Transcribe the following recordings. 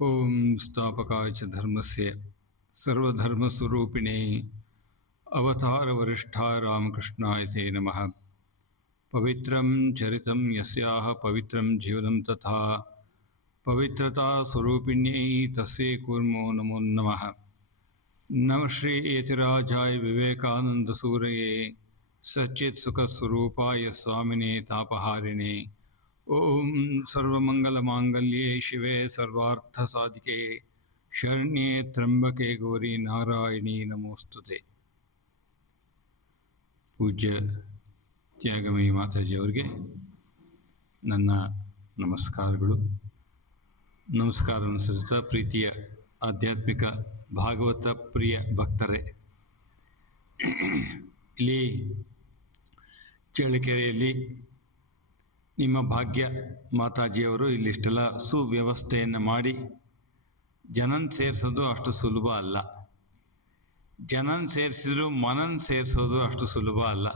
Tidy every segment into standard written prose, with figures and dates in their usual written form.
ಓಂ ಸ್ಥಾಪಕಾಯ ಚ ಧರ್ಮಸ್ಯ ಸರ್ವಧರ್ಮಸ್ವರೂಪಿಣೇ ಅವತಾರವರಿಷ್ಠಾಯ ರಾಮಕೃಷ್ಣಾಯ ತೇ ನಮಃ. ಪವಿತ್ರಂ ಚರಿತಂ ಯಸ್ಯಾಹ ಪವಿತ್ರಂ ಜೀವನಂ ತಥಾ ಪವಿತ್ರತಾ ಸ್ವರೂಪಿಣ್ಯೈ ತಸ್ಯೈ ಕುರ್ಮೋ ನಮೋ ನಮಃ. ನಮಃ ಶ್ರೀ ಯತಿರಾಜಾಯ ವಿವೇಕಾನಂದ ಸೂರಯೇ ಸಚ್ಚಿತ್ ಸುಖ ಸ್ವರೂಪಾಯ ಸ್ವಾಮಿನೇ ತಾಪಹಾರಿಣೇ. ಓಂ ಸರ್ವಮಂಗಲಮಾಂಗಲ್ಯೇ ಶಿವೆ ಸರ್ವಾರ್ಥಸಾಧಿಕೆ ಶರಣ್ಯೇ ತ್ರ್ಯಂಬಕೆ ಗೌರಿ ನಾರಾಯಣಿ ನಮೋಸ್ತುತೆ. ಪೂಜ್ಯ ತ್ಯಾಗಮಯಿ ಮಾತಾಜಿಯವರಿಗೆ ನನ್ನ ನಮಸ್ಕಾರಗಳು. ನಮಸ್ಕಾರವನ್ನು ಸಲ್ಲಿಸುತ್ತಾ ಪ್ರೀತಿಯ ಆಧ್ಯಾತ್ಮಿಕ ಭಾಗವತ ಪ್ರಿಯ ಭಕ್ತರೇ, ಇಲ್ಲಿ ಚಳ್ಳಕೆರೆಯಲ್ಲಿ ನಿಮ್ಮ ಭಾಗ್ಯ ಮಾತಾಜಿಯವರು ಇಲ್ಲಿಷ್ಟೆಲ್ಲ ಸುವ್ಯವಸ್ಥೆಯನ್ನು ಮಾಡಿ ಜನನ್ ಸೇರಿಸೋದು ಅಷ್ಟು ಸುಲಭ ಅಲ್ಲ. ಜನನ್ ಸೇರಿಸಿದ್ರು ಮನನ್ ಸೇರಿಸೋದು ಅಷ್ಟು ಸುಲಭ ಅಲ್ಲ.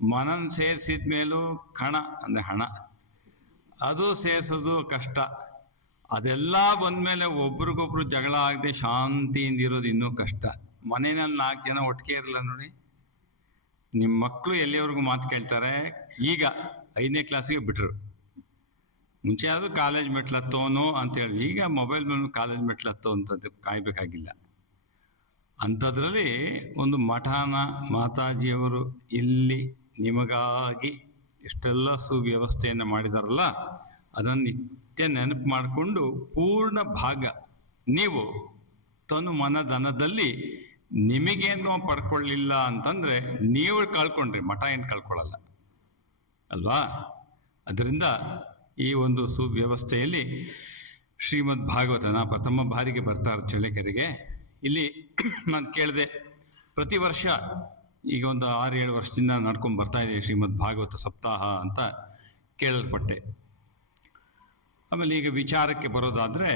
ಮನನ್ ಸೇರಿಸಿದ ಮೇಲೂ ಕಣ ಅಂದರೆ ಹಣ, ಅದು ಸೇರಿಸೋದು ಕಷ್ಟ. ಅದೆಲ್ಲ ಬಂದಮೇಲೆ ಒಬ್ರಿಗೊಬ್ರು ಜಗಳ ಆಗದೆ ಶಾಂತಿಯಿಂದ ಇರೋದು ಇನ್ನೂ ಕಷ್ಟ. ಮನೆಯಲ್ಲಿ 4 ಜನ ಒಟ್ಟಿಗೆ ಇರಲ್ಲ ನೋಡಿ. ನಿಮ್ಮ ಮಕ್ಕಳು ಎಲ್ಲಿವರೆಗೂ ಮಾತು ಕೇಳ್ತಾರೆ? ಈಗ 5ನೇ ಕ್ಲಾಸಿಗೆ ಬಿಟ್ರು. ಮುಂಚೆ ಆದರೂ ಕಾಲೇಜ್ ಮೆಟ್ಲತ್ತೋನೋ ಅಂತೇಳಿ, ಈಗ ಮೊಬೈಲ್ ಮೇಲೆ ಕಾಲೇಜ್ ಮೆಟ್ಲತ್ತೋ ಅಂತದ್ದು ಕಾಯಬೇಕಾಗಿಲ್ಲ. ಅಂಥದ್ರಲ್ಲಿ ಒಂದು ಮಠಾನ ಮಾತಾಜಿಯವರು ಇಲ್ಲಿ ನಿಮಗಾಗಿ ಇಷ್ಟೆಲ್ಲ ಸುವ್ಯವಸ್ಥೆಯನ್ನು ಮಾಡಿದಾರಲ್ಲ, ಅದನ್ನು ನಿತ್ಯ ನೆನಪು ಮಾಡಿಕೊಂಡು ಪೂರ್ಣ ಭಾಗ ನೀವು ತನು ಮನಧನದಲ್ಲಿ ನಿಮಗೇನು ಪಡ್ಕೊಳ್ಳಿಲ್ಲ ಅಂತಂದರೆ ನೀವು ಕಳ್ಕೊಂಡ್ರಿ, ಮಠ ಏನು ಕಳ್ಕೊಳ್ಳಲ್ಲ ಅಲ್ವಾ? ಅದರಿಂದ ಈ ಒಂದು ಸುವ್ಯವಸ್ಥೆಯಲ್ಲಿ ಶ್ರೀಮದ್ ಭಾಗವತನ ಪ್ರಥಮ ಬಾರಿಗೆ ಬರ್ತಾರೆ ಚಳ್ಳಕೆರೆಗೆ. ಇಲ್ಲಿ ನಾನು ಕೇಳಿದೆ, ಪ್ರತಿ ವರ್ಷ ಈಗ ಒಂದು 6-7 ವರ್ಷದಿಂದ ನಡ್ಕೊಂಡು ಬರ್ತಾ ಇದೆ ಶ್ರೀಮದ್ ಭಾಗವತ ಸಪ್ತಾಹ ಅಂತ ಕೇಳಲ್ಪಟ್ಟೆ. ಆಮೇಲೆ ಈಗ ವಿಚಾರಕ್ಕೆ ಬರೋದಾದರೆ,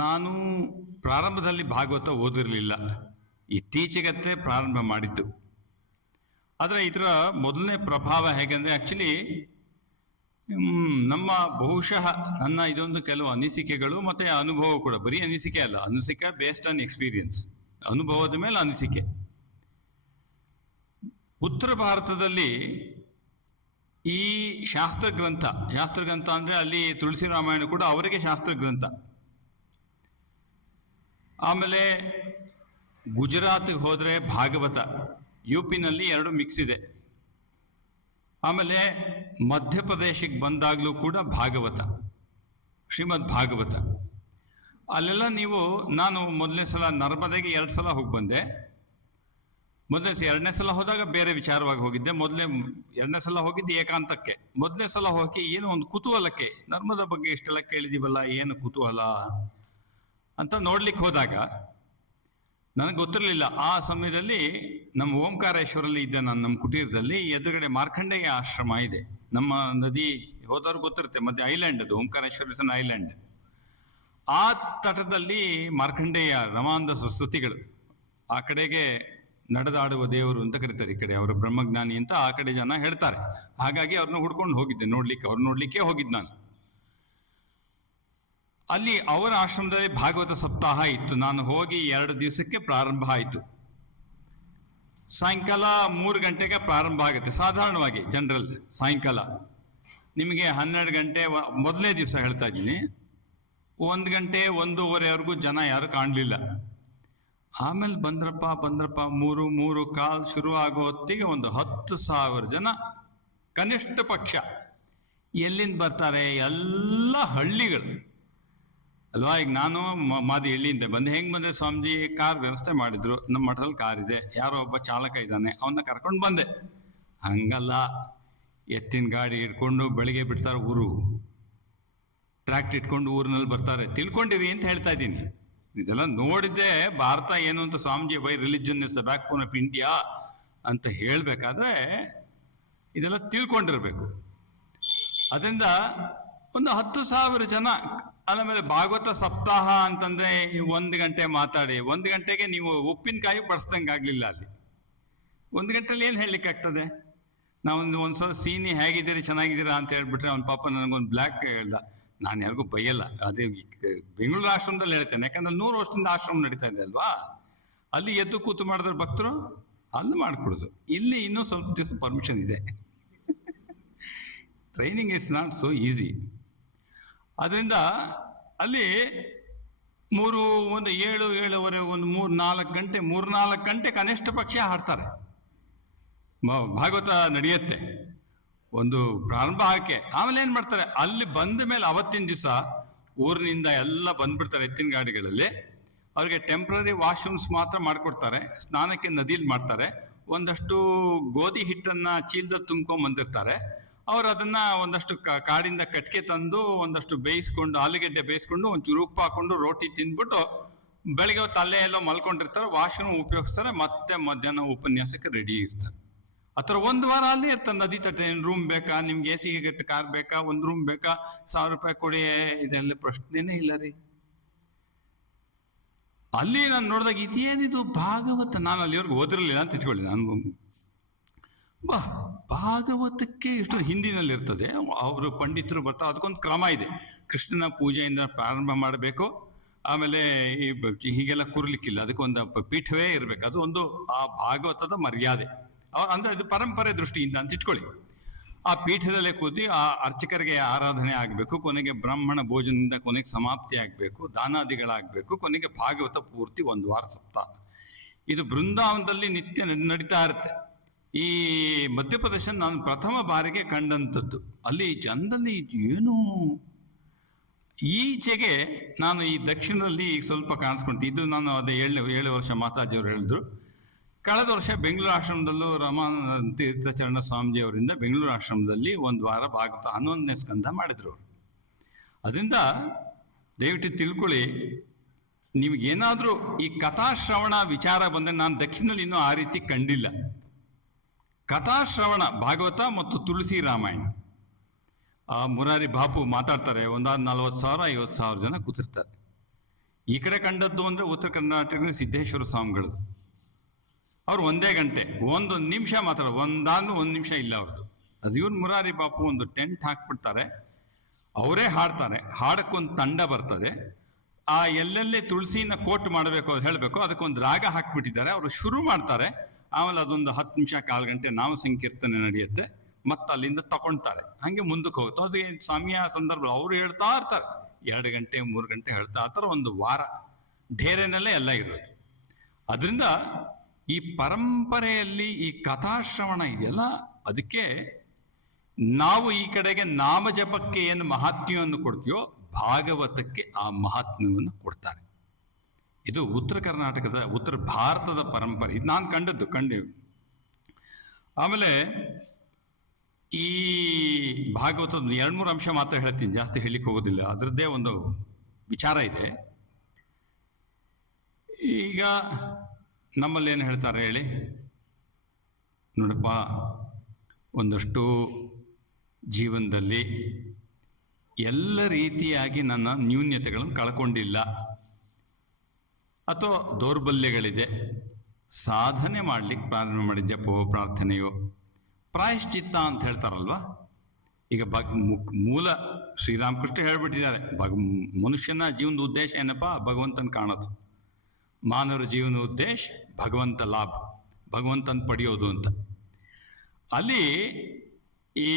ನಾನು ಪ್ರಾರಂಭದಲ್ಲಿ ಭಾಗವತ ಓದಿರಲಿಲ್ಲ, ಇತ್ತೀಚೆಗತ್ತೆ ಪ್ರಾರಂಭ ಮಾಡಿದ್ದು. ಆದರೆ ಇದರ ಮೊದಲನೇ ಪ್ರಭಾವ ಹೇಗೆಂದರೆ, ಆ್ಯಕ್ಚುಲಿ ನಮ್ಮ ಬಹುಶಃ ನನ್ನ ಇದೊಂದು ಕೆಲವು ಅನಿಸಿಕೆಗಳು ಮತ್ತು ಅನುಭವ ಕೂಡ, ಬರೀ ಅನಿಸಿಕೆ ಅಲ್ಲ, ಅನಿಸಿಕೆ ಬೇಸ್ಡ್ ಆನ್ ಎಕ್ಸ್ಪೀರಿಯನ್ಸ್, ಅನುಭವದ ಮೇಲೆ ಅನಿಸಿಕೆ. ಉತ್ತರ ಭಾರತದಲ್ಲಿ ಈ ಶಾಸ್ತ್ರಗ್ರಂಥ ಅಂದರೆ ಅಲ್ಲಿ ತುಳಸಿ ರಾಮಾಯಣ ಕೂಡ ಅವರಿಗೆ ಶಾಸ್ತ್ರಗ್ರಂಥ. ಆಮೇಲೆ ಗುಜರಾತ್ಗೆ ಹೋದರೆ ಭಾಗವತ, UPನಲ್ಲಿ 2 ಮಿಕ್ಸ್ ಇದೆ. ಆಮೇಲೆ ಮಧ್ಯಪ್ರದೇಶಕ್ಕೆ ಬಂದಾಗಲೂ ಕೂಡ ಭಾಗವತ, ಶ್ರೀಮದ್ ಭಾಗವತ. ಅಲ್ಲೆಲ್ಲ ನಾನು ಮೊದಲನೇ ಸಲ ನರ್ಮದೆಗೆ 2 ಸಲ ಹೋಗಿ ಬಂದೆ. 2ನೇ ಸಲ ಹೋದಾಗ ಬೇರೆ ವಿಚಾರವಾಗಿ ಹೋಗಿದ್ದೆ. 2ನೇ ಸಲ ಹೋಗಿದ್ದು ಏಕಾಂತಕ್ಕೆ. 1ನೇ ಸಲ ಹೋಗಿ ಏನೋ ಒಂದು ಕುತೂಹಲಕ್ಕೆ, ನರ್ಮದ ಬಗ್ಗೆ ಇಷ್ಟೆಲ್ಲ ಕೇಳಿದೀವಲ್ಲ, ಏನು ಕುತೂಹಲ ಅಂತ ನೋಡ್ಲಿಕ್ಕೆ ಹೋದಾಗ ನನಗೆ ಗೊತ್ತಿರಲಿಲ್ಲ. ಆ ಸಮಯದಲ್ಲಿ ನಮ್ಮ ಓಂಕಾರೇಶ್ವರಲ್ಲಿ ಇದ್ದೆ ನಾನು, ನಮ್ಮ ಕುಟೀರದಲ್ಲಿ ಎದುರುಗಡೆ ಮಾರ್ಕಂಡೇಯ ಆಶ್ರಮ ಇದೆ. ನಮ್ಮ ನದಿ ಹೋದವ್ರು ಗೊತ್ತಿರುತ್ತೆ, ಮಧ್ಯೆ ಐಲ್ಯಾಂಡ್ ಅದು, ಓಂಕಾರೇಶ್ವರ ಇಸ್ ಅನ್ ಐಲ್ಯಾಂಡ್. ಆ ತಟದಲ್ಲಿ ಮಾರ್ಕಂಡೇಯ ರಮಾನಂದ ಸರಸ್ವತಿಗಳು, ಆ ಕಡೆಗೆ ನಡೆದಾಡುವ ದೇವರು ಅಂತ ಕರೀತಾರೆ, ಈ ಕಡೆ ಅವರು ಬ್ರಹ್ಮಜ್ಞಾನಿ ಅಂತ ಆ ಕಡೆ ಜನ ಹೇಳ್ತಾರೆ. ಹಾಗಾಗಿ ಅವ್ರನ್ನ ಹುಡ್ಕೊಂಡು ಹೋಗಿದ್ದೆ ನೋಡ್ಲಿಕ್ಕೆ, ಅವ್ರು ನೋಡ್ಲಿಕ್ಕೆ ಹೋಗಿದ್ದು ನಾನು. ಅಲ್ಲಿ ಅವರ ಆಶ್ರಮದಲ್ಲಿ ಭಾಗವತ ಸಪ್ತಾಹ ಇತ್ತು. ನಾನು ಹೋಗಿ 2 ದಿವಸಕ್ಕೆ ಪ್ರಾರಂಭ ಆಯಿತು. ಸಾಯಂಕಾಲ 3 ಗಂಟೆಗೆ ಪ್ರಾರಂಭ ಆಗುತ್ತೆ ಸಾಧಾರಣವಾಗಿ, ಜನರಲ್ ಸಾಯಂಕಾಲ. ನಿಮಗೆ 12 ಗಂಟೆ ಮೊದಲನೇ ದಿವಸ ಹೇಳ್ತಾ ಇದ್ದೀನಿ, 1 ಗಂಟೆ 1:30ವರೆಗೂ ಜನ ಯಾರು ಕಾಣಲಿಲ್ಲ. ಆಮೇಲೆ ಬಂದ್ರಪ್ಪ 3:15 ಶುರು ಆಗೋ ಹೊತ್ತಿಗೆ ಒಂದು 10,000 ಜನ ಕನಿಷ್ಠ ಪಕ್ಷ. ಎಲ್ಲಿಂದ ಬರ್ತಾರೆ? ಎಲ್ಲ ಹಳ್ಳಿಗಳು ಅಲ್ವಾ. ಈಗ ನಾನು ಮಾದಿಹಳ್ಳಿಯಿಂದ ಬಂದೆ. ಹೆಂಗೆ ಬಂದೆ? ಸ್ವಾಮೀಜಿ ಕಾರ್ ವ್ಯವಸ್ಥೆ ಮಾಡಿದ್ರು, ನಮ್ಮ ಮಠದಲ್ಲಿ ಕಾರ್ ಇದೆ, ಯಾರೋ ಒಬ್ಬ ಚಾಲಕ ಇದ್ದಾನೆ, ಅವನ್ನ ಕರ್ಕೊಂಡು ಬಂದೆ. ಹಂಗಲ್ಲ, ಎತ್ತಿನ ಗಾಡಿ ಇಟ್ಕೊಂಡು ಬೆಳಿಗ್ಗೆ ಬಿಡ್ತಾರೆ, ಊರು ಟ್ರ್ಯಾಕ್ಟ್ ಇಟ್ಕೊಂಡು ಊರಿನಲ್ಲಿ ಬರ್ತಾರೆ. ತಿಳ್ಕೊಂಡಿರಿ ಅಂತ ಹೇಳ್ತಾ ಇದ್ದೀನಿ. ಇದೆಲ್ಲ ನೋಡಿದ್ದೆ. ಭಾರತ ಏನು ಅಂತ Swamiji by religion is the back bone of India ಅಂತ ಹೇಳಬೇಕಾದ್ರೆ ಇದೆಲ್ಲ ತಿಳ್ಕೊಂಡಿರ್ಬೇಕು. ಅದರಿಂದ ಒಂದು 10,000 ಜನ. ಆಮೇಲೆ ಭಾಗವತ ಸಪ್ತಾಹ ಅಂತಂದ್ರೆ 1 ಗಂಟೆ ಮಾತಾಡಿ 1 ಗಂಟೆಗೆ ನೀವು ಉಪ್ಪಿನಕಾಯಿ ಬಡಿಸ್ದಂಗೆ ಆಗಲಿಲ್ಲ. ಅಲ್ಲಿ 1 ಗಂಟೆಲಿ ಏನು ಹೇಳಲಿಕ್ಕಾಗ್ತದೆ? ನಾವು ಒಂದ್ಸಲ ಸೀನಿ ಹೇಗಿದ್ದೀರಿ ಚೆನ್ನಾಗಿದ್ದೀರಾ ಅಂತ ಹೇಳ್ಬಿಟ್ರೆ ಅವ್ನ ಪಾಪ ನನಗೊಂದು ಬ್ಲ್ಯಾಕ್ ಹೇಳ್ದ, ನಾನು ಯಾರಿಗೂ ಬೈಯಲ್ಲ. ಅದೇ ಬೆಂಗಳೂರು ಆಶ್ರಮದಲ್ಲಿ ಹೇಳ್ತೇನೆ, ಯಾಕಂದ್ರೆ 100 ವರ್ಷದಿಂದ ಆಶ್ರಮ ನಡೀತಾ ಇದೆ ಅಲ್ವಾ. ಅಲ್ಲಿ ಎದ್ದು ಕೂತು ಮಾಡಿದ್ರೆ ಭಕ್ತರು ಅಲ್ಲಿ ಮಾಡ್ಕೊಡೋದು. ಇಲ್ಲಿ ಇನ್ನೂ ಸ್ವಲ್ಪ ದಿವಸ ಪರ್ಮಿಷನ್ ಇದೆ. Training is not so easy. ಅದರಿಂದ ಅಲ್ಲಿ 7-7:30 ಒಂದು 3-4 ಗಂಟೆ ಕನಿಷ್ಠ ಪಕ್ಷ ಹಾಡ್ತಾರೆ. ಭಾಗವತ ನಡೆಯುತ್ತೆ. ಒಂದು ಪ್ರಾರಂಭ ಹಾಕಿ ಆಮೇಲೆ ಏನು ಮಾಡ್ತಾರೆ, ಅಲ್ಲಿ ಬಂದ ಮೇಲೆ ಅವತ್ತಿನ ದಿವಸ ಊರಿನಿಂದ ಎಲ್ಲ ಬಂದ್ಬಿಡ್ತಾರೆ ಎತ್ತಿನ ಗಾಡಿಗಳಲ್ಲಿ. ಅವ್ರಿಗೆ ಟೆಂಪ್ರರಿ ವಾಶ್ರೂಮ್ಸ್ ಮಾತ್ರ ಮಾಡಿಕೊಡ್ತಾರೆ. ಸ್ನಾನಕ್ಕೆ ನದಿಲಿ ಮಾಡ್ತಾರೆ. ಒಂದಷ್ಟು ಗೋಧಿ ಹಿಟ್ಟನ್ನು ಚೀಲದಲ್ಲಿ ತುಂಬ್ಕೊಂಡ್ ಬಂದಿರ್ತಾರೆ. ಅವ್ರು ಅದನ್ನ ಒಂದಷ್ಟು ಕಾಡಿಂದ ಕಟ್ಗೆ ತಂದು ಒಂದಷ್ಟು ಬೇಯಿಸ್ಕೊಂಡು, ಆಲೂಗೆಡ್ಡೆ ಬೇಯಿಸ್ಕೊಂಡು, ಒಂಚೂರು ಉಪ್ಪು ಹಾಕೊಂಡು ರೋಟಿ ತಿಂದ್ಬಿಟ್ಟು ಬೆಳಿಗ್ಗೆ ಹೊತ್ತು ಅಲ್ಲೇ ಎಲ್ಲೋ ಮಲ್ಕೊಂಡಿರ್ತಾರೆ. ವಾಶ್ರೂಮ್ ಉಪಯೋಗಿಸ್ತಾರೆ. ಮತ್ತೆ ಮಧ್ಯಾಹ್ನ ಉಪನ್ಯಾಸಕ್ಕೆ ರೆಡಿ ಇರ್ತಾರೆ. ಆ ಥರ 1 ವಾರ ಅಲ್ಲೇ ಇರ್ತಾರೆ. ನದಿ ತಟ್ಟೆ ರೂಮ್ ಬೇಕಾ ನಿಮ್ಗೆ, AC ಗಟ್ಟು ಕಾರ್ ಬೇಕಾ, ಒಂದು ರೂಮ್ ಬೇಕಾ, 1000 ರೂಪಾಯಿ ಕೊಡಿ, ಇದೆಲ್ಲ ಪ್ರಶ್ನೆನೇ ಇಲ್ಲ ರೀ. ಅಲ್ಲಿ ನಾನು ನೋಡಿದಾಗ ಇದೇನಿದು ಭಾಗವತ, ನಾನು ಅಲ್ಲಿವರೆಗೂ ಓದಿರಲಿಲ್ಲ ಅಂತ ಇಟ್ಕೊಳ್ಳಿ. ನಾನು ಭಾಗವತಕ್ಕೆ ಇಷ್ಟು ಹಿಂದಿನಲ್ಲಿ ಇರ್ತದೆ. ಅವರು ಪಂಡಿತರು ಬರ್ತಾರೆ, ಅದಕ್ಕೊಂದು ಕ್ರಮ ಇದೆ. ಕೃಷ್ಣನ ಪೂಜೆಯಿಂದ ಪ್ರಾರಂಭ ಮಾಡಬೇಕು. ಆಮೇಲೆ ಹೀಗೆಲ್ಲ ಕೂರ್ಲಿಕ್ಕಿಲ್ಲ, ಅದಕ್ಕೊಂದು ಪೀಠವೇ ಇರಬೇಕು. ಅದು ಒಂದು ಆ ಭಾಗವತದ ಮರ್ಯಾದೆ. ಅಂದ್ರೆ ಇದು ಪರಂಪರೆ ದೃಷ್ಟಿಯಿಂದ ಅಂತ ಇಟ್ಕೊಳ್ಳಿ. ಆ ಪೀಠದಲ್ಲೇ ಕೂತಿ ಆ ಅರ್ಚಕರಿಗೆ ಆರಾಧನೆ ಆಗಬೇಕು, ಕೊನೆಗೆ ಬ್ರಾಹ್ಮಣ ಭೋಜನದಿಂದ ಕೊನೆಗೆ ಸಮಾಪ್ತಿ ಆಗಬೇಕು, ದಾನಾದಿಗಳಾಗಬೇಕು, ಕೊನೆಗೆ ಭಾಗವತ ಪೂರ್ತಿ 1 ವಾರ ಸಪ್ತಾಹ. ಇದು ಬೃಂದಾವನದಲ್ಲಿ ನಿತ್ಯ ನಡೀತಾ ಇರುತ್ತೆ. ಈ ಮಧ್ಯಪ್ರದೇಶ ನಾನು ಪ್ರಥಮ ಬಾರಿಗೆ ಕಂಡಂಥದ್ದು. ಅಲ್ಲಿ ಜನದಲ್ಲಿ ಏನು, ಈಚೆಗೆ ನಾನು ಈ ದಕ್ಷಿಣದಲ್ಲಿ ಈಗ ಸ್ವಲ್ಪ ಕಾಣಿಸ್ಕೊಂಡೆ. ಇದು ನಾನು ಅದೇ 7 ವರ್ಷ ಮಾತಾಜಿಯವರು ಹೇಳಿದ್ರು. ಕಳೆದ ವರ್ಷ ಬೆಂಗಳೂರು ಆಶ್ರಮದಲ್ಲೂ ತೀರ್ಥಚರಣ ಸ್ವಾಮೀಜಿ ಅವರಿಂದ ಬೆಂಗಳೂರು ಆಶ್ರಮದಲ್ಲಿ 1 ವಾರ ಭಾಗವತ 11ನೇ ಸ್ಕಂದ ಮಾಡಿದ್ರು ಅವರು. ಅದರಿಂದ ದಯವಿಟ್ಟು ತಿಳ್ಕೊಳ್ಳಿ, ನಿಮಗೇನಾದರೂ ಈ ಕಥಾಶ್ರವಣ ವಿಚಾರ ಬಂದರೆ, ನಾನು ದಕ್ಷಿಣದಲ್ಲಿ ಇನ್ನೂ ಆ ರೀತಿ ಕಂಡಿಲ್ಲ. ಕಥಾಶ್ರವಣ ಭಾಗವತ ಮತ್ತು ತುಳಸಿ ರಾಮಾಯಣ, ಆ ಮುರಾರಿ ಬಾಪು ಮಾತಾಡ್ತಾರೆ. 40,000 50,000 ಜನ ಕೂತಿರ್ತಾರೆ. ಈ ಕಡೆ ಕಂಡದ್ದು ಅಂದರೆ ಉತ್ತರ ಕರ್ನಾಟಕದ ಸಿದ್ದೇಶ್ವರ ಸ್ವಾಮಿಗಳದು. ಅವ್ರು 1 ಗಂಟೆ 1 ನಿಮಿಷ ಮಾತಾಡೋದು, 1 ನಿಮಿಷ ಇಲ್ಲ ಅವ್ರದ್ದು. ಅದು ಇವ್ರು ಮುರಾರಿ ಬಾಪು ಒಂದು ಟೆಂಟ್ ಹಾಕ್ಬಿಡ್ತಾರೆ, ಅವರೇ ಹಾಡ್ತಾರೆ. ಹಾಡಕ್ಕೊಂದು ತಂಡ ಬರ್ತದೆ. ಆ ಎಲ್ಲೆಲ್ಲೇ ತುಳಸಿನ ಕೋಟ್ ಮಾಡಬೇಕು ಅದು ಹೇಳಬೇಕು, ಅದಕ್ಕೊಂದು ರಾಗ ಹಾಕ್ಬಿಟ್ಟಿದ್ದಾರೆ. ಅವರು ಶುರು ಮಾಡ್ತಾರೆ. ಆಮೇಲೆ ಅದೊಂದು 10 ನಿಮಿಷ 1/4 ಗಂಟೆ ನಾಮ ಸಂಕೀರ್ತನೆ ನಡೆಯುತ್ತೆ. ಮತ್ತೆ ಅಲ್ಲಿಂದ ತಗೊಳ್ತಾರೆ. ಹಾಗೆ ಮುಂದಕ್ಕೆ ಹೋಗುತ್ತೆ. ಅದು ಸಮಯ ಸಂದರ್ಭ ಅವರು ಹೇಳ್ತಾ ಇರ್ತಾರೆ. 2 ಗಂಟೆ 3 ಗಂಟೆ ಹೇಳ್ತಾ ಇರ್ತಾರೆ. 1 ವಾರ ಢೇರೆನಲ್ಲೇ ಎಲ್ಲ ಇರೋದು. ಅದರಿಂದ ಈ ಪರಂಪರೆಯಲ್ಲಿ ಈ ಕಥಾಶ್ರವಣ ಇದೆಯಲ್ಲ, ಅದಕ್ಕೆ ನಾವು ಈ ಕಡೆಗೆ ನಾಮಜಪಕ್ಕೆ ಏನು ಮಹಾತ್ಮ್ಯವನ್ನು ಕೊಡ್ತೀವೋ, ಭಾಗವತಕ್ಕೆ ಆ ಮಹಾತ್ಮ್ಯವನ್ನು ಕೊಡ್ತಾರೆ. ಇದು ಉತ್ತರ ಕರ್ನಾಟಕದ, ಉತ್ತರ ಭಾರತದ ಪರಂಪರೆ. ಇದು ನಾನು ಕಂಡಿದ್ದು. ಆಮೇಲೆ ಈ ಭಾಗವತದ 2-3 ಅಂಶ ಮಾತ್ರ ಹೇಳ್ತೀನಿ, ಜಾಸ್ತಿ ಹೇಳಿಕ್ಕೆ ಹೋಗೋದಿಲ್ಲ. ಅದರದ್ದೇ ಒಂದು ವಿಚಾರ ಇದೆ. ಈಗ ನಮ್ಮಲ್ಲಿ ಏನು ಹೇಳ್ತಾರೆ ಹೇಳಿ, ನೋಡಪ್ಪ, ಒಂದಷ್ಟು ಜೀವನದಲ್ಲಿ ಎಲ್ಲ ರೀತಿಯಾಗಿ ನನ್ನ ನ್ಯೂನ್ಯತೆಗಳನ್ನು ಕಳ್ಕೊಂಡಿಲ್ಲ, ಅಥವಾ ದೌರ್ಬಲ್ಯಗಳಿದೆ, ಸಾಧನೆ ಮಾಡ್ಲಿಕ್ಕೆ ಪ್ರಾರಂಭ ಮಾಡಿ ಜಪವೋ ಪ್ರಾರ್ಥನೆಯೋ ಪ್ರಾಯಶ್ಚಿತ್ತ ಅಂತ ಹೇಳ್ತಾರಲ್ವ. ಈಗ ಮೂಲ ಶ್ರೀರಾಮಕೃಷ್ಣ ಹೇಳ್ಬಿಟ್ಟಿದ್ದಾರೆ, ಮನುಷ್ಯನ ಜೀವನದ ಉದ್ದೇಶ ಏನಪ್ಪ, ಭಗವಂತನ ಕಾಣೋದು. ಮಾನವರ ಜೀವನ ಉದ್ದೇಶ ಭಗವಂತ ಲಾಭ, ಭಗವಂತನ ಪಡೆಯೋದು ಅಂತ. ಅಲ್ಲಿ ಈ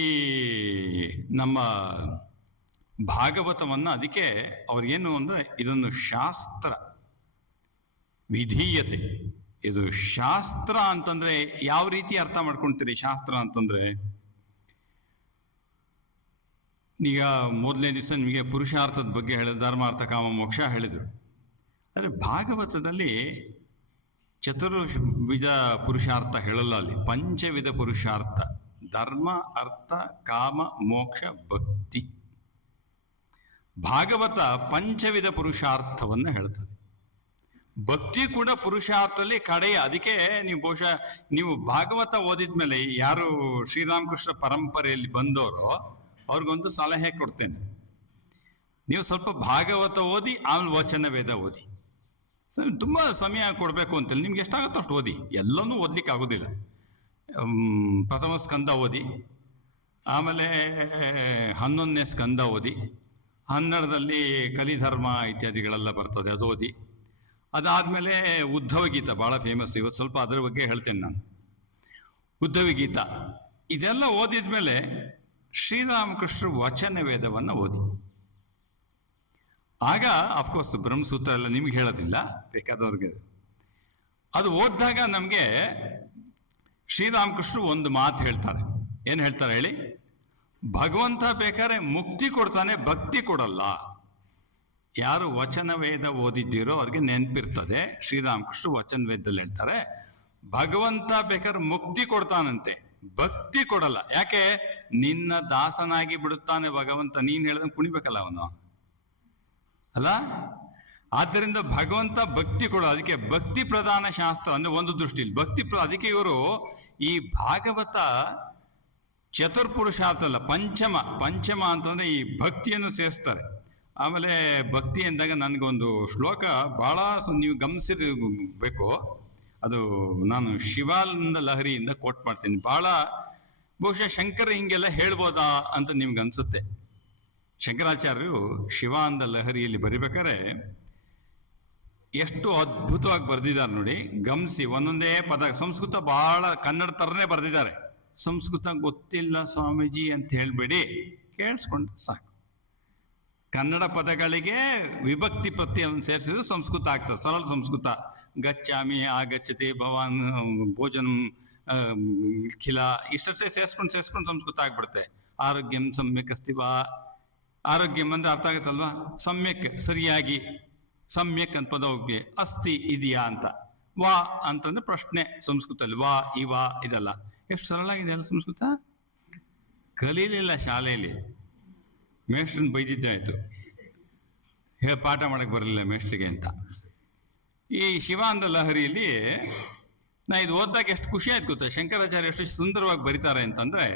ನಮ್ಮ ಭಾಗವತವನ್ನು ಅದಕ್ಕೆ ಅವ್ರಿಗೇನು ಅಂದರೆ, ಇದೊಂದು ಶಾಸ್ತ್ರ ವಿಧೀಯತೆ. ಇದು ಶಾಸ್ತ್ರ ಅಂತಂದ್ರೆ ಯಾವ ರೀತಿ ಅರ್ಥ ಮಾಡ್ಕೊಳ್ತೀರಿ? ಶಾಸ್ತ್ರ ಅಂತಂದ್ರೆ, ಈಗ 1ನೇ ದಿವಸ ನಿಮಗೆ ಪುರುಷಾರ್ಥದ ಬಗ್ಗೆ ಹೇಳಿದ, ಧರ್ಮಾರ್ಥ ಕಾಮ ಮೋಕ್ಷ ಹೇಳಿದರು. ಆದರೆ ಭಾಗವತದಲ್ಲಿ ಚತುರ್ವಿಧ ಪುರುಷಾರ್ಥ ಹೇಳಲ್ಲ, ಅಲ್ಲಿ ಪಂಚವಿಧ ಪುರುಷಾರ್ಥ: ಧರ್ಮ, ಅರ್ಥ, ಕಾಮ, ಮೋಕ್ಷ, ಭಕ್ತಿ. ಭಾಗವತ ಪಂಚವಿಧ ಪುರುಷಾರ್ಥವನ್ನು ಹೇಳ್ತದೆ. ಭಕ್ತಿ ಕೂಡ ಪುರುಷಾರ್ಥದಲ್ಲಿ ಕಡೆಯ. ಅದಕ್ಕೆ ನೀವು ಬಹುಶಃ ನೀವು ಭಾಗವತ ಓದಿದ್ಮೇಲೆ, ಯಾರು ಶ್ರೀರಾಮಕೃಷ್ಣ ಪರಂಪರೆಯಲ್ಲಿ ಬಂದವರೋ ಅವ್ರಿಗೊಂದು ಸಲಹೆ ಕೊಡ್ತೇನೆ. ನೀವು ಸ್ವಲ್ಪ ಭಾಗವತ ಓದಿ, ಆಮೇಲೆ ವಚನ ವೇದ ಓದಿ. ತುಂಬ ಸಮಯ ಕೊಡಬೇಕು ಅಂತಲ್ಲ, ನಿಮ್ಗೆ ಎಷ್ಟಾಗುತ್ತೋ ಅಷ್ಟು ಓದಿ. ಎಲ್ಲನೂ ಓದ್ಲಿಕ್ಕೆ ಆಗೋದಿಲ್ಲ. ಪ್ರಥಮ ಸ್ಕಂದ ಓದಿ, ಆಮೇಲೆ 11ನೇ ಸ್ಕಂದ ಓದಿ, 12ರಲ್ಲಿ ಕಲಿಧರ್ಮ ಇತ್ಯಾದಿಗಳೆಲ್ಲ ಬರ್ತದೆ, ಅದು ಓದಿ. ಅದಾದಮೇಲೆ ಉದ್ಧವ ಗೀತ ಭಾಳ ಫೇಮಸ್, ಇವತ್ತು ಸ್ವಲ್ಪ ಅದರ ಬಗ್ಗೆ ಹೇಳ್ತೇನೆ ನಾನು. ಉದ್ಧವ ಗೀತ ಇದೆಲ್ಲ ಓದಿದ ಮೇಲೆ ಶ್ರೀರಾಮಕೃಷ್ಣರು ವಚನ ವೇದವನ್ನು ಓದಿ. ಆಗ ಅಫ್ಕೋರ್ಸ್ ಬ್ರಹ್ಮಸೂತ್ರ ಎಲ್ಲ ನಿಮ್ಗೆ ಹೇಳೋದಿಲ್ಲ, ಬೇಕಾದವ್ರಿಗೆ. ಅದು ಓದಿದಾಗ ನಮಗೆ ಶ್ರೀರಾಮಕೃಷ್ಣರು ಒಂದು ಮಾತು ಹೇಳ್ತಾರೆ. ಏನು ಹೇಳ್ತಾರೆ ಹೇಳಿ? ಭಗವಂತ ಬೇಕಾದ್ರೆ ಮುಕ್ತಿ ಕೊಡ್ತಾನೆ, ಭಕ್ತಿ ಕೊಡಲ್ಲ. ಯಾರು ವಚನ ವೇದ ಓದಿದ್ದೀರೋ ಅವ್ರಿಗೆ ನೆನಪಿರ್ತದೆ, ಶ್ರೀರಾಮಕೃಷ್ಣ ವಚನ ವೇದದಲ್ಲಿ ಹೇಳ್ತಾರೆ ಭಗವಂತ ಬೇಕಾದ್ರೆ ಮುಕ್ತಿ ಕೊಡ್ತಾನಂತೆ, ಭಕ್ತಿ ಕೊಡಲ್ಲ. ಯಾಕೆ? ನಿನ್ನ ದಾಸನಾಗಿ ಬಿಡುತ್ತಾನೆ ಭಗವಂತ, ನೀನ್ ಹೇಳ್ದಂಗೆ ಕುಣಿಬೇಕಲ್ಲ ಅವನು, ಅಲ್ಲ? ಆದ್ದರಿಂದ ಭಗವಂತ ಭಕ್ತಿ ಕೊಡೋ, ಅದಕ್ಕೆ ಭಕ್ತಿ ಪ್ರಧಾನ ಶಾಸ್ತ್ರ ಅಂದ್ರೆ ಒಂದು ದೃಷ್ಟಿಯಲ್ಲಿ ಅದಕ್ಕೆ ಇವರು ಈ ಭಾಗವತ ಚತುರ್ಪುರುಷಾರ್ಥ ಅಲ್ಲ, ಪಂಚಮ ಅಂತಂದ್ರೆ ಈ ಭಕ್ತಿಯನ್ನು ಸೇರಿಸ್ತಾರೆ. ಆಮೇಲೆ ಭಕ್ತಿ ಎಂದಾಗ ನನಗೊಂದು ಶ್ಲೋಕ ಬಹಳ ನೀವು ಗಮನಿಸಿರ್ಬೇಕು. ಅದು ನಾನು ಶಿವಾನಂದ ಲಹರಿಯಿಂದ ಕೋಟ್ ಮಾಡ್ತೀನಿ. ಬಹಳ ಬಹುಶಃ ಶಂಕರ ಹಿಂಗೆಲ್ಲ ಹೇಳ್ಬೋದಾ ಅಂತ ನಿಮ್ಗೆ ಅನ್ಸುತ್ತೆ. ಶಂಕರಾಚಾರ್ಯರು ಶಿವಾನಂದ ಲಹರಿಯಲ್ಲಿ ಬರಿಬೇಕಾದ್ರೆ ಎಷ್ಟು ಅದ್ಭುತವಾಗಿ ಬರೆದಿದ್ದಾರೆ ನೋಡಿ, ಗಮನಿಸಿ. ಒಂದೊಂದೇ ಪದ ಸಂಸ್ಕೃತ ಬಹಳ ಕನ್ನಡ ಥರನೇ ಬರೆದಿದ್ದಾರೆ. ಸಂಸ್ಕೃತ ಗೊತ್ತಿಲ್ಲ ಸ್ವಾಮೀಜಿ ಅಂತ ಹೇಳ್ಬೇಡಿ, ಕೇಳಿಸ್ಕೊಂಡು ಸಾಕು. ಕನ್ನಡ ಪದಗಳಿಗೆ ವಿಭಕ್ತಿ ಪ್ರತ್ಯಯವನ್ನು ಸೇರಿಸಿದ್ರು ಸಂಸ್ಕೃತ ಆಗ್ತದೆ, ಸರಳ ಸಂಸ್ಕೃತ. ಗಚ್ಚಾಮಿ, ಆಗಚ್ಚತಿ, ಭವಾನ್, ಭೋಜನಂ, ಖಿಲ, ಇಷ್ಟೇ ಸೇರಿಸ್ಕೊಂಡು ಸಂಸ್ಕೃತ ಆಗ್ಬಿಡುತ್ತೆ. ಆರೋಗ್ಯಂ ಸಮ್ಯಕ್ ಅಸ್ತಿವಾ, ಆರೋಗ್ಯಂ ಅಂದ್ರೆ ಅರ್ಥ ಆಗುತ್ತಲ್ವಾ? ಸಮ್ಯಕ್ ಸರಿಯಾಗಿ, ಸಮ್ಯಕ್ ಅಂತ ಪದ ಹೋಗಿ, ಅಸ್ತಿ ಇದೆಯಾ ಅಂತ. ವಾ ಅಂತಂದ್ರೆ ಪ್ರಶ್ನೆ ಸಂಸ್ಕೃತದಲ್ಲಿ, ವಾ ಇವಾ ಇದೆಲ್ಲ. ಎಷ್ಟು ಸರಳಾಗಿದೆ ಅಲ್ಲ ಸಂಸ್ಕೃತ. ಕಲೀಲಿಲ್ಲ ಶಾಲೆಯಲ್ಲಿ, ಮೇಷ್ಟ್ರನ್ನ ಬೈದಿದ್ದೆ ಆಯ್ತು, ಪಾಠ ಮಾಡಕ್ಕೆ ಬರಲಿಲ್ಲ ಮೇಷ್ಟ್ರಿಗೆ ಅಂತ. ಈ ಶಿವಾನಂದ ಲಹರಿಯಲ್ಲಿ ನಾ ಇದು ಓದಿದಾಗ ಎಷ್ಟು ಖುಷಿ ಆಯ್ತು ಗೊತ್ತಾ, ಶಂಕರಾಚಾರ್ಯ ಎಷ್ಟು ಸುಂದರವಾಗಿ ಬರೀತಾರೆ ಅಂತಂದ್ರೆ,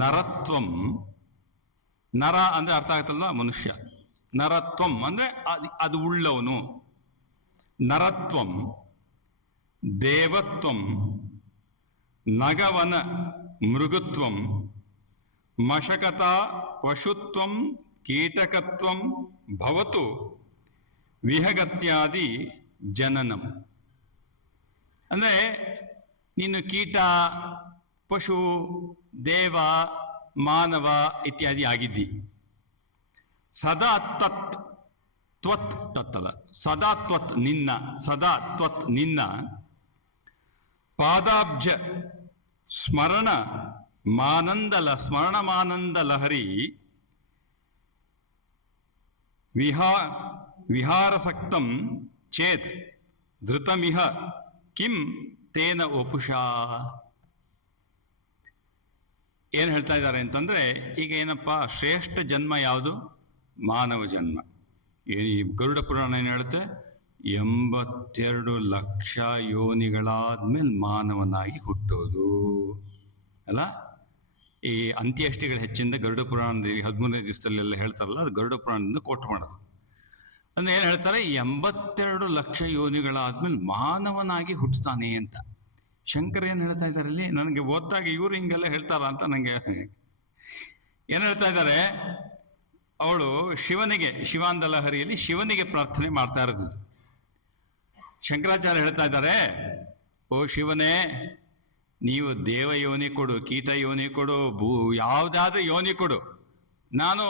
ನರತ್ವಂ, ನರ ಅಂದ್ರೆ ಅರ್ಥ ಆಗುತ್ತಲ್ವ ಮನುಷ್ಯ, ನರತ್ವಂ ಅಂದ್ರೆ ಅದು ಉಳ್ಳವನು, ನರತ್ವಂ, ದೇವತ್ವಂ, ನಗವನ ಮೃಗತ್ವಂ, ಮಶಕತ ಪಶುತ್ವಂ, ಕೀಟಕತ್ವಂ ಭವತು ವಿಹಗತ್ಯಾದಿ ಜನನಂ. ಅಂದ್ರೆ ನೀನು ಕೀಟ, ಪಶು, ದೇವ, ಮಾನವ ಇತ್ಯಾದಿ ಆಗಿದ್ದಿ. ಸದಾ ತತ್ ತ್ವತ್ ತತ್ತಲ್ಲ, ಸದಾ ತ್ವತ್ ನಿನ್ನ, ಸದಾ ತ್ವತ್ ನಿನ್ನ ಪಾದಾಬ್ಜ ಸ್ಮರಣ ಸ್ಮರಣಮಾನಂದ ಲಹರಿ ವಿಹಾರಸಕ್ತಂ ಚೇತ್ ಧೃತಮಿಹ ಕಿಂ ತೇನ ವಪುಷಾ. ಏನು ಹೇಳ್ತಾ ಇದ್ದಾರೆ ಅಂತಂದ್ರೆ, ಈಗ ಏನಪ್ಪ ಶ್ರೇಷ್ಠ ಜನ್ಮ ಯಾವುದು? ಮಾನವ ಜನ್ಮ. ಈ ಗರುಡ ಪುರಾಣ ಏನು ಹೇಳುತ್ತೆ? 82 ಲಕ್ಷ ಯೋನಿಗಳಾದ್ಮೇಲೆ ಮಾನವನಾಗಿ ಹುಟ್ಟೋದು ಅಲ್ಲ. ಈ ಅಂತ್ಯಷ್ಟಿಗಳ ಹೆಚ್ಚಿಂದ ಗರುಡ ಪುರಾಣದಲ್ಲಿ 13ನೇ ದಿವಸದಲ್ಲೆಲ್ಲ ಹೇಳ್ತಾರಲ್ಲ, ಅದು ಗರುಡ ಪುರಾಣದಿಂದ ಕೋಟ್ ಮಾಡೋದು. ಅಂದ್ರೆ ಏನು ಹೇಳ್ತಾರೆ? 82 ಲಕ್ಷ ಯೋನಿಗಳಾದ್ಮೇಲೆ ಮಾನವನಾಗಿ ಹುಟ್ಟುತ್ತಾನೆ ಅಂತ. ಶಂಕರ ಏನು ಹೇಳ್ತಾ ಇದ್ದಾರೆ ಇಲ್ಲಿ? ನನಗೆ ಓದಿದಾಗ ಇವ್ರು ಹಿಂಗೆಲ್ಲ ಹೇಳ್ತಾರ ಅಂತ ನನಗೆ ಏನು ಹೇಳ್ತಾ ಇದ್ದಾರೆ, ಅವಳು ಶಿವನಿಗೆ, ಶಿವಾನಂದ ಲಹರಿಯಲ್ಲಿ ಶಿವನಿಗೆ ಪ್ರಾರ್ಥನೆ ಮಾಡ್ತಾ ಇರೋದು. ಶಂಕರಾಚಾರ್ಯ ಹೇಳ್ತಾ ಇದ್ದಾರೆ, ಓ ಶಿವನೇ, ನೀವು ದೇವ ಯೋನಿ ಕೊಡು, ಕೀಟ ಯೋನಿ ಕೊಡು, ಯಾವುದಾದ್ರೂ ಯೋನಿ ಕೊಡು, ನಾನು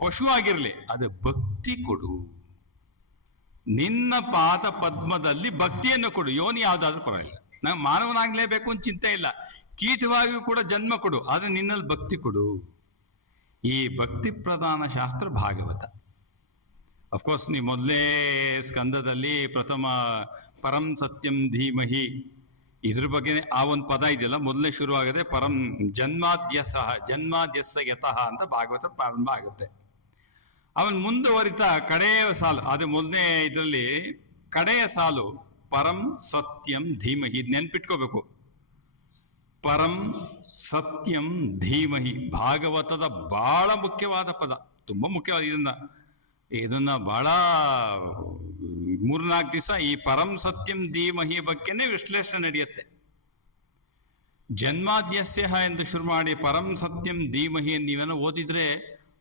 ಪಶು ಆಗಿರಲಿ, ಅದು ಭಕ್ತಿ ಕೊಡು. ನಿನ್ನ ಪಾದ ಪದ್ಮದಲ್ಲಿ ಭಕ್ತಿಯನ್ನು ಕೊಡು. ಯೋನಿ ಯಾವುದಾದ್ರೂ ಪರವಾಗಿಲ್ಲ, ನಾವು ಮಾನವನಾಗ್ಲೇಬೇಕು ಅಂತ ಚಿಂತೆ ಇಲ್ಲ. ಕೀಟವಾಗಿಯೂ ಕೂಡ ಜನ್ಮ ಕೊಡು, ಆದರೆ ನಿನ್ನಲ್ಲಿ ಭಕ್ತಿ ಕೊಡು. ಈ ಭಕ್ತಿ ಪ್ರಧಾನ ಶಾಸ್ತ್ರ ಭಾಗವತ. ಅಫ್ಕೋರ್ಸ್ ನೀವು ಮೊದಲೇ ಸ್ಕಂದದಲ್ಲಿ ಪ್ರಥಮ ಪರಂ ಸತ್ಯಂ ಧೀಮಹಿ, ಇದ್ರ ಬಗ್ಗೆ ಆ ಒಂದು ಪದ ಇದೆಯಲ್ಲ, ಮೊದಲನೇ ಶುರು ಆಗದೆ ಪರಂ ಜನ್ಮಾದ್ಯಸ ಯತಃ ಅಂತ ಭಾಗವತ ಪ್ರಾರಂಭ ಆಗುತ್ತೆ. ಅವನ್ ಮುಂದುವರಿತಾ ಕಡೆಯ ಸಾಲು, ಅದು ಮೊದಲನೇ ಇದರಲ್ಲಿ ಕಡೆಯ ಸಾಲು ಪರಂ ಸತ್ಯಂ ಧೀಮಹಿ. ಇದು ನೆನ್ಪಿಟ್ಕೋಬೇಕು, ಪರಂ ಸತ್ಯಂ ಧೀಮಹಿ ಭಾಗವತದ ಬಹಳ ಮುಖ್ಯವಾದ ಪದ, ತುಂಬಾ ಮುಖ್ಯವಾದ. ಇದನ್ನ ಬಹಳ 3-4 ದಿವಸ ಈ ಪರಂ ಸತ್ಯಂ ಧೀಮಹಿ ಬಗ್ಗೆನೇ ವಿಶ್ಲೇಷಣೆ ನಡೆಯುತ್ತೆ. ಜನ್ಮಾದ್ಯಸ್ಯ ಎಂದು ಶುರು ಮಾಡಿ ಪರಂ ಸತ್ಯಂ ಧೀಮಹಿ ನೀವೇನೋ ಓದಿದ್ರೆ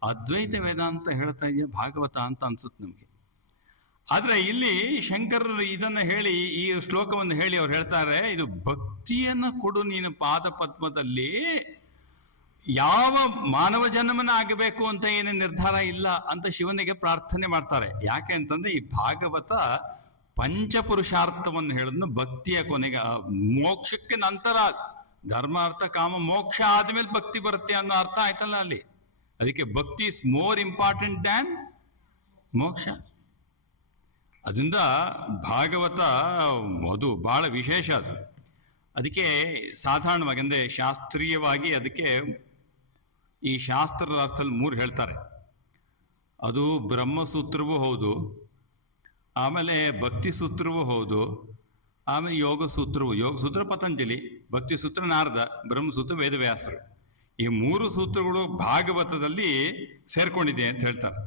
ಅದ್ವೈತ ವೇದಾಂತ ಹೇಳ್ತಾ ಇದೆಯಾ ಭಾಗವತ ಅಂತ ಅನ್ಸುತ್ತೆ ನಮಗೆ. ಆದ್ರೆ ಇಲ್ಲಿ ಶಂಕರರು ಇದನ್ನ ಹೇಳಿ, ಈ ಶ್ಲೋಕವನ್ನು ಹೇಳಿ ಅವ್ರು ಹೇಳ್ತಾರೆ, ಇದು ಭಕ್ತಿಯನ್ನ ಕೊಡು ನೀನು ಪಾದ ಪದ್ಮದಲ್ಲಿ. ಯಾವ ಮಾನವ ಜನ್ಮನ ಆಗಬೇಕು ಅಂತ ಏನೇ ನಿರ್ಧಾರ ಇಲ್ಲ ಅಂತ ಶಿವನಿಗೆ ಪ್ರಾರ್ಥನೆ ಮಾಡ್ತಾರೆ. ಯಾಕೆ ಅಂತಂದ್ರೆ ಈ ಭಾಗವತ ಪಂಚಪುರುಷಾರ್ಥವನ್ನು ಹೇಳೋದನ್ನು ಭಕ್ತಿಯ ಕೊನೆಗೆ, ಮೋಕ್ಷಕ್ಕೆ ನಂತರ ಧರ್ಮ ಅರ್ಥ ಕಾಮ ಮೋಕ್ಷ ಆದ್ಮೇಲೆ ಭಕ್ತಿ ಬರುತ್ತೆ ಅನ್ನೋ ಅರ್ಥ ಆಯ್ತಲ್ಲ ಅಲ್ಲಿ. ಅದಕ್ಕೆ ಭಕ್ತಿ ಇಸ್ ಮೋರ್ ಇಂಪಾರ್ಟೆಂಟ್ ದ್ಯಾನ್ ಮೋಕ್ಷ. ಅದರಿಂದ ಭಾಗವತ ಅದು ಬಹಳ ವಿಶೇಷ. ಅದು ಅದಕ್ಕೆ ಸಾಧಾರಣವಾಗಿ ಅಂದರೆ ಶಾಸ್ತ್ರೀಯವಾಗಿ ಅದಕ್ಕೆ ಈ ಶಾಸ್ತ್ರದ ಅರ್ಥದಲ್ಲಿ 3 ಹೇಳ್ತಾರೆ. ಅದು ಬ್ರಹ್ಮಸೂತ್ರವೂ ಹೌದು, ಆಮೇಲೆ ಭಕ್ತಿ ಸೂತ್ರವೂ ಹೌದು, ಆಮೇಲೆ ಯೋಗ ಸೂತ್ರವು. ಯೋಗ ಸೂತ್ರ ಪತಂಜಲಿ, ಭಕ್ತಿ ಸೂತ್ರ ನಾರದ, ಬ್ರಹ್ಮಸೂತ್ರ ವೇದವ್ಯಾಸರು. ಈ 3 ಸೂತ್ರಗಳು ಭಾಗವತದಲ್ಲಿ ಸೇರ್ಕೊಂಡಿದೆ ಅಂತ ಹೇಳ್ತಾರೆ.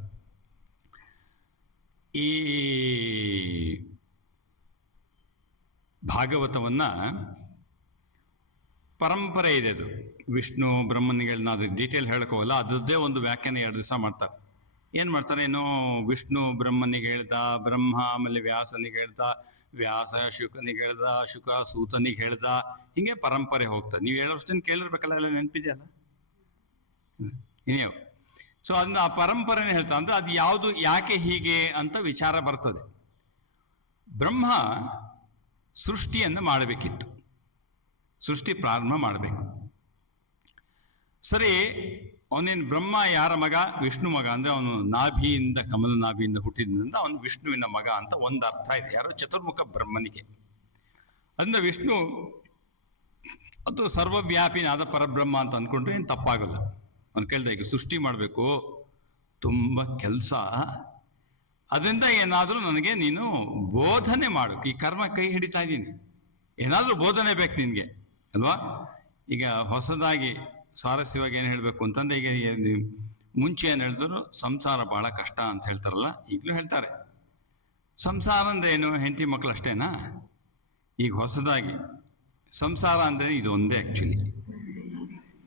ಈ ಭಾಗವತವನ್ನ ಪರಂಪರೆ ಇದೆ. ಅದು ವಿಷ್ಣು ಬ್ರಹ್ಮನಿಗಳನ್ನ ಅದು ಡೀಟೇಲ್ ಹೇಳಕ್ ಹೋಗಲ್ಲ, ಅದರದ್ದೇ ಒಂದು ವ್ಯಾಖ್ಯಾನ 2 ದಿವಸ ಮಾಡ್ತಾರೆ. ಏನು ಮಾಡ್ತಾರೆ, ಏನೋ ವಿಷ್ಣು ಬ್ರಹ್ಮನಿಗೆ ಹೇಳ್ದ, ಬ್ರಹ್ಮ ಆಮೇಲೆ ವ್ಯಾಸನಿಗೆ ಹೇಳ್ದ, ವ್ಯಾಸ ಶುಕನಿಗೆ ಹೇಳ್ದ, ಶುಕ ಸೂತನಿಗೆ ಹೇಳ್ದ, ಹಿಂಗೆ ಪರಂಪರೆ ಹೋಗ್ತದೆ. ನೀವು 7 ವರ್ಷದಿಂದ ಕೇಳಿರ್ಬೇಕಲ್ಲ, ಎಲ್ಲ ನೆನಪಿದೆಯಲ್ಲ ಇನ್ನೇವು. ಸೊ ಅದನ್ನ ಆ ಪರಂಪರೆನೇ ಹೇಳ್ತಾ, ಅಂದ್ರೆ ಅದು ಯಾವುದು ಯಾಕೆ ಹೀಗೆ ಅಂತ ವಿಚಾರ ಬರ್ತದೆ. ಬ್ರಹ್ಮ ಸೃಷ್ಟಿಯನ್ನು ಮಾಡಬೇಕಿತ್ತು, ಸೃಷ್ಟಿ ಪ್ರಾರಂಭ ಮಾಡಬೇಕು. ಸರಿ, ಅವನೇನು ಬ್ರಹ್ಮ ಯಾರ ಮಗ? ವಿಷ್ಣು ಮಗ. ಅಂದ್ರೆ ಅವನು ನಾಭಿಯಿಂದ, ಕಮಲ ನಾಭಿಯಿಂದ ಹುಟ್ಟಿದ್ರಿಂದ ಅವನು ವಿಷ್ಣುವಿನ ಮಗ ಅಂತ ಒಂದು ಅರ್ಥ ಇದೆ, ಯಾರೋ ಚತುರ್ಮುಖ ಬ್ರಹ್ಮನಿಗೆ. ಅಂದ್ರೆ ವಿಷ್ಣು ಅದು ಸರ್ವವ್ಯಾಪಿನಾದ ಪರಬ್ರಹ್ಮ ಅಂತ ಅಂದ್ಕೊಂಡ್ರೆ ಏನು ತಪ್ಪಾಗಲ್ಲ. ಅವ್ನು ಕೇಳ್ದ, ಈಗ ಸೃಷ್ಟಿ ಮಾಡಬೇಕು, ತುಂಬ ಕೆಲಸ, ಅದರಿಂದ ಏನಾದರೂ ನನಗೆ ನೀನು ಬೋಧನೆ ಮಾಡು. ಈ ಕರ್ಮ ಕೈ ಹಿಡಿತಾ ಇದ್ದೀನಿ, ಏನಾದರೂ ಬೋಧನೆ ಬೇಕು ನಿನಗೆ ಅಲ್ವಾ. ಈಗ ಹೊಸದಾಗಿ ಸ್ವಾರಸ್ಯವಾಗಿ ಏನು ಹೇಳಬೇಕು ಅಂತಂದ್ರೆ, ಈಗ ಮುಂಚೆ ಏನು ಹೇಳಿದ್ರು ಸಂಸಾರ ಬಹಳ ಕಷ್ಟ ಅಂತ ಹೇಳ್ತಾರಲ್ಲ, ಈಗಲೂ ಹೇಳ್ತಾರೆ. ಸಂಸಾರ ಅಂದ್ರೆ ಏನು? ಹೆಂಡತಿ ಮಕ್ಕಳು ಅಷ್ಟೇನಾ? ಈಗ ಹೊಸದಾಗಿ ಸಂಸಾರ ಅಂದ್ರೆ ಇದು ಒಂದೇ. ಆ್ಯಕ್ಚುಲಿ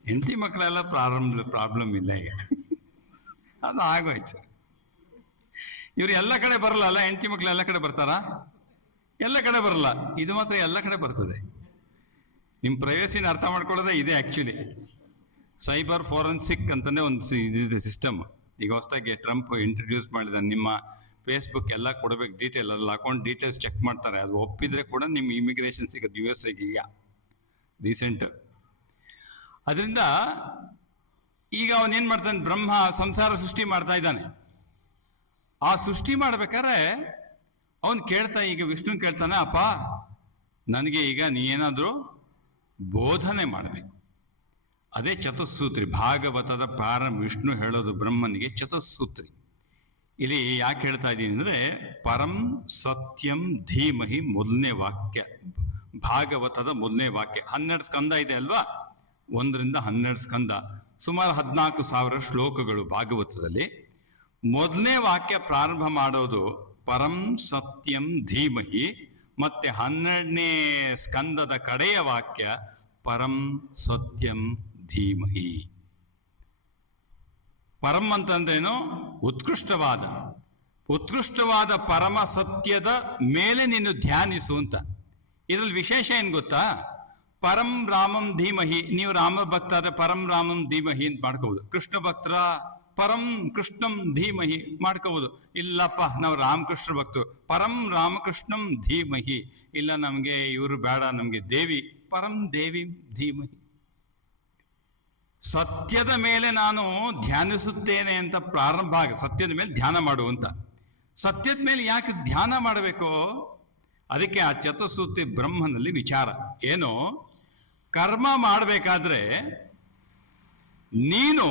ಹೆಂಡತಿ ಮಕ್ಕಳೆಲ್ಲ ಪ್ರಾಬ್ಲಮ್ ಇಲ್ಲ ಈಗ, ಅದು ಆಗೋಯ್ತು. ಇವ್ರು ಎಲ್ಲ ಕಡೆ ಬರಲ್ಲ ಅಲ್ಲ, ಹೆಂಡತಿ ಮಕ್ಕಳು ಎಲ್ಲ ಕಡೆ ಬರ್ತಾರಾ? ಎಲ್ಲ ಕಡೆ ಬರಲ್ಲ, ಇದು ಮಾತ್ರ ಎಲ್ಲ ಕಡೆ ಬರ್ತದೆ. ನಿಮ್ಮ ಪ್ರೈವಸಿನ ಅರ್ಥ ಮಾಡ್ಕೊಳ್ಳೋದೇ ಇದೆ ಆ್ಯಕ್ಚುಲಿ. ಸೈಬರ್ ಫೋರೆನ್ಸಿಕ್ ಅಂತಲೇ ಒಂದು ಇದಿದೆ ಸಿಸ್ಟಮ್. ಈಗ ಹೊಸದಾಗಿ ಟ್ರಂಪ್ ಇಂಟ್ರಡ್ಯೂಸ್ ಮಾಡಿದ, ನಿಮ್ಮ ಫೇಸ್ಬುಕ್ ಎಲ್ಲ ಕೊಡಬೇಕು ಡೀಟೇಲ್, ಅಲ್ಲ ಅಕೌಂಟ್ ಡೀಟೇಲ್ಸ್ ಚೆಕ್ ಮಾಡ್ತಾರೆ. ಅದು ಒಪ್ಪಿದ್ರೆ ಕೂಡ ನಿಮ್ಮ ಇಮಿಗ್ರೇಷನ್ ಸಿಗೋದು USA ಈಗ ರೀಸೆಂಟ್. ಅದರಿಂದ ಈಗ ಅವನೇನು ಮಾಡ್ತಾನೆ, ಬ್ರಹ್ಮ ಸಂಸಾರ ಸೃಷ್ಟಿ ಮಾಡ್ತಾ ಇದ್ದಾನೆ. ಆ ಸೃಷ್ಟಿ ಮಾಡ್ಬೇಕಾದ್ರೆ ಅವನು ಕೇಳ್ತಾ, ಈಗ ವಿಷ್ಣು ಕೇಳ್ತಾನೆ, ಅಪ್ಪ ನನಗೆ ಈಗ ನೀ ಏನಾದರೂ ಬೋಧನೆ ಮಾಡಬೇಕು. ಅದೇ ಚತುಸ್ಸೂತ್ರಿ. ಭಾಗವತದ ಪ್ರಾರಂಭ ವಿಷ್ಣು ಹೇಳೋದು ಬ್ರಹ್ಮನಿಗೆ ಚತುಸ್ಸೂತ್ರಿ. ಇಲ್ಲಿ ಯಾಕೆ ಹೇಳ್ತಾ ಇದ್ದೀನಿ ಅಂದರೆ, ಪರಂ ಸತ್ಯಂ ಧೀಮಹಿ ಮೊದಲನೇ ವಾಕ್ಯ, ಭಾಗವತದ ಮೊದಲನೇ ವಾಕ್ಯ. 12 ಸ್ಕಂದ ಇದೆ ಅಲ್ವಾ, 1 ರಿಂದ 12 ಸ್ಕಂದ, ಸುಮಾರು 14,000 ಶ್ಲೋಕಗಳು ಭಾಗವತದಲ್ಲಿ. ಮೊದಲನೇ ವಾಕ್ಯ ಪ್ರಾರಂಭ ಮಾಡೋದು ಪರಂ ಸತ್ಯಂ ಧೀಮಹಿ, ಮತ್ತೆ 12ನೇ ಸ್ಕಂದದ ಕಡೆಯ ವಾಕ್ಯ ಪರಂ ಸತ್ಯಂ ಧೀಮಹಿ. ಪರಂ ಅಂತಂದ್ರೇನು? ಉತ್ಕೃಷ್ಟವಾದ ಪರಮ ಸತ್ಯದ ಮೇಲೆ ನೀನು ಧ್ಯಾನಿಸು ಅಂತ. ಇದರಲ್ಲಿ ವಿಶೇಷ ಏನು ಗೊತ್ತಾ? ಪರಂ ರಾಮಂ ಧೀಮಹಿ, ನೀವು ರಾಮ ಭಕ್ತ ಆದ್ರೆ ಪರಂ ರಾಮಂ ಧೀಮಹಿ ಅಂತ ಮಾಡ್ಕೋಬಹುದು. ಕೃಷ್ಣ ಭಕ್ತರ ಪರಂ ಕೃಷ್ಣಂ ಧೀಮಹಿ ಮಾಡ್ಕೋಬಹುದು. ಇಲ್ಲಪ್ಪ ನಾವು ರಾಮಕೃಷ್ಣ ಭಕ್ತರು, ಪರಂ ರಾಮಕೃಷ್ಣಂ ಧೀಮಹಿ. ಇಲ್ಲ ನಮ್ಗೆ ಇವರು ಬೇಡ, ನಮ್ಗೆ ದೇವಿ, ಪರಂ ದೇವಿ ಧೀಮಹಿ. ಸತ್ಯದ ಮೇಲೆ ನಾನು ಧ್ಯಾನಿಸುತ್ತೇನೆ ಅಂತ ಪ್ರಾರಂಭ ಆಗ, ಸತ್ಯದ ಮೇಲೆ ಧ್ಯಾನ ಮಾಡುವಂತ. ಸತ್ಯದ ಮೇಲೆ ಯಾಕೆ ಧ್ಯಾನ ಮಾಡಬೇಕು? ಅದಕ್ಕೆ ಆ ಚತುಸ್ಸೂತ್ರಿ ಬ್ರಹ್ಮನಲ್ಲಿ ವಿಚಾರ ಏನು, ಕರ್ಮ ಮಾಡಬೇಕಾದ್ರೆ ನೀನು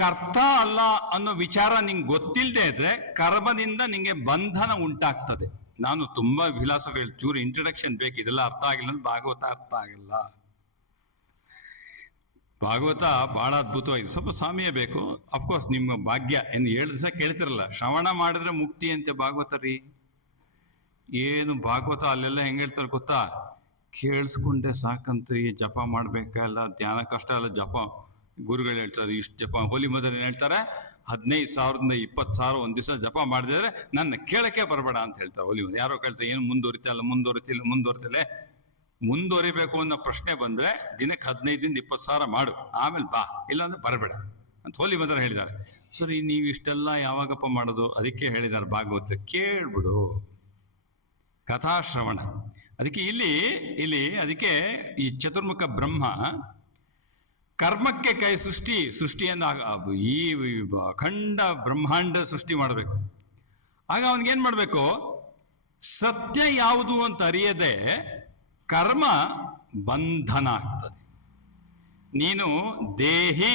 ಕರ್ತ ಅಲ್ಲ ಅನ್ನೋ ವಿಚಾರ ನಿಂಗೆ ಗೊತ್ತಿಲ್ಲದೆ ಇದ್ರೆ ಕರ್ಮದಿಂದ ನಿಂಗೆ ಬಂಧನ ಉಂಟಾಗ್ತದೆ. ನಾನು ತುಂಬಾ ಫಿಲಾಸಫಿ ಚೂರು ಇಂಟ್ರಡಕ್ಷನ್ ಬೇಕು, ಇದೆಲ್ಲ ಅರ್ಥ ಆಗಿಲ್ಲ ಅಂದ್ರೆ ಭಾಗವತ ಅರ್ಥ ಆಗಿಲ್ಲ. ಭಾಗವತ ಬಹಳ ಅದ್ಭುತವಾಗಿದೆ, ಸ್ವಲ್ಪ ಸಮಯ ಬೇಕು. ಅಫ್ಕೋರ್ಸ್ ನಿಮ್ಮ ಭಾಗ್ಯ ಏನು 7 ದಿವಸ ಕೇಳ್ತಿರಲ್ಲ, ಶ್ರವಣ ಮಾಡಿದ್ರೆ ಮುಕ್ತಿ ಅಂತೆ ಭಾಗವತ ರೀ. ಏನು ಭಾಗವತ ಅಲ್ಲೆಲ್ಲ ಹೆಂಗೆ ಹೇಳ್ತಾರೆ ಗೊತ್ತಾ? ಕೇಳಿಸ್ಕೊಂಡೆ ಸಾಕಂತ್ರಿ, ಜಪ ಮಾಡ್ಬೇಕಲ್ಲ, ಧ್ಯಾನ ಕಷ್ಟ ಅಲ್ಲ, ಜಪ ಗುರುಗಳು ಹೇಳ್ತಾರೆ ಇಷ್ಟು ಜಪ. ಹೋಲಿ ಮದರ್ ಏನು ಹೇಳ್ತಾರೆ, 15,000 20,000 ಒಂದು ದಿವಸ ಜಪ ಮಾಡಿದ್ರೆ ನನ್ನ ಕೇಳಕ್ಕೆ ಬರಬೇಡ ಅಂತ ಹೇಳ್ತಾರೆ ಹೋಲಿ ಮದರ್. ಯಾರೋ ಕೇಳ್ತಾರೆ ಏನು ಮುಂದುವರಿತಿಲ್ಲ. ಮುಂದುವರಿಬೇಕು ಅನ್ನೋ ಪ್ರಶ್ನೆ ಬಂದ್ರೆ ದಿನಕ್ಕೆ 15,000 20,000 ಮಾಡು, ಆಮೇಲೆ ಬಾ, ಇಲ್ಲಾಂದ್ರೆ ಬರಬೇಡ ಅಂತ ಹೋಲಿ ಮದರ್ ಹೇಳಿದ್ದಾರೆ. ಸರಿ, ನೀವು ಇಷ್ಟೆಲ್ಲ ಯಾವಾಗಪ್ಪ ಮಾಡೋದು? ಅದಕ್ಕೆ ಹೇಳಿದ್ದಾರೆ ಭಾಗವತ ಕೇಳ್ಬಿಡು, ಕಥಾಶ್ರವಣ. ಅದಕ್ಕೆ ಇಲ್ಲಿ ಅದಕ್ಕೆ ಈ ಚತುರ್ಮುಖ ಬ್ರಹ್ಮ ಕರ್ಮಕ್ಕೆ ಕೈ ಸೃಷ್ಟಿಯನ್ನು ಈ ಅಖಂಡ ಬ್ರಹ್ಮಾಂಡ ಸೃಷ್ಟಿ ಮಾಡಬೇಕು. ಆಗ ಅವನಿಗೇನ್ ಮಾಡಬೇಕು? ಸತ್ಯ ಯಾವುದು ಅಂತ ಅರಿಯದೆ ಕರ್ಮ ಬಂಧನ ಆಗ್ತದೆ. ನೀನು ದೇಹಿ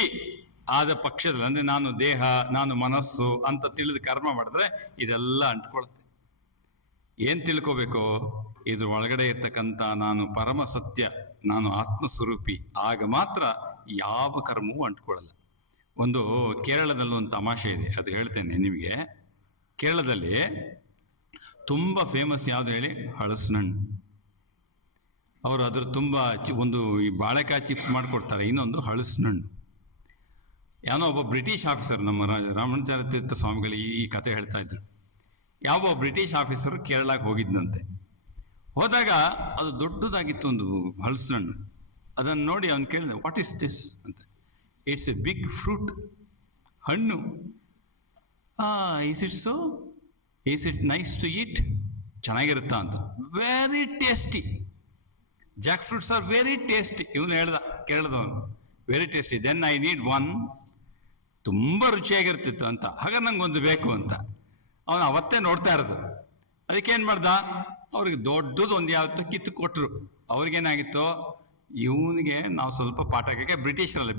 ಆದ ಪಕ್ಷದಲ್ಲಿ, ಅಂದ್ರೆ ನಾನು ದೇಹ, ನಾನು ಮನಸ್ಸು ಅಂತ ತಿಳಿದು ಕರ್ಮ ಮಾಡಿದ್ರೆ ಇದೆಲ್ಲ ಅಂಟ್ಕೊಳುತ್ತೆ. ಏನ್ ತಿಳ್ಕೋಬೇಕು? ಇದ್ರ ಒಳಗಡೆ ಇರ್ತಕ್ಕಂಥ ನಾನು ಪರಮ ಸತ್ಯ, ನಾನು ಆತ್ಮಸ್ವರೂಪಿ. ಆಗ ಮಾತ್ರ ಯಾವ ಕರ್ಮವೂ ಅಂಟ್ಕೊಳ್ಳಲ್ಲ. ಒಂದು ಕೇರಳದಲ್ಲಿ ಒಂದು ತಮಾಷೆ ಇದೆ, ಅದು ಹೇಳ್ತೇನೆ ನಿಮಗೆ. ಕೇರಳದಲ್ಲಿ ತುಂಬ ಫೇಮಸ್ ಯಾವುದು ಹೇಳಿ? ಹಳಸಿನಣ್ಣು. ಅವರು ಅದ್ರ ತುಂಬ ಒಂದು ಈ ಬಾಳೆಕಾಯಿ ಚಿಪ್ಸ್ ಮಾಡಿಕೊಡ್ತಾರೆ, ಇನ್ನೊಂದು ಹಳಸಿನಣ್ಣು. ಯಾವನೋ ಒಬ್ಬ ಬ್ರಿಟಿಷ್ ಆಫೀಸರ್, ನಮ್ಮ ರಾಮಾನುಜಾಚಾರ್ಯ ತೀರ್ಥ ಸ್ವಾಮಿಗಳು ಈ ಕತೆ ಹೇಳ್ತಾ ಇದ್ರು. ಯಾವ ಬ್ರಿಟಿಷ್ ಆಫೀಸರು ಕೇರಳಕ್ಕೆ ಹೋಗಿದ್ದಂತೆ. ಹೋದಾಗ ಅದು ದೊಡ್ಡದಾಗಿತ್ತು ಒಂದು ಹಲಸಿನಣ್ಣು. ಅದನ್ನು ನೋಡಿ ಅವನು ಕೇಳಿದ, ವಾಟ್ ಈಸ್ ದಿಸ್ ಅಂತ. ಇಟ್ಸ್ ಎ ಬಿಗ್ ಫ್ರೂಟ್, ಹಣ್ಣು. Is it so? Is it nice to eat? ಚೆನ್ನಾಗಿರುತ್ತಾ ಅಂತ. Very tasty, jack fruits are very tasty. ಇವನು ಹೇಳ್ದ ಕೇರಳದವನು, very tasty. Then I need one. ತುಂಬ ರುಚಿಯಾಗಿರ್ತಿತ್ತು ಅಂತ. ಹಾಗೆ ನಂಗೊಂದು ಬೇಕು ಅಂತ ಅವನು ಅವತ್ತೇ ನೋಡ್ತಾ ಇರೋದು. ಅದಕ್ಕೇನು ಮಾಡ್ದ, ಅವ್ರಿಗೆ ದೊಡ್ಡದು ಒಂದು ಯಾವತ್ತೋ ಕಿತ್ತು ಕೊಟ್ಟರು. ಅವ್ರಿಗೇನಾಗಿತ್ತು, ಇವನಿಗೆ ನಾವು ಸ್ವಲ್ಪ ಪಾಠ ಹಾಕಕ್ಕೆ, ಬ್ರಿಟಿಷರಲ್ಲ,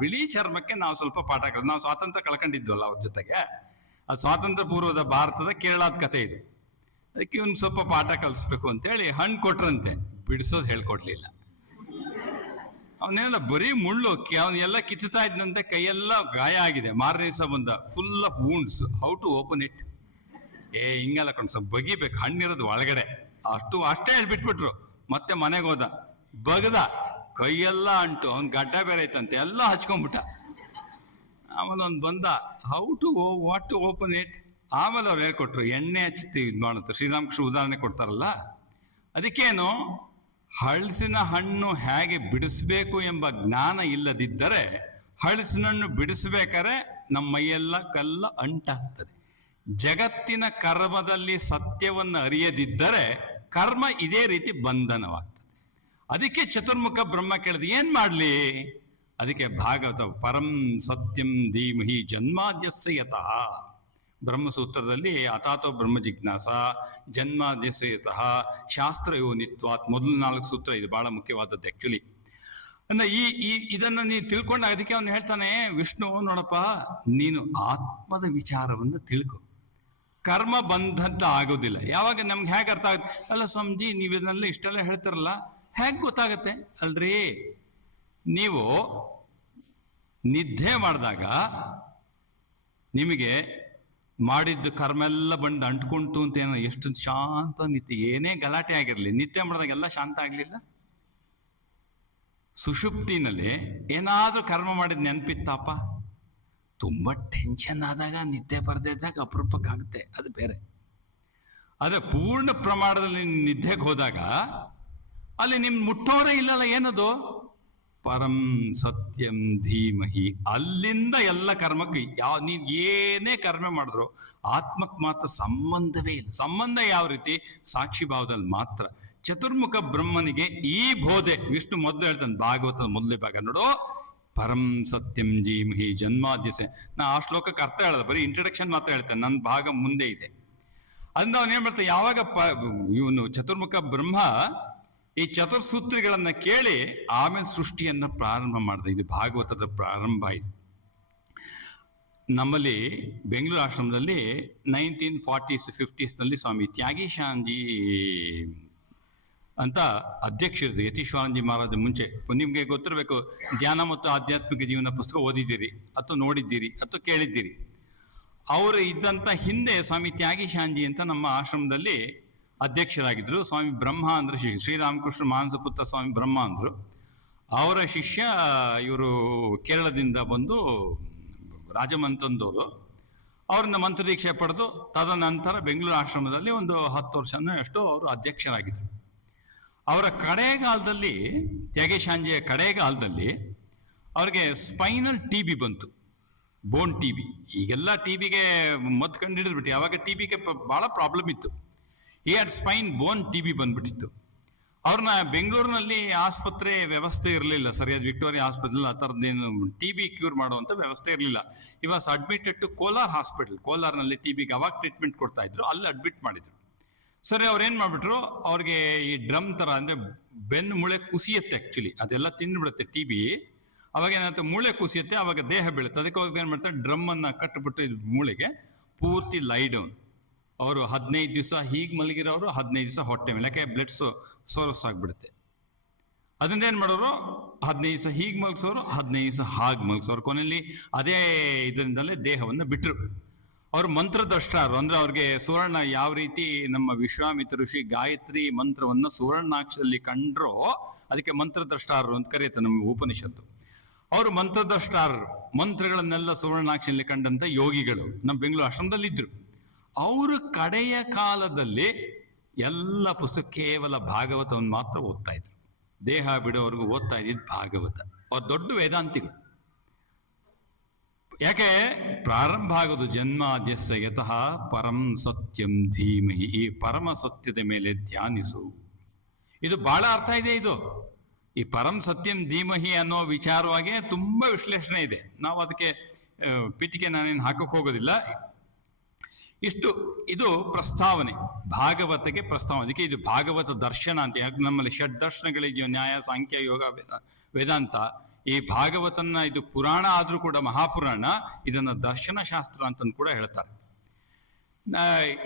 ಬಿಳಿ ಚರ್ಮಕ್ಕೆ ನಾವು ಸ್ವಲ್ಪ ಪಾಠ ಹಾಕೋದು. ನಾವು ಸ್ವಾತಂತ್ರ್ಯ ಕಳ್ಕೊಂಡಿದ್ವಲ್ಲ ಅವ್ರ ಜೊತೆಗೆ. ಅದು ಸ್ವಾತಂತ್ರ್ಯ ಪೂರ್ವದ ಭಾರತದ ಕೇರಳದ ಕಥೆ ಇದು. ಅದಕ್ಕೆ ಇವನು ಸ್ವಲ್ಪ ಪಾಠ ಕಲಿಸ್ಬೇಕು ಅಂತೇಳಿ ಹಣ್ಣು ಕೊಟ್ರಂತೆ. ಬಿಡಿಸೋದು ಹೇಳ್ಕೊಡ್ಲಿಲ್ಲ. ಅವನೆಲ್ಲ ಬರೀ ಮುಳ್ಳು, ಅವನು ಎಲ್ಲ ಕಿಚ್ಚುತ್ತಾ ಇದ್ದಂತೆ, ಕೈಯೆಲ್ಲ ಗಾಯ ಆಗಿದೆ. ಮಾರನೇ ದಿವಸ ಬಂದ, full of wounds. How to open it? ಹಿಂಗೆಲ್ಲ ಸ್ವಲ್ಪ ಬಗಿಬೇಕು, ಹಣ್ಣಿರೋದು ಒಳಗಡೆ. ಅಷ್ಟೇ ಹೇಳ್ಬಿಟ್ಬಿಟ್ರು. ಮತ್ತೆ ಮನೆಗೆ ಹೋದ, ಬಗದ, ಕೈಯೆಲ್ಲ ಅಂಟು, ಅವ್ನ್ ಗಡ್ಡ ಬೇರೆ ಐತಂತೆ, ಎಲ್ಲ ಹಚ್ಕೊಂಡ್ಬಿಟ್ಟ. ಆಮೇಲೆ ಅವ್ನು ಬಂದ, ವಾಟ್ ಟು ಓಪನ್ ಇಟ್? ಆಮೇಲೆ ಅವ್ರು ಹೇಳ್ಕೊಟ್ರು, ಎಣ್ಣೆ ಹಚ್ಚಿ ಇದು ಮಾಡುತ್ತೆ. ಶ್ರೀರಾಮಕೃಷ್ಣ ಉದಾಹರಣೆ ಕೊಡ್ತಾರಲ್ಲ, ಅದಕ್ಕೇನು, ಹಳಸಿನ ಹಣ್ಣು ಹೇಗೆ ಬಿಡಿಸ್ಬೇಕು ಎಂಬ ಜ್ಞಾನ ಇಲ್ಲದಿದ್ದರೆ ಹಳಸಿನ ಹಣ್ಣು ಬಿಡಿಸ್ಬೇಕಾದ್ರೆ ನಮ್ಮ ಮೈಯೆಲ್ಲ ಕಲ್ಲ ಅಂಟಾಗ್ತದೆ. ಜಗತ್ತಿನ ಕರ್ಮದಲ್ಲಿ ಸತ್ಯವನ್ನು ಅರಿಯದಿದ್ದರೆ ಕರ್ಮ ಇದೇ ರೀತಿ ಬಂಧನವಾಗ್ತದೆ. ಅದಕ್ಕೆ ಚತುರ್ಮುಖ ಬ್ರಹ್ಮ ಕೇಳಿದ, ಏನ್ ಮಾಡ್ಲಿ? ಅದಕ್ಕೆ ಭಾಗವತ ಪರಂ ಸತ್ಯಂ ಧೀಮಹಿ ಜನ್ಮಾದ್ಯಸ್ಯ ಯತಃ, ಬ್ರಹ್ಮಸೂತ್ರದಲ್ಲಿ ಅಥಾತೋ ಬ್ರಹ್ಮ ಜಿಜ್ಞಾಸ ಜನ್ಮಾದ್ಯಸ್ಯ ಯತಃ ಶಾಸ್ತ್ರ ಯೋನಿತ್ವಾತ್, ಮೊದಲು 4 ಸೂತ್ರ ಇದು ಬಹಳ ಮುಖ್ಯವಾದದ್ದು ಆಕ್ಚುಲಿ. ಅಂದ್ರೆ ಇದನ್ನ ನೀವು ತಿಳ್ಕೊಂಡ, ಅದಕ್ಕೆ ಅವನು ಹೇಳ್ತಾನೆ ವಿಷ್ಣು, ನೋಡಪ್ಪ, ನೀನು ಆತ್ಮದ ವಿಚಾರವನ್ನು ತಿಳ್ಕೊ, ಕರ್ಮ ಬಂದಂತ ಆಗೋದಿಲ್ಲ. ಯಾವಾಗ ನಮ್ಗೆ ಹೇಗೆ ಅರ್ಥ ಆಗುತ್ತೆ? ಅಲ್ಲ ಸ್ವಾಮೀಜಿ, ನೀವಿದನ್ನೆಲ್ಲ ಇಷ್ಟೆಲ್ಲ ಹೇಳ್ತಾರಲ್ಲ, ಹೇಗೆ ಗೊತ್ತಾಗತ್ತೆ? ಅಲ್ರಿ, ನೀವು ನಿದ್ದೆ ಮಾಡಿದಾಗ ನಿಮಗೆ ಮಾಡಿದ್ದು ಕರ್ಮ ಎಲ್ಲ ಬಂದು ಅಂಟ್ಕೊಂತು ಅಂತ ಏನೋ, ಎಷ್ಟು ಶಾಂತ ನಿತ್ಯ, ಏನೇ ಗಲಾಟೆ ಆಗಿರಲಿ, ನಿತ್ಯ ಮಾಡಿದಾಗ ಎಲ್ಲ ಶಾಂತ ಆಗ್ಲಿಲ್ಲ. ಸುಷುಪ್ತಿನಲ್ಲಿ ಏನಾದ್ರೂ ಕರ್ಮ ಮಾಡಿದ್ ನೆನಪಿತ್ತಪ್ಪ, ತುಂಬಾ ಟೆನ್ಷನ್ ಆದಾಗ, ನಿದ್ದೆ ಬರದೇ ಇದ್ದಾಗ ಅಪರೂಪಕ್ಕಾಗುತ್ತೆ, ಅದು ಬೇರೆ. ಆದ್ರೆ ಪೂರ್ಣ ಪ್ರಮಾಣದಲ್ಲಿ ನಿದ್ದೆಗೆ ಹೋದಾಗ ಅಲ್ಲಿ ನಿಮ್ ಮುಟ್ಟೋರೇ ಇಲ್ಲಲ್ಲ. ಏನದು? ಪರಂ ಸತ್ಯಂ ಧೀಮಹಿ. ಅಲ್ಲಿಂದ ಎಲ್ಲ ಕರ್ಮಕ್ಕೆ ನೀನ್ ಏನೇ ಕರ್ಮ ಮಾಡಿದ್ರು ಆತ್ಮಕ್ಕೆ ಮಾತ್ರ ಸಂಬಂಧವೇ ಇಲ್ಲ. ಸಂಬಂಧ ಯಾವ ರೀತಿ? ಸಾಕ್ಷಿ ಭಾವದಲ್ಲಿ ಮಾತ್ರ. ಚತುರ್ಮುಖ ಬ್ರಹ್ಮನಿಗೆ ಈ ಬೋಧೆ ವಿಷ್ಣು ಮೊದಲು ಹೇಳ್ತಾನೆ, ಭಾಗವತದ ಮೊದಲೇ ಭಾಗ ನೋಡು, ಪರಂ ಸತ್ಯಂ ಧೀಮಹಿ ಜನ್ಮಾದ್ಯಸ್ಯ. ನಾ ಆ ಶ್ಲೋಕಕ್ಕೆ ಅರ್ಥ ಹೇಳದ, ಬರೀ ಇಂಟ್ರಡಕ್ಷನ್ ಮಾತ್ರ ಹೇಳ್ತೇನೆ, ನನ್ನ ಭಾಗ ಮುಂದೆ ಇದೆ. ಅಂದ ಅವನು ಏನ್ ಮಾಡ್ತಾನೆ, ಯಾವಾಗ ಇವನು ಚತುರ್ಮುಖ ಬ್ರಹ್ಮ ಈ ಚತುರ್ಸೂತ್ರಿಗಳನ್ನ ಕೇಳಿ ಆಮೇಲೆ ಸೃಷ್ಟಿಯನ್ನ ಪ್ರಾರಂಭ ಮಾಡಿದೆ. ಇದು ಭಾಗವತದ ಪ್ರಾರಂಭ. ಇದು ನಮ್ಮಲ್ಲಿ ಬೆಂಗಳೂರು ಆಶ್ರಮದಲ್ಲಿ 1940s 50s ಸ್ವಾಮಿ ತ್ಯಾಗೀಶಾಂಜಿ ಅಂತ ಅಧ್ಯಕ್ಷರಿದ್ದು, ಯತೀಶ್ವರಂಜಿ ಮಹಾರಾಜ ಮುಂಚೆ. ನಿಮ್ಗೆ ಗೊತ್ತಿರಬೇಕು, ಧ್ಯಾನ ಮತ್ತು ಆಧ್ಯಾತ್ಮಿಕ ಜೀವನ ಪುಸ್ತಕ ಓದಿದ್ದೀರಿ ಅಥವಾ ನೋಡಿದ್ದೀರಿ ಅಥವಾ ಕೇಳಿದ್ದೀರಿ. ಅವರು ಇದ್ದಂತ ಹಿಂದೆ ಸ್ವಾಮಿ ತ್ಯಾಗೀಶಾಂಜಿ ಅಂತ ನಮ್ಮ ಆಶ್ರಮದಲ್ಲಿ ಅಧ್ಯಕ್ಷರಾಗಿದ್ರು. ಸ್ವಾಮಿ ಬ್ರಹ್ಮ ಅಂದ್ರೆ ಶ್ರೀರಾಮಕೃಷ್ಣ ಮಾನಸಪುತ್ರ ಸ್ವಾಮಿ ಬ್ರಹ್ಮ ಅಂದ್ರು. ಅವರ ಶಿಷ್ಯ ಇವರು ಕೇರಳದಿಂದ ಬಂದು ರಾಜಮಂತಂದವರು, ಅವ್ರನ್ನ ಮಂತ್ರದೀಕ್ಷೆ ಪಡೆದು ತದನಂತರ ಬೆಂಗಳೂರು ಆಶ್ರಮದಲ್ಲಿ ಒಂದು 10 ವರ್ಷನೋ ಎಷ್ಟೋ ಅವರು ಅಧ್ಯಕ್ಷರಾಗಿದ್ದರು. ಅವರ ಕಡೆಗಾಲದಲ್ಲಿ, ತ್ಯಾಗೇಶಾಂಜೆಯ ಕಡೆಗಾಲದಲ್ಲಿ ಅವ್ರಿಗೆ ಸ್ಪೈನಲ್ TB ಬಂತು, ಬೋನ್ TB. ಈಗೆಲ್ಲ TBಗೆ ಮದ್ದು ಕಂಡು ಹಿಡಿದ್ಬಿಟ್ಟು, ಯಾವಾಗ TBಗೆ ಭಾಳ ಪ್ರಾಬ್ಲಮ್ ಇತ್ತು. ಈ ಸ್ಪೈನ್ ಬೋನ್ TB ಬಂದ್ಬಿಟ್ಟಿತ್ತು. ಅವ್ರನ್ನ ಬೆಂಗಳೂರಿನಲ್ಲಿ ಆಸ್ಪತ್ರೆ ವ್ಯವಸ್ಥೆ ಇರಲಿಲ್ಲ, ಸರಿಯಾದ ವಿಕ್ಟೋರಿಯಾ ಆಸ್ಪತ್ರೆ ಆ ಥರದ್ದೇನು TB ಕ್ಯೂರ್ ಮಾಡುವಂಥ ವ್ಯವಸ್ಥೆ ಇರಲಿಲ್ಲ. He was admitted to Kolar hospital. ಕೋಲಾರ್ನಲ್ಲಿ TBಗೆ ಅವಾಗ ಟ್ರೀಟ್ಮೆಂಟ್ ಕೊಡ್ತಾ ಇದ್ರು, ಅಲ್ಲಿ ಅಡ್ಮಿಟ್ ಮಾಡಿದ್ರು. ಸರಿ, ಅವ್ರೇನು ಮಾಡಿಬಿಟ್ರು, ಅವ್ರಿಗೆ ಈ ಡ್ರಮ್ ಥರ ಅಂದರೆ ಬೆನ್ನು ಮೂಳೆ ಕುಸಿಯುತ್ತೆ, ಆ್ಯಕ್ಚುಲಿ ಅದೆಲ್ಲ ತಿಂದುಬಿಡುತ್ತೆ TB. ಅವಾಗ ಏನಾಗುತ್ತೆ, ಮೂಳೆ ಕುಸಿಯುತ್ತೆ, ಅವಾಗ ದೇಹ ಬೀಳುತ್ತೆ. ಅದಕ್ಕೆ ಅವ್ರಿಗೆ ಏನು ಮಾಡ್ತಾರೆ, ಡ್ರಮ್ಮನ್ನು ಕಟ್ಟಿಬಿಟ್ಟು ಇದು ಮೂಳೆಗೆ ಪೂರ್ತಿ ಲೈ ಡೌನ್. ಅವರು 15 ದಿವಸ ಹೀಗೆ ಮಲಗಿರೋರು, 15 ದಿವಸ ಹೊಟ್ಟೆ ಮೇಲೆ, ಯಾಕೆ ಬ್ಲಡ್ ಸೋರ್ಸ್ ಆಗಿಬಿಡುತ್ತೆ. ಅದರಿಂದ ಏನು ಮಾಡೋರು, 15 ದಿವಸ ಹೀಗೆ ಮಲಗಿಸೋರು, 15 ದಿವಸ ಹಾಗೆ ಮಲಗಿಸೋರು. ಕೊನೆಯಲ್ಲಿ ಅದೇ ಇದರಿಂದಲೇ ದೇಹವನ್ನು ಬಿಟ್ಟರು. ಅವರು ಮಂತ್ರದ್ರಷ್ಟಾರು, ಅಂದರೆ ಅವ್ರಿಗೆ ಸುವರ್ಣ ಯಾವ ರೀತಿ ನಮ್ಮ ವಿಶ್ವಾಮಿತ್ರ ಋಷಿ ಗಾಯತ್ರಿ ಮಂತ್ರವನ್ನು ಸುವರ್ಣಾಕ್ಷರಲ್ಲಿ ಕಂಡ್ರೋ ಅದಕ್ಕೆ ಮಂತ್ರದ್ರಷ್ಟಾರರು ಅಂತ ಕರೆಯುತ್ತೆ ನಮ್ಮ ಉಪನಿಷತ್ತು. ಅವರು ಮಂತ್ರದ್ರಷ್ಟಾರರು, ಮಂತ್ರಗಳನ್ನೆಲ್ಲ ಸುವರ್ಣಾಕ್ಷರಲ್ಲಿ ಕಂಡಂಥ ಯೋಗಿಗಳು ನಮ್ಮ ಬೆಂಗಳೂರು ಆಶ್ರಮದಲ್ಲಿದ್ದರು. ಅವರು ಕಡೆಯ ಕಾಲದಲ್ಲಿ ಎಲ್ಲ ಪುಸ್ತಕ ಕೇವಲ ಭಾಗವತವನ್ನು ಮಾತ್ರ ಓದ್ತಾ ಇದ್ರು. ದೇಹ ಬಿಡೋವರೆಗೂ ಓದ್ತಾ ಇದ್ದಿದ್ದು ಭಾಗವತ. ಅವ್ರು ದೊಡ್ಡ ವೇದಾಂತಿಗಳು. ಯಾಕೆ ಪ್ರಾರಂಭ ಆಗೋದು ಜನ್ಮಾದ್ಯಸ್ಯ ಯತಃ ಪರಂ ಸತ್ಯಂ ಧೀಮಹಿ, ಈ ಪರಮ ಸತ್ಯದ ಮೇಲೆ ಧ್ಯಾನಿಸು. ಇದು ಬಹಳ ಅರ್ಥ ಇದೆ. ಇದು ಈ ಪರಂ ಸತ್ಯಂ ಧೀಮಹಿ ಅನ್ನೋ ವಿಚಾರವಾಗಿ ತುಂಬ ವಿಶ್ಲೇಷಣೆ ಇದೆ. ನಾವು ಅದಕ್ಕೆ ಪೀಠಿಕೆ ನಾನೇನು ಹಾಕಕ್ಕೆ ಹೋಗೋದಿಲ್ಲ. ಇಷ್ಟು ಇದು ಪ್ರಸ್ತಾವನೆ, ಭಾಗವತಕ್ಕೆ ಪ್ರಸ್ತಾವನೆ. ಅದಕ್ಕೆ ಇದು ಭಾಗವತ ದರ್ಶನ ಅಂತ. ಯಾಕೆ ನಮ್ಮಲ್ಲಿ ಷಡ್ ದರ್ಶನಗಳಿದೆಯೋ, ನ್ಯಾಯ, ಸಾಂಖ್ಯ, ಯೋಗ, ವೇದಾಂತ. ಈ ಭಾಗವತನ ಇದು ಪುರಾಣ ಆದರೂ ಕೂಡ ಮಹಾಪುರಾಣ, ಇದನ್ನು ದರ್ಶನ ಶಾಸ್ತ್ರ ಅಂತಂದು ಕೂಡ ಹೇಳ್ತಾರೆ.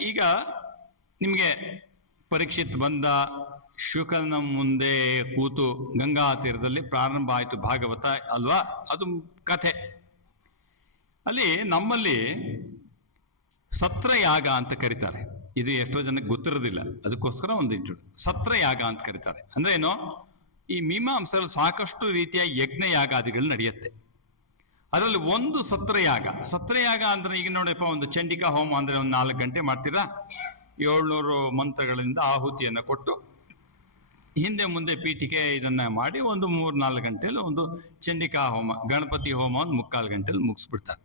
ಈಗ ನಿಮಗೆ ಪರೀಕ್ಷಿತ್ ಬಂದ, ಶುಕನ ಮುಂದೆ ಕೂತು ಗಂಗಾ ತೀರದಲ್ಲಿ ಪ್ರಾರಂಭ ಆಯಿತು ಭಾಗವತ ಅಲ್ವಾ, ಅದು ಕಥೆ. ಅಲ್ಲಿ ನಮ್ಮಲ್ಲಿ ಸತ್ರಯಾಗ ಅಂತ ಕರೀತಾರೆ. ಇದು ಎಷ್ಟೋ ಜನಕ್ಕೆ ಗೊತ್ತಿರೋದಿಲ್ಲ, ಅದಕ್ಕೋಸ್ಕರ ಒಂದು ಸತ್ರಯಾಗ ಅಂತ ಕರೀತಾರೆ. ಅಂದ್ರೆ ಏನು, ಈ ಮೀಮಾಂಸರಲ್ಲಿ ಸಾಕಷ್ಟು ರೀತಿಯ ಯಜ್ಞ ಯಾಗಾದಿಗಳು ನಡೆಯುತ್ತೆ. ಅದರಲ್ಲಿ ಒಂದು ಸತ್ರಯಾಗ. ಸತ್ರಯಾಗ ಅಂದ್ರೆ ಈಗ ನೋಡಪ್ಪ, ಒಂದು ಚಂಡಿಕಾ ಹೋಮ ಅಂದ್ರೆ ಒಂದು 4 ಗಂಟೆ ಮಾಡ್ತೀರಾ, 700 ಮಂತ್ರಗಳಿಂದ ಆಹುತಿಯನ್ನು ಕೊಟ್ಟು ಹಿಂದೆ ಮುಂದೆ ಪೀಠಿಕೆ ಇದನ್ನ ಮಾಡಿ ಒಂದು 3-4 ಗಂಟೆಯಲ್ಲಿ ಒಂದು ಚಂಡಿಕಾ ಹೋಮ, ಗಣಪತಿ ಹೋಮ ಒಂದು 3/4 ಗಂಟೆಯಲ್ಲಿ ಮುಗಿಸ್ಬಿಡ್ತಾರೆ.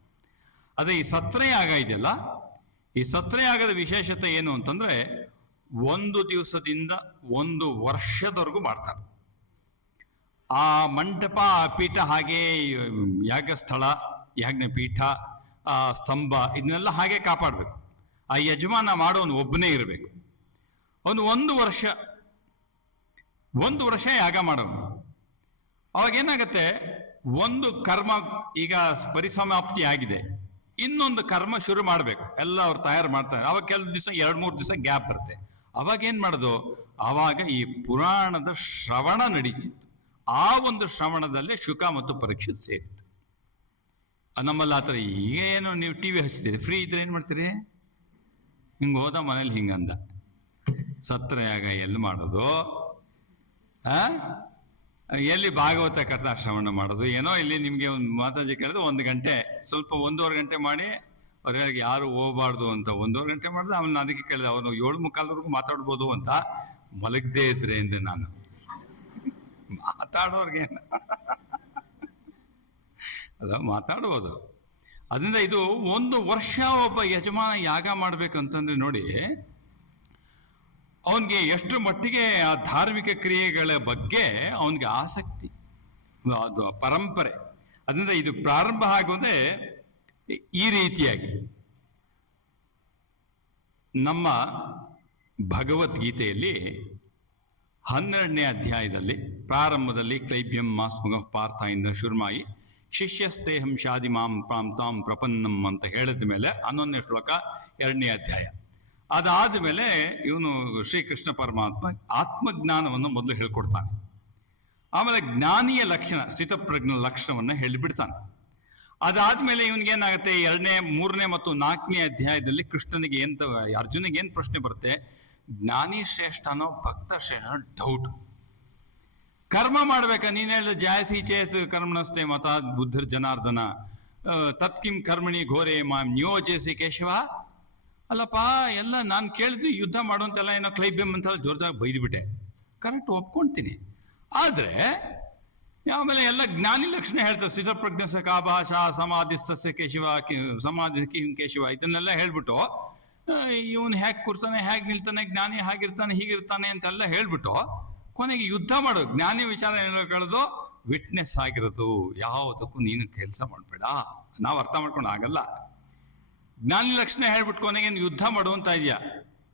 ಅದೇ ಈ ಸತ್ರಯಾಗ ಇದೆಯಲ್ಲ, ಈ ಸತ್ರಯಾಗದ ವಿಶೇಷತೆ ಏನು ಅಂತಂದ್ರೆ 1 ದಿವಸದಿಂದ 1 ವರ್ಷದವರೆಗೂ ಮಾಡ್ತಾರೆ. ಆ ಮಂಟಪ, ಆ ಪೀಠ, ಹಾಗೆ ಯಾಗ ಸ್ಥಳ, ಯಾಜ್ಞ ಪೀಠ, ಆ ಸ್ತಂಭ, ಇದನ್ನೆಲ್ಲ ಹಾಗೆ ಕಾಪಾಡಬೇಕು. ಆ ಯಜಮಾನ ಮಾಡೋನು ಒಬ್ಬನೇ ಇರಬೇಕು. ಅವನು 1 ವರ್ಷ ಯಾಗ ಮಾಡೋನು. ಅವಾಗ ಏನಾಗತ್ತೆ, ಒಂದು ಕರ್ಮ ಈಗ ಪರಿಸಮಾಪ್ತಿ ಆಗಿದೆ, ಇನ್ನೊಂದು ಕರ್ಮ ಶುರು ಮಾಡಬೇಕು. ಎಲ್ಲ ಅವ್ರು ತಯಾರು ಮಾಡ್ತಾರೆ. ಅವಾಗ ಕೆಲವು ದಿವಸ 2-3 ದಿವಸ ಗ್ಯಾಪ್ ಬರುತ್ತೆ. ಅವಾಗ ಏನು ಮಾಡೋದು, ಆವಾಗ ಈ ಪುರಾಣದ ಶ್ರವಣ ನಡೀತಿತ್ತು. ಆ ಒಂದು ಶ್ರವಣದಲ್ಲೇ ಶುಕ ಮತ್ತು ಪರೀಕ್ಷಿತ್ ಸೇರಿತ್ತು. ನಮ್ಮಲ್ಲಿ ಆ ಥರ ಈಗ ಏನು, ನೀವು TV ಹಚ್ತೀರಿ, ಫ್ರೀ ಇದ್ರೆ ಏನು ಮಾಡ್ತೀರಿ, ಹಿಂಗೆ ಹೋದ ಮನೇಲಿ ಹಿಂಗಂದ, ಸತ್ರಯಾಗ ಎಲ್ಲಿ ಮಾಡೋದು, ಎಲ್ಲಿ ಭಾಗವತ ಕಥಾ ಶ್ರವಣ ಮಾಡೋದು, ಏನೋ ಇಲ್ಲಿ ನಿಮಗೆ ಒಂದು ಮಾತಾಜಿ ಕೇಳಿದ್ರೆ 1 ಗಂಟೆ, ಸ್ವಲ್ಪ 1.5 ಗಂಟೆ ಮಾಡಿ ಅವ್ರಿಗೆ ಯಾರು ಹೋಗಬಾರ್ದು ಅಂತ 1.5 ಗಂಟೆ ಮಾಡಿದ್ರೆ ಅವನ್ನ ಅದಕ್ಕೆ ಕೇಳಿದೆ, ಅವನು 7:45 ಮಾತಾಡ್ಬೋದು ಅಂತ. ಮಲಗದೇ ಇದ್ರೆ ಅಂದೆ ನಾನು, ಮಾತಾಡೋರ್ಗೆ ಅದ ಮಾತಾಡ್ಬೋದು. ಅದರಿಂದ ಇದು 1 ವರ್ಷ ಒಬ್ಬ ಯಜಮಾನ ಯಾಗ ಮಾಡ್ಬೇಕಂತಂದ್ರೆ ನೋಡಿ, ಅವನಿಗೆ ಎಷ್ಟು ಮಟ್ಟಿಗೆ ಆ ಧಾರ್ಮಿಕ ಕ್ರಿಯೆಗಳ ಬಗ್ಗೆ ಅವನಿಗೆ ಆಸಕ್ತಿ, ಅದು ಪರಂಪರೆ. ಅದರಿಂದ ಇದು ಪ್ರಾರಂಭ ಆಗೋದೇ ಈ ರೀತಿಯಾಗಿ. ನಮ್ಮ ಭಗವದ್ಗೀತೆಯಲ್ಲಿ 12ನೇ ಅಧ್ಯಾಯದಲ್ಲಿ ಪ್ರಾರಂಭದಲ್ಲಿ ಕ್ಲೈಬ್ಯಂ ಮಾಸ್ಮುಗ ಪಾರ್ಥಾಯಿಂದ ಶುರುಮಾಯಿ ಶಿಷ್ಯಸ್ತೇಹಂ ಶಾದಿ ಮಾಂ ಪ್ರಾಂತಾಂ ಪ್ರಪನ್ನಂ ಅಂತ ಹೇಳಿದ ಮೇಲೆ 11ನೇ ಶ್ಲೋಕ 2ನೇ ಅಧ್ಯಾಯ. ಅದಾದ ಮೇಲೆ ಇವನು ಶ್ರೀಕೃಷ್ಣ ಪರಮಾತ್ಮ ಆತ್ಮಜ್ಞಾನವನ್ನು ಮೊದಲು ಹೇಳ್ಕೊಡ್ತಾನೆ. ಆಮೇಲೆ ಜ್ಞಾನಿಯ ಲಕ್ಷಣ, ಸ್ಥಿತಪ್ರಜ್ಞ ಲಕ್ಷಣವನ್ನು ಹೇಳಿಬಿಡ್ತಾನೆ. ಅದಾದ್ಮೇಲೆ ಇವನಿಗೇನಾಗುತ್ತೆ, 2ನೇ, 3ನೇ ಮತ್ತು 4ನೇ ಅಧ್ಯಾಯದಲ್ಲಿ ಕೃಷ್ಣನಿಗೆ ಅರ್ಜುನಿಗೆ ಏನು ಪ್ರಶ್ನೆ ಬರುತ್ತೆ, ಜ್ಞಾನಿ ಶ್ರೇಷ್ಠನೋ ಭಕ್ತ ಶ್ರೇಷ್ಠನೋ ಡೌಟ್. ಕರ್ಮ ಮಾಡ್ಬೇಕ. ನೀನ್ ಹೇಳಿದ ಜಾಯಸಿ ಚೇಸ್ ಕರ್ಮಣಸ್ತೆ ಮತ ಬುದ್ಧರ್ ಜನಾರ್ದನ ತತ್ಕಿಂ ಕರ್ಮಣಿ ಘೋರೆ ಮಾಂ ನಿಯೋಜಿಸಿ ಕೇಶವ. ಅಲ್ಲಪ್ಪ, ಎಲ್ಲ ನಾನು ಕೇಳಿದ್ದು ಯುದ್ಧ ಮಾಡುವಂತೆಲ್ಲ ಏನೋ ಕ್ಲೈಬ್ಯಮ್ ಅಂತ ಜೋರ್ದಾಗಿ ಬೈದ್ಬಿಟ್ಟೆ, ಕರೆಕ್ಟ್ ಒಪ್ಕೊಂತೀನಿ. ಆದ್ರೆ ಆಮೇಲೆ ಎಲ್ಲ ಜ್ಞಾನಿ ಲಕ್ಷಣ ಹೇಳ್ತಾರೆ. ಸ್ಥಿತಪ್ರಜ್ಞ ಕಾಭಾಷ ಸಮಾಧಿಸ್ತಸ್ಯ ಕೇಶವ ಸಮಾಧಿ ಕಿಂ ಕೇಶವ ಇದನ್ನೆಲ್ಲ ಹೇಳ್ಬಿಟ್ಟು ಇವನು ಹೇಗೆ ಕೂರ್ತಾನೆ, ಹೇಗೆ ನಿಲ್ತಾನೆ, ಜ್ಞಾನಿ ಹಾಗಿರ್ತಾನೆ ಹೀಗಿರ್ತಾನೆ ಅಂತೆಲ್ಲ ಹೇಳ್ಬಿಟ್ಟು ಕೊನೆಗೆ ಯುದ್ಧ ಮಾಡು. ಜ್ಞಾನಿ ವಿಚಾರ ಏನೋ ಕೇಳೋದು ವಿಟ್ನೆಸ್ ಆಗಿರೋದು. ಯಾವುದಕ್ಕೂ ನೀನು ಕೆಲಸ ಮಾಡಬೇಡ. ನಾವು ಅರ್ಥ ಮಾಡ್ಕೊಂಡು ಆಗಲ್ಲ. ಜ್ಞಾನಿ ಲಕ್ಷಣ ಹೇಳ್ಬಿಟ್ಟು ಕೊನೆಗೆ ಯುದ್ಧ ಮಾಡುವಂತ ಇದೆಯಾ.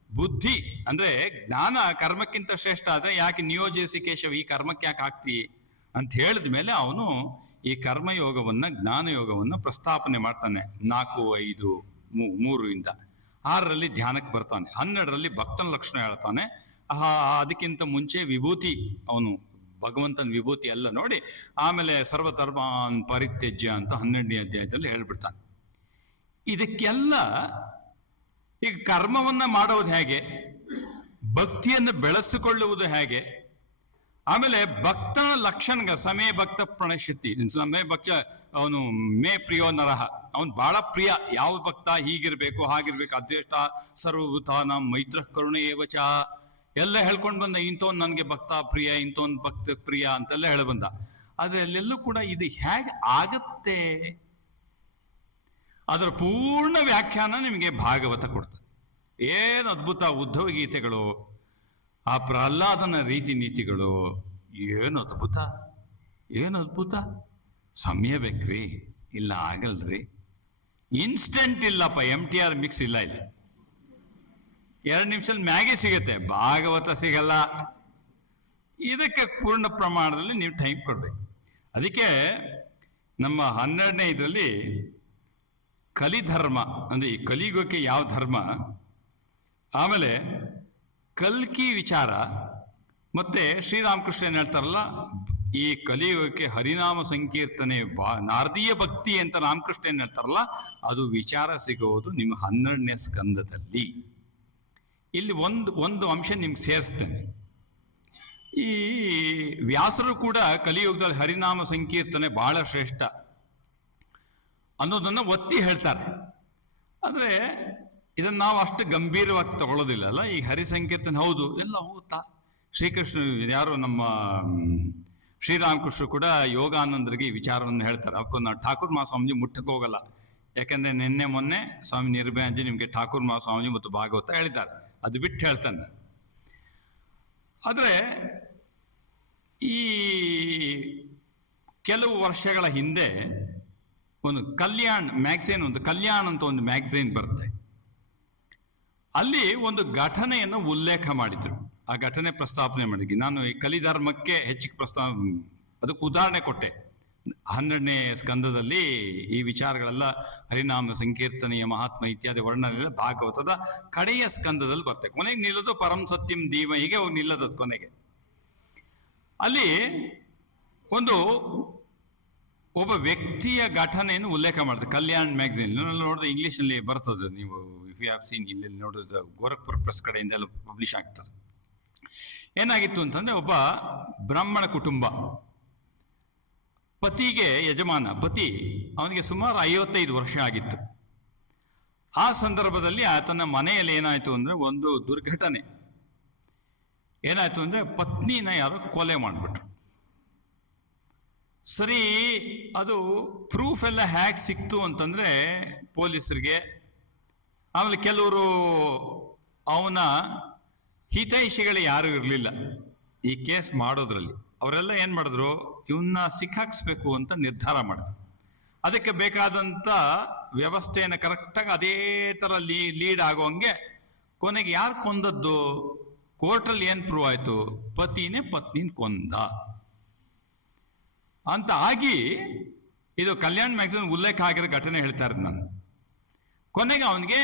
ಬುದ್ಧಿ ಅಂದ್ರೆ ಜ್ಞಾನ ಕರ್ಮಕ್ಕಿಂತ ಶ್ರೇಷ್ಠ ಆದ್ರೆ ಯಾಕೆ ನಿಯೋಜಿಸಿ ಕೇಶವ ಈ ಕರ್ಮಕ್ಕೆ ಯಾಕೆ ಆಗ್ತಿ ಅಂತ ಹೇಳಿದ ಮೇಲೆ ಅವನು ಈ ಕರ್ಮಯೋಗವನ್ನ ಜ್ಞಾನ ಯೋಗವನ್ನ ಪ್ರಸ್ತಾಪನೆ ಮಾಡ್ತಾನೆ. 4, 5, 3 6ರಲ್ಲಿ ಧ್ಯಾನಕ್ಕೆ ಬರ್ತಾನೆ. 12ರಲ್ಲಿ ಭಕ್ತನ ಲಕ್ಷಣ ಹೇಳ್ತಾನೆ. ಅದಕ್ಕಿಂತ ಮುಂಚೆ ವಿಭೂತಿ, ಅವನು ಭಗವಂತನ ವಿಭೂತಿ ಎಲ್ಲ ನೋಡಿ ಆಮೇಲೆ ಸರ್ವಧರ್ಮಾನ್ ಪರಿತ್ಯಜ್ಯ ಅಂತ 12ನೇ ಅಧ್ಯಾಯದಲ್ಲಿ ಹೇಳ್ಬಿಡ್ತಾನೆ. ಇದಕ್ಕೆಲ್ಲ ಈಗ ಕರ್ಮವನ್ನ ಮಾಡೋದು ಹೇಗೆ, ಭಕ್ತಿಯನ್ನು ಬೆಳೆಸಿಕೊಳ್ಳುವುದು ಹೇಗೆ, ಆಮೇಲೆ ಭಕ್ತನ ಲಕ್ಷಣ ಸಮಯ ಭಕ್ತ ಪ್ರಣಶ್ಯತಿ ಸಮಯ ಭಕ್ತ ಅವನು ಮೇ ಪ್ರಿಯೋ ನರಹ, ಅವನು ಬಹಳ ಪ್ರಿಯ. ಯಾವ ಭಕ್ತ ಹೀಗಿರ್ಬೇಕು ಹಾಗಿರ್ಬೇಕು, ಅದ್ವೇಷ್ಟ ಸರ್ವಭೂತಾನ ಮೈತ್ರ ಕರುಣೆ ಏವಚ ಎಲ್ಲ ಹೇಳ್ಕೊಂಡು ಬಂದ. ಇಂಥವ್ನು ನನಗೆ ಭಕ್ತ ಪ್ರಿಯ, ಇಂಥವ್ನು ಭಕ್ತ ಪ್ರಿಯ ಅಂತೆಲ್ಲ ಹೇಳಿ ಬಂದ. ಆದ್ರೆ ಅಲ್ಲೆಲ್ಲೂ ಕೂಡ ಇದು ಹೇಗೆ ಆಗತ್ತೆ ಅದರ ಪೂರ್ಣ ವ್ಯಾಖ್ಯಾನ ನಿಮಗೆ ಭಾಗವತ ಕೊಡ್ತದೆ. ಏನು ಅದ್ಭುತ ಉದ್ಧವ ಗೀತೆಗಳು, ಆ ಪ್ರಹ್ಲಾದನ ರೀತಿ ನೀತಿಗಳು, ಏನು ಅದ್ಭುತ, ಏನು ಅದ್ಭುತ. ಸಮಯ ಬೇಕ್ರಿ, ಇಲ್ಲ ಆಗಲ್ರಿ. ಇನ್ಸ್ಟೆಂಟ್ ಇಲ್ಲಪ್ಪ, MTR ಮಿಕ್ಸ್ ಇಲ್ಲ ಇಲ್ಲಿ. 2 ನಿಮಿಷದಲ್ಲಿ ಮ್ಯಾಗಿ ಸಿಗತ್ತೆ, ಭಾಗವತ ಸಿಗಲ್ಲ. ಇದಕ್ಕೆ ಪೂರ್ಣ ಪ್ರಮಾಣದಲ್ಲಿ ನೀವು ಟೈಮ್ ಕೊಡ್ಬೇಕು. ಅದಕ್ಕೆ ನಮ್ಮ 12ನೇ ಇದರಲ್ಲಿ ಕಲಿಧರ್ಮ ಅಂದ್ರೆ ಈ ಕಲಿಯುಗಕ್ಕೆ ಯಾವ ಧರ್ಮ, ಆಮೇಲೆ ಕಲ್ಕಿ ವಿಚಾರ, ಮತ್ತೆ ಶ್ರೀರಾಮಕೃಷ್ಣ ಏನ್ ಹೇಳ್ತಾರಲ್ಲ ಈ ಕಲಿಯುಗಕ್ಕೆ ಹರಿನಾಮ ಸಂಕೀರ್ತನೆ ನಾರದೀಯ ಭಕ್ತಿ ಅಂತ ರಾಮಕೃಷ್ಣ ಏನ್ ಹೇಳ್ತಾರಲ್ಲ ಅದು ವಿಚಾರ ಸಿಗುವುದು ನಿಮ್ಮ 12ನೇ ಸ್ಕಂದದಲ್ಲಿ. ಇಲ್ಲಿ ಒಂದು ಅಂಶ ನಿಮ್ಗೆ ಸೇರಿಸ್ತೇನೆ. ಈ ವ್ಯಾಸರು ಕೂಡ ಕಲಿಯುಗದಲ್ಲಿ ಹರಿನಾಮ ಸಂಕೀರ್ತನೆ ಬಹಳ ಶ್ರೇಷ್ಠ ಅನ್ನೋದನ್ನ ಒತ್ತಿ ಹೇಳ್ತಾರೆ. ಆದ್ರೆ ಇದನ್ನ ನಾವು ಅಷ್ಟು ಗಂಭೀರವಾಗಿ ತಗೊಳ್ಳೋದಿಲ್ಲ ಅಲ್ಲ. ಈ ಹರಿ ಸಂಕೀರ್ತನೆ ಹೌದು ಎಲ್ಲ ಹೋಗುತ್ತಾ, ಶ್ರೀಕೃಷ್ಣ ಯಾರು ನಮ್ಮ ಶ್ರೀರಾಮಕೃಷ್ಣ ಕೂಡ ಯೋಗಾನಂದರಿಗೆ ಈ ವಿಚಾರವನ್ನು ಹೇಳ್ತಾರೆ. ಅವಕ್ಕೂ ನಾವು ಠಾಕೂರ್ ಮಹಾಸ್ವಾಮೀಜಿ ಮುಟ್ಟಕ್ಕೆ ಹೋಗಲ್ಲ, ಯಾಕಂದ್ರೆ ನಿನ್ನೆ ಮೊನ್ನೆ ಸ್ವಾಮಿ ನಿರ್ಭಯಾಜಿ ನಿಮ್ಗೆ ಠಾಕೂರ್ ಮಹಾಸ್ವಾಮೀಜಿ ಮತ್ತು ಭಾಗವತ ಹೇಳಿದ್ದಾರೆ, ಅದು ಬಿಟ್ಟು ಹೇಳ್ತಾನೆ. ಆದ್ರೆ ಈ ಕೆಲವು ವರ್ಷಗಳ ಹಿಂದೆ ಒಂದು ಕಲ್ಯಾಣ್ ಮ್ಯಾಗ್ಝೈನ್, ಒಂದು ಕಲ್ಯಾಣ್ ಅಂತ ಒಂದು ಮ್ಯಾಗ್ಝೈನ್ ಬರುತ್ತೆ. ಅಲ್ಲಿ ಒಂದು ಘಟನೆಯನ್ನು ಉಲ್ಲೇಖ ಮಾಡಿದ್ರು. ಆ ಘಟನೆ ಪ್ರಸ್ತಾಪನೆ ಮಾಡಿದ್ವಿ. ನಾನು ಈ ಕಲಿಧರ್ಮಕ್ಕೆ ಹೆಚ್ಚಿಗೆ ಅದಕ್ಕೆ ಉದಾಹರಣೆ ಕೊಟ್ಟೆ. 12ನೇ ಸ್ಕಂದದಲ್ಲಿ ಈ ವಿಚಾರಗಳೆಲ್ಲ ಹರಿನಾಮ ಸಂಕೀರ್ತನೆಯ ಮಹಾತ್ಮ ಇತ್ಯಾದಿ ವರ್ಣನೆಲ್ಲ ಭಾಗವತದ ಕಡೆಯ ಸ್ಕಂದದಲ್ಲಿ ಬರ್ತದೆ. ಕೊನೆಗೆ ನಿಲ್ಲೋದು ಪರಂ ಸತ್ಯಂ ದೀವ, ಹೀಗೆ ಹೋಗಿ ನಿಲ್ಲೋದು ಕೊನೆಗೆ. ಅಲ್ಲಿ ಒಬ್ಬ ವ್ಯಕ್ತಿಯ ಘಟನೆಯನ್ನು ಉಲ್ಲೇಖ ಮಾಡ್ತಾರೆ ಕಲ್ಯಾಣ್ ಮ್ಯಾಗ್ಝಿನ್ ನೋಡಿದ್ರೆ ಇಂಗ್ಲಿಷಲ್ಲಿ ಬರ್ತದೆ. ನೀವು ಇಫ್ ಯು ಹ್ಯಾವ್ ಸೀನ್ ಇಲ್ಲಿ ನೋಡಿದ್ರೆ ಗೋರಖ್ಪುರ ಪ್ರೆಸ್ ಕಡೆಯಿಂದ ಎಲ್ಲ ಪಬ್ಲಿಷ್ ಆಗ್ತದೆ. ಏನಾಗಿತ್ತು ಅಂತಂದ್ರೆ ಒಬ್ಬ ಬ್ರಾಹ್ಮಣ ಕುಟುಂಬ, ಪತಿಗೆ ಯಜಮಾನ ಪತಿ ಅವನಿಗೆ ಸುಮಾರು 55 ವರ್ಷ ಆಗಿತ್ತು. ಆ ಸಂದರ್ಭದಲ್ಲಿ ಆತನ ಮನೆಯಲ್ಲಿ ಏನಾಯ್ತು ಅಂದ್ರೆ ಒಂದು ದುರ್ಘಟನೆ ಏನಾಯ್ತು ಅಂದ್ರೆ ಪತ್ನಿನ ಯಾರೋ ಕೊಲೆ ಮಾಡಿಬಿಟ್ರು. ಸರಿ, ಅದು ಪ್ರೂಫ್ ಎಲ್ಲ ಹೇಗೆ ಸಿಕ್ತು ಅಂತಂದ್ರೆ ಪೊಲೀಸರಿಗೆ, ಆಮೇಲೆ ಕೆಲವರು ಅವನ ಹಿತೈಷಿಗಳು ಯಾರು ಇರಲಿಲ್ಲ ಈ ಕೇಸ್ ಮಾಡೋದ್ರಲ್ಲಿ. ಅವರೆಲ್ಲ ಏನ್ ಮಾಡಿದ್ರು, ಇವನ್ನ ಸಿಕ್ಕಾಕ್ಸ್ಬೇಕು ಅಂತ ನಿರ್ಧಾರ ಮಾಡಿದ್ರು. ಅದಕ್ಕೆ ಬೇಕಾದಂತ ವ್ಯವಸ್ಥೆಯನ್ನು ಕರೆಕ್ಟಾಗಿ ಅದೇ ತರ ಲೀಡ್ ಆಗೋಂಗೆ ಕೊನೆಗೆ ಯಾರು ಕೊಂದದ್ದು, ಕೋರ್ಟಲ್ಲಿ ಏನ್ ಪ್ರೂವ್ ಆಯ್ತು, ಪತಿನೇ ಪತ್ನಿನ ಕೊಂದ ಅಂತ ಆಗಿ ಇದು ಕಲ್ಯಾಣ್ ಮ್ಯಾಗ್ಝಿನ್ ಉಲ್ಲೇಖ ಆಗಿರೋ ಘಟನೆ ಹೇಳ್ತಾ ಇರೋದು ನಾನು. ಕೊನೆಗೆ ಅವನಿಗೆ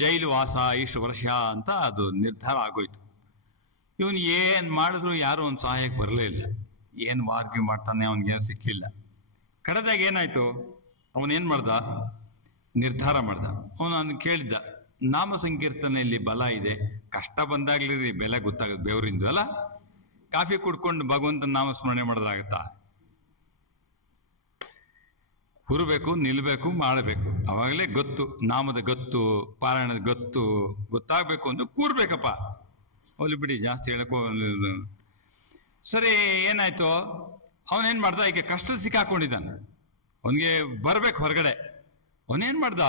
ಜೈಲು ವಾಸ ಇಷ್ಟು ವರ್ಷ ಅಂತ ಅದು ನಿರ್ಧಾರ ಆಗೋಯ್ತು. ಇವನು ಏನ್ ಮಾಡಿದ್ರು ಯಾರು ಒಂದು ಸಹಾಯಕ್ಕೆ ಬರಲೇ ಇಲ್ಲ. ಏನು ಆರ್ಗ್ಯೂ ಮಾಡ್ತಾನೆ, ಅವನಿಗೇನು ಸಿಕ್ಲಿಲ್ಲ. ಕಡೆದಾಗ ಏನಾಯ್ತು, ಅವನೇನ್ ಮಾಡ್ದ, ನಿರ್ಧಾರ ಮಾಡ್ದ. ಅವನು ಕೇಳಿದ್ದ, ನಾಮ ಸಂಕೀರ್ತನೆಯಲ್ಲಿ ಬಲ ಇದೆ, ಕಷ್ಟ ಬಂದಾಗ್ಲಿ ಬೆಲೆ ಗೊತ್ತಾಗುತ್ತೆ, ಬೆವರಿಂದು ಅಲ್ಲ, ಕಾಫಿ ಕುಡ್ಕೊಂಡು ಭಗವಂತನ ನಾಮಸ್ಮರಣೆ ಮಾಡಿದ್ರಾಗತ್ತಾ? ಕೂರಬೇಕು, ನಿಲ್ಲಬೇಕು, ಮಾಡಬೇಕು. ಅವಾಗಲೇ ಗೊತ್ತು, ನಾಮದ ಗೊತ್ತು, ಪಾರಾಯಣದ ಗೊತ್ತಾಗಬೇಕು ಅಂದ್ರೆ ಕೂರ್ಬೇಕಪ್ಪ. ಹೋಗ್ಲಿ ಬಿಡಿ, ಜಾಸ್ತಿ ಹೇಳಕ್ಕೋ. ಸರಿ, ಏನಾಯ್ತು? ಅವನೇನು ಮಾಡ್ದ? ಈಗ ಕಷ್ಟ ಸಿಕ್ಕಾಕೊಂಡಿದ್ದಾನೆ, ಅವನಿಗೆ ಬರ್ಬೇಕು ಹೊರಗಡೆ. ಅವನೇನು ಮಾಡ್ದ?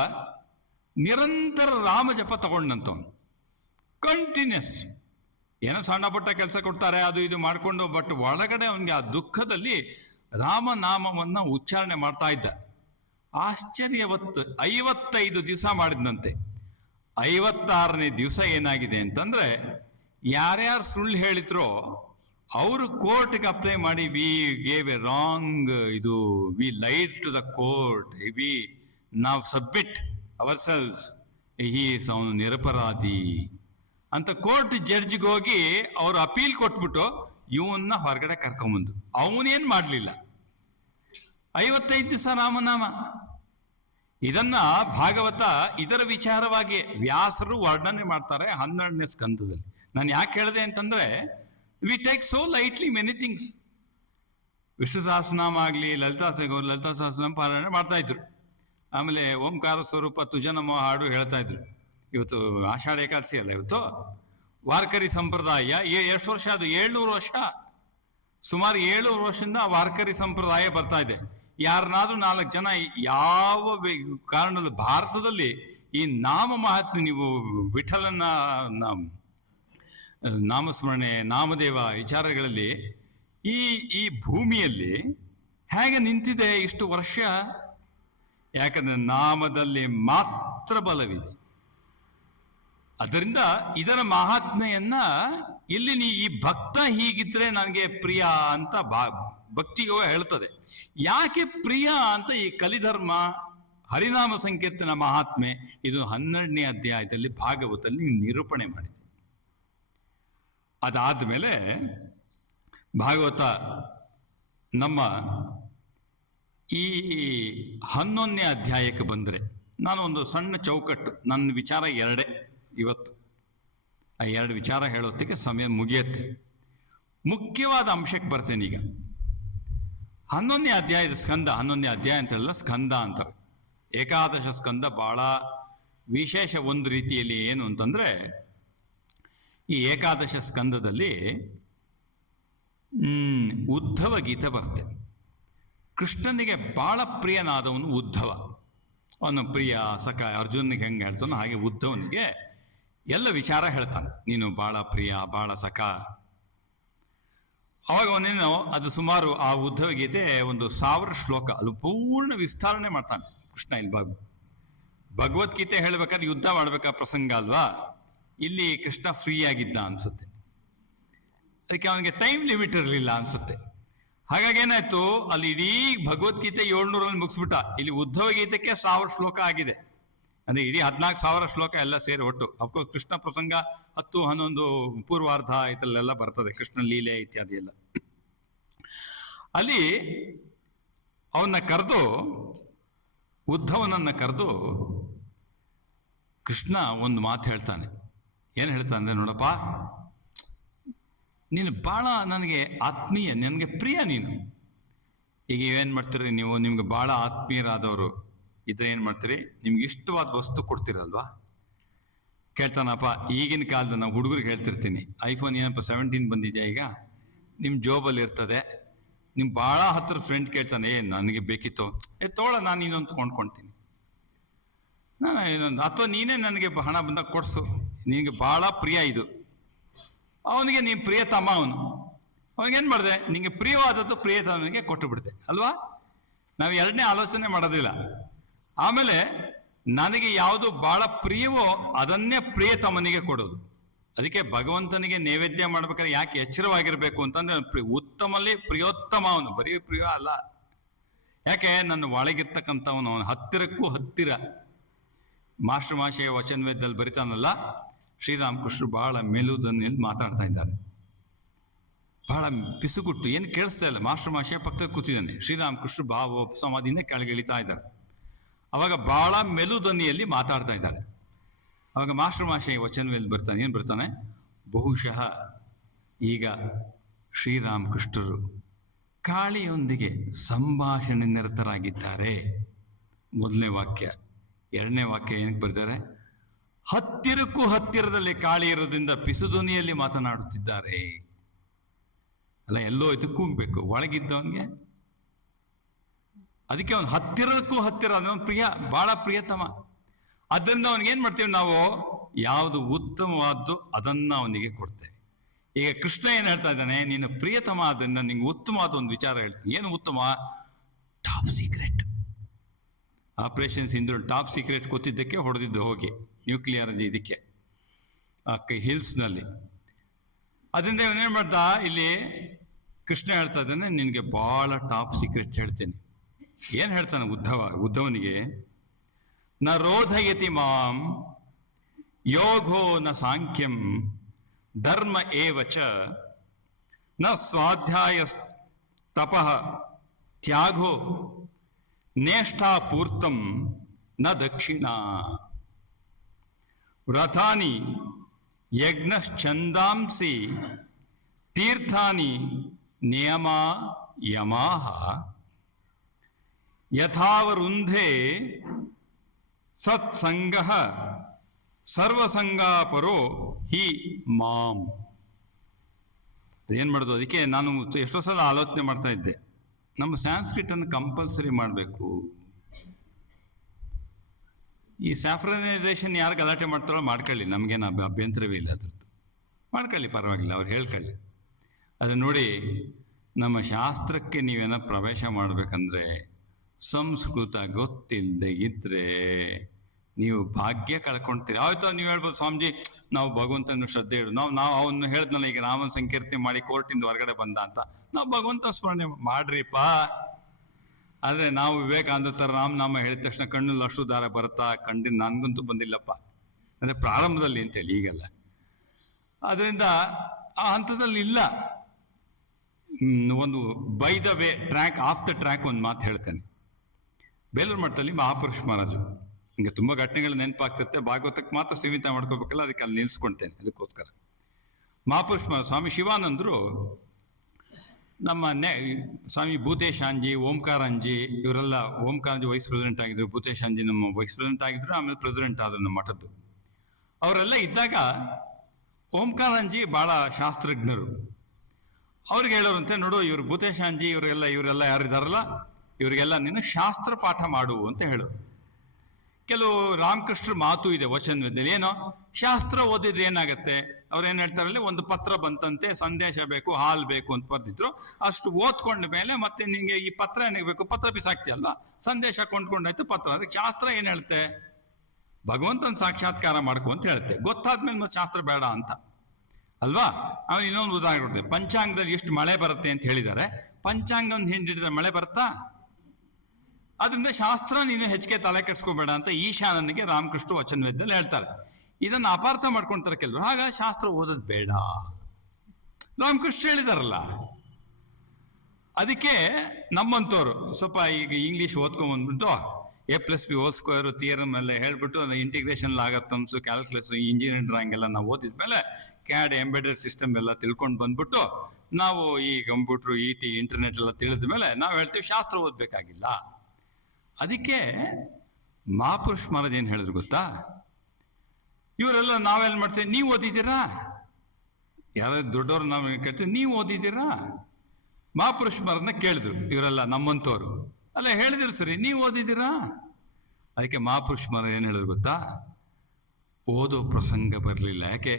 ನಿರಂತರ ರಾಮ ಜಪ ತಗೊಂಡಂತವನು, ಕಂಟಿನ್ಯೂಸ್. ಏನೋ ಸಣ್ಣ ಪುಟ್ಟ ಕೆಲಸ ಕೊಡ್ತಾರೆ, ಅದು ಇದು ಮಾಡಿಕೊಂಡು, ಬಟ್ ಒಳಗಡೆ ಅವನಿಗೆ ಆ ದುಃಖದಲ್ಲಿ ರಾಮನಾಮವನ್ನು ಉಚ್ಚಾರಣೆ ಮಾಡ್ತಾ ಇದ್ದ. ಆಶ್ಚರ್ಯವತ್ತು 55 ದಿವಸ ಮಾಡಿದ್ನಂತೆ. 56ನೇ ದಿವಸ ಏನಾಗಿದೆ ಅಂತಂದ್ರೆ, ಯಾರ್ಯಾರು ಸುಳ್ಳು ಹೇಳಿದ್ರೋ ಅವರು ಕೋರ್ಟ್ಗೆ ಅಪ್ಲೈ ಮಾಡಿ, we gave a wrong we lied to the court, we ನಾವು ಸಬ್ಮಿಟ್ ಅವರ್ ಸೆಲ್ಸ್, ಅವನು ನಿರಪರಾಧಿ ಅಂತ ಕೋರ್ಟ್ ಜಡ್ಜ್ಗೆ ಹೋಗಿ ಅವರು ಅಪೀಲ್ ಕೊಟ್ಬಿಟ್ಟು ಇವನ್ನ ಹೊರಗಡೆ ಕರ್ಕೊಂಬಂದು. ಅವನೇನ್ ಮಾಡ್ಲಿಲ್ಲ, 55 ದಿವಸ ರಾಮನಾಮ. ಇದನ್ನ ಭಾಗವತ ಇದರ ವಿಚಾರವಾಗಿ ವ್ಯಾಸರು ವರ್ಣನೆ ಮಾಡ್ತಾರೆ 12ನೇ ಸ್ಕಂದದಲ್ಲಿ. ನಾನು ಯಾಕೆ ಹೇಳಿದೆ ಅಂತಂದ್ರೆ, we take so lightly many things. Vishnu Sahasranama ಆಗಲಿ, ಲಲಿತಾ ಸಹಸ್ರನಾಮ ಪಾರಾಯಣ ಮಾಡ್ತಾ ಇದ್ರು. ಆಮೇಲೆ ಓಂಕಾರ ಸ್ವರೂಪ ತುಜನಮ ಹಾಡು ಹೇಳ್ತಾ ಇದ್ರು. ಇವತ್ತು ಆಷಾಢ ಏಕಾದಶಿ ಅಲ್ಲ, ಇವತ್ತು ವಾರ್ಕರಿ ಸಂಪ್ರದಾಯ. ಎಷ್ಟು ವರ್ಷ ಅದು? 700 ವರ್ಷ. ಸುಮಾರು 700 ವರ್ಷದಿಂದ ವಾರ್ಕರಿ ಸಂಪ್ರದಾಯ ಬರ್ತಾ ಇದೆ. ಯಾರನ್ನಾದ್ರೂ 4 ಜನ ಯಾವ ಕಾರಣದ ಭಾರತದಲ್ಲಿ ಈ ನಾಮ ಮಹಾತ್ಮೆ, ನೀವು ವಿಠಲನ ನಾಮಸ್ಮರಣೆ, ನಾಮದೇವ ವಿಚಾರಗಳಲ್ಲಿ ಈ ಭೂಮಿಯಲ್ಲಿ ಹೇಗೆ ನಿಂತಿದೆ ಇಷ್ಟು ವರ್ಷ? ಯಾಕಂದ್ರೆ ನಾಮದಲ್ಲಿ ಮಾತ್ರ ಬಲವಿದೆ. ಅದರಿಂದ ಇದರ ಮಹಾತ್ಮೆಯನ್ನ ಇಲ್ಲಿ ಈ ಭಕ್ತ ಹೀಗಿದ್ರೆ ನನಗೆ ಪ್ರಿಯ ಅಂತ ಭಕ್ತಿಯೋ ಹೇಳ್ತದೆ. ಯಾಕೆ ಪ್ರಿಯ ಅಂತ ಈ ಕಲಿಧರ್ಮ ಹರಿನಾಮ ಸಂಕೀರ್ತನ ಮಹಾತ್ಮೆ ಇದು 12ನೇ ಅಧ್ಯಾಯದಲ್ಲಿ ಭಾಗವತದಲ್ಲಿ ನಿರೂಪಣೆ ಮಾಡಿದೆ. ಅದಾದ್ಮೇಲೆ ಭಾಗವತ ನಮ್ಮ ಈ 11ನೇ ಅಧ್ಯಾಯಕ್ಕೆ ಬಂದರೆ, ನಾನು ಒಂದು ಸಣ್ಣ ಚೌಕಟ್ಟು, ನನ್ನ ವಿಚಾರ 2 ಇವತ್ತು. ಆ 2 ವಿಚಾರ ಹೇಳೋತ್ತಿಗೆ ಸಮಯ ಮುಗಿಯುತ್ತೆ. ಮುಖ್ಯವಾದ ಅಂಶಕ್ಕೆ ಬರ್ತೇನೆ ಈಗ. 11ನೇ ಅಧ್ಯಾಯದ ಸ್ಕಂದ, 11ನೇ ಅಧ್ಯಾಯ ಅಂತ ಹೇಳಲ್ಲ, ಸ್ಕಂದ ಅಂತಾರೆ. ಏಕಾದಶ ಸ್ಕಂದ ಬಹಳ ವಿಶೇಷ ಒಂದು ರೀತಿಯಲ್ಲಿ. ಏನು ಅಂತಂದ್ರೆ, ಈ ಏಕಾದಶ ಸ್ಕಂದದಲ್ಲಿ ಉದ್ಧವ ಗೀತೆ ಬರುತ್ತೆ. ಕೃಷ್ಣನಿಗೆ ಬಹಳ ಪ್ರಿಯನಾದವನು ಉದ್ಧವ. ಅವನು ಪ್ರಿಯ ಸಖ, ಅರ್ಜುನಿಗೆ ಹೆಂಗೆ ಹೇಳ್ತಾನೋ ಹಾಗೆ ಉದ್ಧವನಿಗೆ ಎಲ್ಲ ವಿಚಾರ ಹೇಳ್ತಾನೆ. ನೀನು ಬಹಳ ಪ್ರಿಯ, ಬಹಳ ಸಖ. ಅವಾಗ ಅವನೇನು, ಅದು ಸುಮಾರು ಆ ಉದ್ಧವ ಗೀತೆ ಒಂದು 1000 ಶ್ಲೋಕ, ಅದು ಪೂರ್ಣ ವಿಸ್ತರಣೆ ಮಾಡ್ತಾನೆ ಕೃಷ್ಣ. ಇಲ್ಲಿ ಭಗವದ್ಗೀತೆ ಹೇಳ್ಬೇಕಾದ್ರೆ ಯುದ್ಧ ಮಾಡ್ಬೇಕಾ ಪ್ರಸಂಗ ಅಲ್ವಾ? ಇಲ್ಲಿ ಕೃಷ್ಣ ಫ್ರೀ ಆಗಿದ್ದ ಅನ್ಸುತ್ತೆ. ಅದಕ್ಕೆ ಅವನಿಗೆ ಟೈಮ್ ಲಿಮಿಟ್ ಇರಲಿಲ್ಲ ಅನ್ಸುತ್ತೆ. ಹಾಗಾಗಿ ಏನಾಯ್ತು, ಅಲ್ಲಿ ಇಡೀ ಭಗವದ್ಗೀತೆ 700ರಲ್ಲಿ ಮುಗಿಸ್ಬಿಟ್ಟ. ಇಲ್ಲಿ ಉದ್ಧವ ಗೀತೆಗೆ 1000 ಶ್ಲೋಕ ಆಗಿದೆ. ಅಂದ್ರೆ ಇಡೀ 14,000 ಶ್ಲೋಕ ಎಲ್ಲ ಸೇರಿ ಒಟ್ಟು. ಅಫ್ಕೋರ್ಸ್ ಕೃಷ್ಣ ಪ್ರಸಂಗ 10, 11 ಪೂರ್ವಾರ್ಧ ಇದರಲ್ಲೆಲ್ಲ ಬರ್ತದೆ, ಕೃಷ್ಣ ಲೀಲೆ ಇತ್ಯಾದಿ ಎಲ್ಲ. ಅಲ್ಲಿ ಅವನ್ನ ಕರೆದು, ಉದ್ಧವನನ್ನ ಕರೆದು ಕೃಷ್ಣ ಒಂದು ಮಾತು ಹೇಳ್ತಾನೆ. ಏನು ಹೇಳ್ತಾನೆ ಅಂದ್ರೆ, ನೋಡಪ್ಪ, ನೀನು ಭಾಳ ನನಗೆ ಆತ್ಮೀಯ, ನನಗೆ ಪ್ರಿಯ ನೀನು. ಈಗ ಏನು ಮಾಡ್ತೀರಿ ನೀವು? ನಿಮ್ಗೆ ಭಾಳ ಆತ್ಮೀಯರಾದವರು ಇದ್ರೆ ಏನು ಮಾಡ್ತೀರಿ? ನಿಮ್ಗೆ ಇಷ್ಟವಾದ ವಸ್ತು ಕೊಡ್ತೀರಲ್ವಾ? ಕೇಳ್ತಾನಪ್ಪ, ಈಗಿನ ಕಾಲದ ನಾವು ಹುಡುಗರಿಗೆ ಹೇಳ್ತಿರ್ತೀನಿ, ಐಫೋನ್ ಏನಪ್ಪ 17 ಬಂದಿದೆಯಾ ಈಗ, ನಿಮ್ಮ ಜೋಬಲ್ಲಿ ಇರ್ತದೆ. ನಿಮ್ ಭಾಳ ಹತ್ರ ಫ್ರೆಂಡ್ ಕೇಳ್ತಾನೆ, ನನಗೆ ಬೇಕಿತ್ತು, ತೋಳ ನಾನು ಇನ್ನೊಂದು ತೊಗೊಂಡ್ಕೊಳ್ತೀನಿ, ನಾನು ಇನ್ನೊಂದು, ಅಥವಾ ನೀನೇ ನನಗೆ ಹಣ ಬಂದಾಗ ಕೊಡ್ಸು, ನಿನಗೆ ಭಾಳ ಪ್ರಿಯ ಇದು. ಅವನಿಗೆ ನೀನು ಪ್ರಿಯತಮ. ಅವನಿಗೇನು ಮಾಡಿದೆ? ನಿನಗೆ ಪ್ರಿಯವಾದದ್ದು ಪ್ರಿಯತಮನಿಗೆ ಕೊಟ್ಟು ಬಿಡ್ತೆ ಅಲ್ವಾ? ನಾವು 2ನೇ ಆಲೋಚನೆ ಮಾಡೋದಿಲ್ಲ. ಆಮೇಲೆ ನನಗೆ ಯಾವುದು ಬಹಳ ಪ್ರಿಯವೋ ಅದನ್ನೇ ಪ್ರಿಯತಮನಿಗೆ ಕೊಡೋದು. ಅದಕ್ಕೆ ಭಗವಂತನಿಗೆ ನೈವೇದ್ಯ ಮಾಡ್ಬೇಕಾದ್ರೆ ಯಾಕೆ ಎಚ್ಚರವಾಗಿರ್ಬೇಕು ಅಂತಂದ್ರೆ, ಉತ್ತಮಲ್ಲಿ ಪ್ರಿಯೋತ್ತಮ ಅವನು, ಬರೀ ಪ್ರಿಯ ಅಲ್ಲ. ಯಾಕೆ? ನನ್ನ ಒಳಗಿರ್ತಕ್ಕಂಥವನು, ಅವನ ಹತ್ತಿರಕ್ಕೂ ಹತ್ತಿರ. ಮಾಸ್ಟರ್ ಮಾಷೆಯ ವಚನವೇದದಲ್ಲಿ ಬರಿತಾನಲ್ಲ, ಶ್ರೀರಾಮಕೃಷ್ಣರು ಬಹಳ ಮೆಲುದನ್ನಲ್ಲಿ ಮಾತಾಡ್ತಾ ಇದ್ದಾರೆ. ಬಹಳ ಪಿಸುಗುಟ್ಟು, ಏನು ಕೇಳಿಸ್ತಾ ಇಲ್ಲ. ಮಾಸ್ಟರ್ ಮಾಷೆಯ ಪಕ್ಕದಲ್ಲಿ ಕೂತಿದ್ದಾನೆ, ಶ್ರೀರಾಮಕೃಷ್ಣರು ಭಾವ ಸಮಾಧಿಯಿಂದ ಕೆಳಗಿಳಿತಾ ಇದ್ದಾರೆ. ಅವಾಗ ಬಹಳ ಮೆಲುದನಿಯಲ್ಲಿ ಮಾತಾಡ್ತಾ ಇದ್ದಾರೆ. ಅವಾಗ ಮಾಸ್ಟರ್ ಮಾಷೆಯ ವಚನವೇದಲ್ಲಿ ಬರ್ತಾನೆ, ಏನು ಬರ್ತಾನೆ? ಬಹುಶಃ ಈಗ ಶ್ರೀರಾಮಕೃಷ್ಣರು ಕಾಳಿಯೊಂದಿಗೆ ಸಂಭಾಷಣೆ ನಿರತರಾಗಿದ್ದಾರೆ. ಮೊದಲನೇ ವಾಕ್ಯ. ಎರಡನೇ ವಾಕ್ಯ ಏನಕ್ಕೆ ಬರ್ತಾರೆ? ಹತ್ತಿರಕ್ಕೂ ಹತ್ತಿರದಲ್ಲಿ ಕಾಳಿ ಇರೋದ್ರಿಂದ ಪಿಸುಧ್ವನಿಯಲ್ಲಿ ಮಾತನಾಡುತ್ತಿದ್ದಾರೆ. ಅಲ್ಲ, ಎಲ್ಲೋ ಇದು ಕೂಗ್ಬೇಕು ಒಳಗಿದ್ದವನ್ಗೆ. ಅದಕ್ಕೆ ಅವನು ಹತ್ತಿರಕ್ಕೂ ಹತ್ತಿರ, ಅವನ ಪ್ರಿಯ, ಬಹಳ ಪ್ರಿಯತಮ. ಅದರಿಂದ ಅವನಿಗೆ ಏನ್ ಮಾಡ್ತೀವಿ ನಾವು? ಯಾವುದು ಉತ್ತಮವಾದ್ದು ಅದನ್ನ ಅವನಿಗೆ ಕೊಡ್ತೇವೆ. ಈಗ ಕೃಷ್ಣ ಏನ್ ಹೇಳ್ತಾ ಇದ್ದಾನೆ? ನೀನು ಪ್ರಿಯತಮ, ಅದನ್ನ ನಿಂಗೆ ಉತ್ತಮವಾದ ಒಂದು ವಿಚಾರ ಹೇಳ್ತೀನಿ. ಏನು ಉತ್ತಮ? Top secret. Operation Sindoor top secret ಗೊತ್ತಿದ್ದಕ್ಕೆ ಹೊಡೆದಿದ್ದು ಹೋಗಿ ನ್ಯೂಕ್ಲಿಯರ್ ಇದಕ್ಕೆ ಹಿಲ್ಸ್ನಲ್ಲಿ. ಅದರಿಂದ ಇವನೇನ್ ಮಾಡ್ದ? ಇಲ್ಲಿ ಕೃಷ್ಣ ಹೇಳ್ತಾ ಇದ್ದಾನೆ, ನಿನ್ಗೆ ಬಹಳ ಟಾಪ್ ಸೀಕ್ರೆಟ್ ಹೇಳ್ತೇನೆ. ಏನ್ ಹೇಳ್ತಾನೆ ಉದ್ಧವನಿಗೆ? ನ ರೋಧಯತಿ ಮಾಂ ಯೋಗೋ ನ ಸಾಂಖ್ಯಂ ಧರ್ಮ ಏವಚ ನ ಸ್ವಾಧ್ಯಾಯ ತಪಃ ತ್ಯಾಗೋ ನೇಷ್ಠಾಪೂರ್ತಂ ನ ದಕ್ಷಿಣ ವ್ರತಾನಿ ಯಜ್ಞಶ್ಚಂದಾಂಸಿ ತೀರ್ಥಾನಿ ನಿಯಮ ಯಮಾಹ ಯಥಾವರುಂಧೆ ಸತ್ಸಂಗಃ ಸರ್ವಸಂಗಾಪರೋ ಹಿ ಮಾಂ. ಏನ್ ಮಾಡೋದು? ಅದಕ್ಕೆ ನಾನು ಎಷ್ಟೋ ಸಲ ಆಲೋಚನೆ ಮಾಡ್ತಾ ಇದ್ದೆ, ನಮ್ಮ ಸಂಸ್ಕೃತ್ ಅನ್ನು ಕಂಪಲ್ಸರಿ ಮಾಡಬೇಕು. ಈ ಸ್ಯಾಫ್ರನೈಸೇಷನ್ ಯಾರು ಗಲಾಟೆ ಮಾಡ್ತಾರೋ ಮಾಡ್ಕೊಳ್ಳಿ, ನಮಗೇನು ಅಭ್ಯಂತರವೇ ಇಲ್ಲ, ಅದ್ರದ್ದು ಮಾಡ್ಕೊಳ್ಳಿ, ಪರವಾಗಿಲ್ಲ, ಅವ್ರು ಹೇಳ್ಕೊಳ್ಳಿ. ಅದು ನೋಡಿ, ನಮ್ಮ ಶಾಸ್ತ್ರಕ್ಕೆ ನೀವೇನೋ ಪ್ರವೇಶ ಮಾಡ್ಬೇಕಂದ್ರೆ ಸಂಸ್ಕೃತ ಗೊತ್ತಿಲ್ಲದೆ ಇದ್ರೆ ನೀವು ಭಾಗ್ಯ ಕಳ್ಕೊಂತೀರಿ. ಆಯ್ತು, ನೀವು ಹೇಳ್ಬೋದು, ಸ್ವಾಮೀಜಿ ನಾವು ಭಗವಂತನ ಶ್ರದ್ಧೆ ಇಡು, ನಾವು ಅವನು ಹೇಳಿದ್ನಲ್ಲ, ಈಗ ರಾಮನ ಸಂಕೀರ್ತಿ ಮಾಡಿ ಕೋರ್ಟಿಂದ ಹೊರಗಡೆ ಬಂದ ಅಂತ, ನಾವು ಭಗವಂತ ಸ್ಮರಣೆ ಮಾಡ್ರಿಪ್ಪ. ಆದ್ರೆ ನಾವು ವಿವೇಕಾನಂದ ಥರ ರಾಮನಾಮ ಹೇಳಿದ ತಕ್ಷಣ ಕಣ್ಣಲ್ಲಿ ಅಷ್ಟು ದಾರ ಬರುತ್ತಾ? ಕಂಡಿನ ನನ್ಗಂತೂ ಬಂದಿಲ್ಲಪ್ಪ, ಅಂದ್ರೆ ಪ್ರಾರಂಭದಲ್ಲಿ ಅಂತೇಳಿ, ಈಗಲ್ಲ. ಅದರಿಂದ ಆ ಹಂತದಲ್ಲಿ ಇಲ್ಲ. ಒಂದು by the way track, of the track ಒಂದು ಮಾತು ಹೇಳ್ತೇನೆ. ಬೇಲೂರು ಮಠದಲ್ಲಿ ಮಹಾಪುರುಷ ಮಹಾರಾಜು, ಹಿಂಗೆ ತುಂಬ ಘಟನೆಗಳು ನೆನಪಾಗ್ತಿರುತ್ತೆ, ಭಾಗವತಕ್ಕೆ ಮಾತ್ರ ಸೀಮಿತ ಮಾಡ್ಕೋಬೇಕಲ್ಲ, ಅದಕ್ಕೆ ಅಲ್ಲಿ ನಿಲ್ಸ್ಕೊಳ್ತೇನೆ. ಅದಕ್ಕೋಸ್ಕರ ಮಹಾಪುರುಷ ಸ್ವಾಮಿ ಶಿವಾನಂದರು, ನಮ್ಮ ಸ್ವಾಮಿ ಭೂತೇಶಾಂಜಿ, ಓಂಕಾರಂಜಿ, ಇವರೆಲ್ಲ, ಓಂಕಾರಂಜಿ ವೈಸ್ ಪ್ರೆಸಿಡೆಂಟ್ ಆಗಿದ್ರು, ಭೂತೇಶಾಂಜಿ ನಮ್ಮ ವೈಸ್ ಪ್ರೆಸಿಡೆಂಟ್ ಆಗಿದ್ರು, ಆಮೇಲೆ ಪ್ರೆಸಿಡೆಂಟ್ ಆದ್ರು ನಮ್ಮ ಮಠದ್ದು. ಅವರೆಲ್ಲ ಇದ್ದಾಗ ಓಂಕಾರಂಜಿ ಬಹಳ ಶಾಸ್ತ್ರಜ್ಞರು. ಅವ್ರಿಗೆ ಹೇಳೋರಂತೆ, ನೋಡು ಇವರು ಭೂತೇಶಾಂಜಿ ಇವರೆಲ್ಲ ಯಾರಿದಾರಲ್ಲ, ಇವರಿಗೆಲ್ಲ ನೀನು ಶಾಸ್ತ್ರ ಪಾಠ ಮಾಡು ಅಂತ ಹೇಳೋರು. ಕೆಲವು ರಾಮಕೃಷ್ಣರ ಮಾತು ಇದೆ ವಚನದಲ್ಲಿ, ಏನೋ ಶಾಸ್ತ್ರ ಓದಿದ್ರೆ ಏನಾಗತ್ತೆ? ಅವ್ರೇನ್ ಹೇಳ್ತಾರಲ್ಲಿ, ಒಂದು ಪತ್ರ ಬಂತಂತೆ, ಸಂದೇಶ ಬೇಕು, ಹಾಲ್ ಬೇಕು ಅಂತ ಬರ್ದಿದ್ರು, ಅಷ್ಟು ಓದ್ಕೊಂಡ ಮೇಲೆ ಮತ್ತೆ ನಿಂಗೆ ಈ ಪತ್ರ ಏನಾಗ ಬೇಕು? ಪತ್ರ ಬಿಸಾಕ್ತಿಯಲ್ವಾ, ಸಂದೇಶ ಕೊಂಡ್ಕೊಂಡಾಯ್ತು ಪತ್ರ. ಅದಕ್ಕೆ ಶಾಸ್ತ್ರ ಏನ್ ಹೇಳುತ್ತೆ? ಭಗವಂತನ ಸಾಕ್ಷಾತ್ಕಾರ ಮಾಡ್ಕೊ ಅಂತ ಹೇಳುತ್ತೆ. ಗೊತ್ತಾದ್ಮೇಲೆ ಮತ್ತೆ ಶಾಸ್ತ್ರ ಬೇಡ ಅಂತ ಅಲ್ವಾ? ಆಮೇಲೆ ಇನ್ನೊಂದು ಉದಾಹರಣೆ ಕೊಡ್ತೇವೆ. ಪಂಚಾಂಗದಲ್ಲಿ ಎಷ್ಟು ಮಳೆ ಬರುತ್ತೆ ಅಂತ ಹೇಳಿದ್ದಾರೆ, ಪಂಚಾಂಗವನ್ನು ಹಿಂಡಿದ್ರೆ ಮಳೆ ಬರುತ್ತಾ? ಅದರಿಂದ ಶಾಸ್ತ್ರ ನೀನು ಹೆಚ್ಚಿಗೆ ತಲೆ ಕೆಡ್ಸ್ಕೋಬೇಡ ಅಂತ ಈಶಾನನಿಗೆ ರಾಮಕೃಷ್ಣ ವಚನವೇದದಲ್ಲಿ ಹೇಳ್ತಾರೆ. ಇದನ್ನು ಅಪಾರ್ಥ ಮಾಡ್ಕೊಂತಾರೆ ಕೆಲವರು. ಆಗ ಶಾಸ್ತ್ರ ಓದೋದು ಬೇಡ, ರಾಮಕೃಷ್ಣ ಹೇಳಿದಾರಲ್ಲ. ಅದಕ್ಕೆ ನಮ್ಮಂತವ್ರು ಸ್ವಲ್ಪ ಈಗ ಇಂಗ್ಲೀಷ್ ಓದ್ಕೊಂಡ್ಬಂದ್ಬಿಟ್ಟು A+B² ಥಿಯರಮ್ ಎಲ್ಲ ಹೇಳ್ಬಿಟ್ಟು ಇಂಟಿಗ್ರೇಷನ್, ಲಾಗರ್ಥಮ್ಸ್, ಕ್ಯಾಲ್ಕುಲಸ್, ಇಂಜಿನಿಯರಿಂಗ್ ಡ್ರಾಯಿಂಗ್ ಎಲ್ಲ ನಾವು ಓದಿದ್ಮೇಲೆ CAD, ಎಂಬೆಡೆಡ್ ಸಿಸ್ಟಮ್ ಎಲ್ಲ ತಿಳ್ಕೊಂಡು ಬಂದ್ಬಿಟ್ಟು ನಾವು ಈ ಕಂಪ್ಯೂಟರ್, ಇಂಟರ್ನೆಟ್ ಎಲ್ಲ ತಿಳಿದ ಮೇಲೆ ನಾವು ಹೇಳ್ತೀವಿ ಶಾಸ್ತ್ರ ಓದ್ಬೇಕಾಗಿಲ್ಲ. ಅದಕ್ಕೆ ಮಹಾಪುರುಷ ಮಹಾರಾಜ್ ಏನ್ ಹೇಳಿದ್ರು ಗೊತ್ತಾ? ಇವರೆಲ್ಲ ನಾವೆಲ್ಲ ಮಾಡ್ತೇವೆ, ನೀವು ಓದಿದ್ದೀರಾ? ಯಾರಾದ್ರು ದೊಡ್ಡವ್ರು ನಾವು ಕೇಳ್ತೀವಿ, ನೀವು ಓದಿದ್ದೀರಾ? ಮಹಾಪುರುಷ ಮಹಾರಾಜನ್ನ ಕೇಳಿದ್ರು ಇವರೆಲ್ಲ ನಮ್ಮಂತವ್ರು. ಅಲ್ಲ ಹೇಳಿದ್ರು ಸರಿ, ನೀವು ಓದಿದ್ದೀರಾ? ಅದಕ್ಕೆ ಮಹಾಪುರುಷ ಮಹಾರಾಜ್ ಏನ್ ಹೇಳಿದ್ರು ಗೊತ್ತಾ? ಓದೋ ಪ್ರಸಂಗ ಬರಲಿಲ್ಲ. ಯಾಕೆ?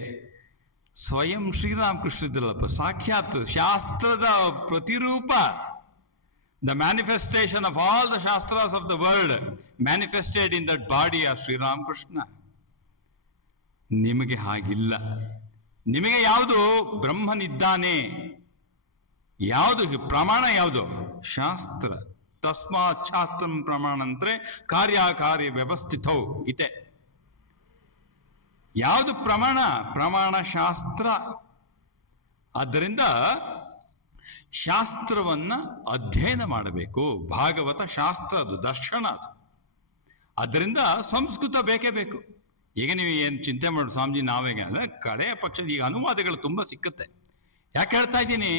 ಸ್ವಯಂ ಶ್ರೀರಾಮಕೃಷ್ಣ ಇದ್ರಲ್ಲಪ್ಪ, ಸಾಕ್ಷಾತ್ ಶಾಸ್ತ್ರದ ಪ್ರತಿರೂಪ. The manifestation of all the Shastras of the world manifested in that body of Sri Ramakrishna. ನಿಮಗೆ ಹಾಗಿಲ್ಲ. ನಿಮಗೆ ಯಾವುದು ಬ್ರಹ್ಮನಿದ್ದಾನೆ, ಯಾವುದು ಪ್ರಮಾಣ, ಯಾವುದು ಶಾಸ್ತ್ರ. ತಸ್ಮಾತ್ ಶಾಸ್ತ್ರಂ ಪ್ರಮಾಣ ಅಂದ್ರೆ ಕಾರ್ಯಕಾರ್ಯ ವ್ಯವಸ್ಥಿತೌ ಇದೆ. ಯಾವುದು ಪ್ರಮಾಣ? ಪ್ರಮಾಣ ಶಾಸ್ತ್ರ. ಆದ್ದರಿಂದ ಶಾಸ್ತ್ರವನ್ನ ಅಧ್ಯಯನ ಮಾಡಬೇಕು. ಭಾಗವತ ಶಾಸ್ತ್ರ, ಅದು ದರ್ಶನ ಅದು. ಅದರಿಂದ ಸಂಸ್ಕೃತ ಬೇಕೇ ಬೇಕು. ಈಗ ನೀವು ಏನು ಚಿಂತೆ ಮಾಡಿ ಸ್ವಾಮೀಜಿ ನಾವೇಗ ಅಂದ್ರೆ ಕಡೆಯ ಪಕ್ಷದ ಈಗ ಅನುವಾದಗಳು ತುಂಬ ಸಿಕ್ಕುತ್ತೆ. ಯಾಕೆ ಹೇಳ್ತಾ ಇದ್ದೀನಿ,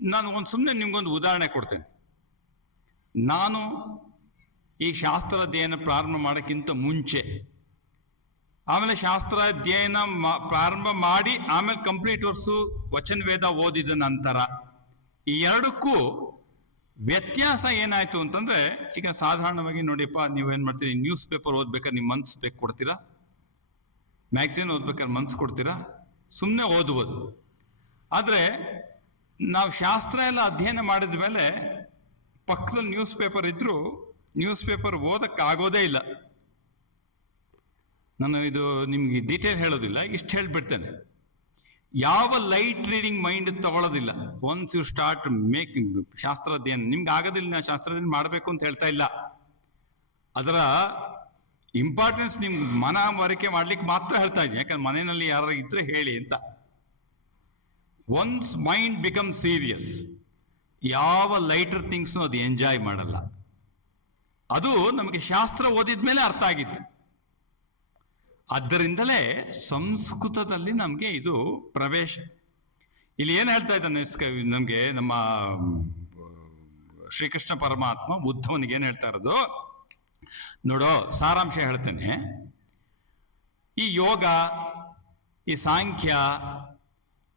ನಾನು ಸುಮ್ಮನೆ ನಿಮ್ಗೊಂದು ಉದಾಹರಣೆ ಕೊಡ್ತೇನೆ. ನಾನು ಈ ಶಾಸ್ತ್ರ ಅಧ್ಯಯನ ಪ್ರಾರಂಭ ಮಾಡೋಕ್ಕಿಂತ ಮುಂಚೆ, ಆಮೇಲೆ ಶಾಸ್ತ್ರ ಅಧ್ಯಯನ ಪ್ರಾರಂಭ ಮಾಡಿ ಆಮೇಲೆ ಕಂಪ್ಲೀಟ್ ಕೋರ್ಸು ವಚನ ವೇದ ಓದಿದ ನಂತರ ಈ ಎರಡಕ್ಕೂ ವ್ಯತ್ಯಾಸ ಏನಾಯ್ತು ಅಂತಂದ್ರೆ, ಈಗ ಸಾಧಾರಣವಾಗಿ ನೋಡಿಯಪ್ಪ, ನೀವೇನ್ ಮಾಡ್ತೀರಿ, ನ್ಯೂಸ್ ಪೇಪರ್ ಓದ್ಬೇಕಾದ್ರೆ ನಿಮ್ಮ ಮನ್ಸು ಬೇಕು ಕೊಡ್ತೀರಾ, ಮ್ಯಾಗ್ಝಿನ್ ಓದ್ಬೇಕಾದ್ರೆ ಮನ್ಸು ಕೊಡ್ತೀರಾ, ಸುಮ್ಮನೆ ಓದ್ಬೋದು. ಆದರೆ ನಾವು ಶಾಸ್ತ್ರ ಎಲ್ಲ ಅಧ್ಯಯನ ಮಾಡಿದ ಮೇಲೆ ಪಕ್ಕದಲ್ಲಿ ನ್ಯೂಸ್ ಪೇಪರ್ ಇದ್ರೂ ನ್ಯೂಸ್ ಪೇಪರ್ ಓದಕ್ಕಾಗೋದೇ ಇಲ್ಲ. ನಾನು ಇದು ನಿಮ್ಗೆ ಡೀಟೇಲ್ ಹೇಳೋದಿಲ್ಲ, ಇಷ್ಟು ಹೇಳ್ಬಿಡ್ತೇನೆ. ಯಾವ ಲೈಟ್ ರೀಡಿಂಗ್ ಮೈಂಡ್ ತಗೊಳ್ಳೋದಿಲ್ಲ. ಒನ್ಸ್ ಯು ಸ್ಟಾರ್ಟ್ ಮೇಕಿಂಗ್ ಶಾಸ್ತ್ರ ಅಧ್ಯಯನ, ನಿಮ್ಗೆ ಆಗೋದಿಲ್ಲ, ನಾ ಶಾಸ್ತ್ರ ಅಧ್ಯಯನ ಮಾಡಬೇಕು ಅಂತ ಹೇಳ್ತಾ ಇಲ್ಲ. ಅದರ ಇಂಪಾರ್ಟೆನ್ಸ್ ನಿಮ್ಗೆ ಮನವರಿಕೆ ಮಾಡ್ಲಿಕ್ಕೆ ಮಾತ್ರ ಹೇಳ್ತಾ ಇದ್ದೀನಿ. ಯಾಕಂದ್ರೆ ಮನೆಯಲ್ಲಿ ಯಾರು ಇದ್ರೆ ಹೇಳಿ ಅಂತ. ಒನ್ಸ್ ಮೈಂಡ್ ಬಿಕಮ್ ಸೀರಿಯಸ್, ಯಾವ ಲೈಟರ್ ಥಿಂಗ್ಸ್ನು ಅದು ಎಂಜಾಯ್ ಮಾಡಲ್ಲ. ಅದು ನಮಗೆ ಶಾಸ್ತ್ರ ಓದಿದ್ಮೇಲೆ ಅರ್ಥ ಆಗಿತ್ತು. ಆದ್ದರಿಂದಲೇ ಸಂಸ್ಕೃತದಲ್ಲಿ ನಮಗೆ ಇದು ಪ್ರವೇಶ. ಇಲ್ಲಿ ಏನು ಹೇಳ್ತಾ ಇದ್ದಾನೆ ನಮಗೆ ನಮ್ಮ ಶ್ರೀಕೃಷ್ಣ ಪರಮಾತ್ಮ ಉದ್ಧವನಿಗೆ ಏನು ಹೇಳ್ತಾ ಇರೋದು ನೋಡೋ, ಸಾರಾಂಶ ಹೇಳ್ತೇನೆ. ಈ ಯೋಗ, ಈ ಸಾಂಖ್ಯ,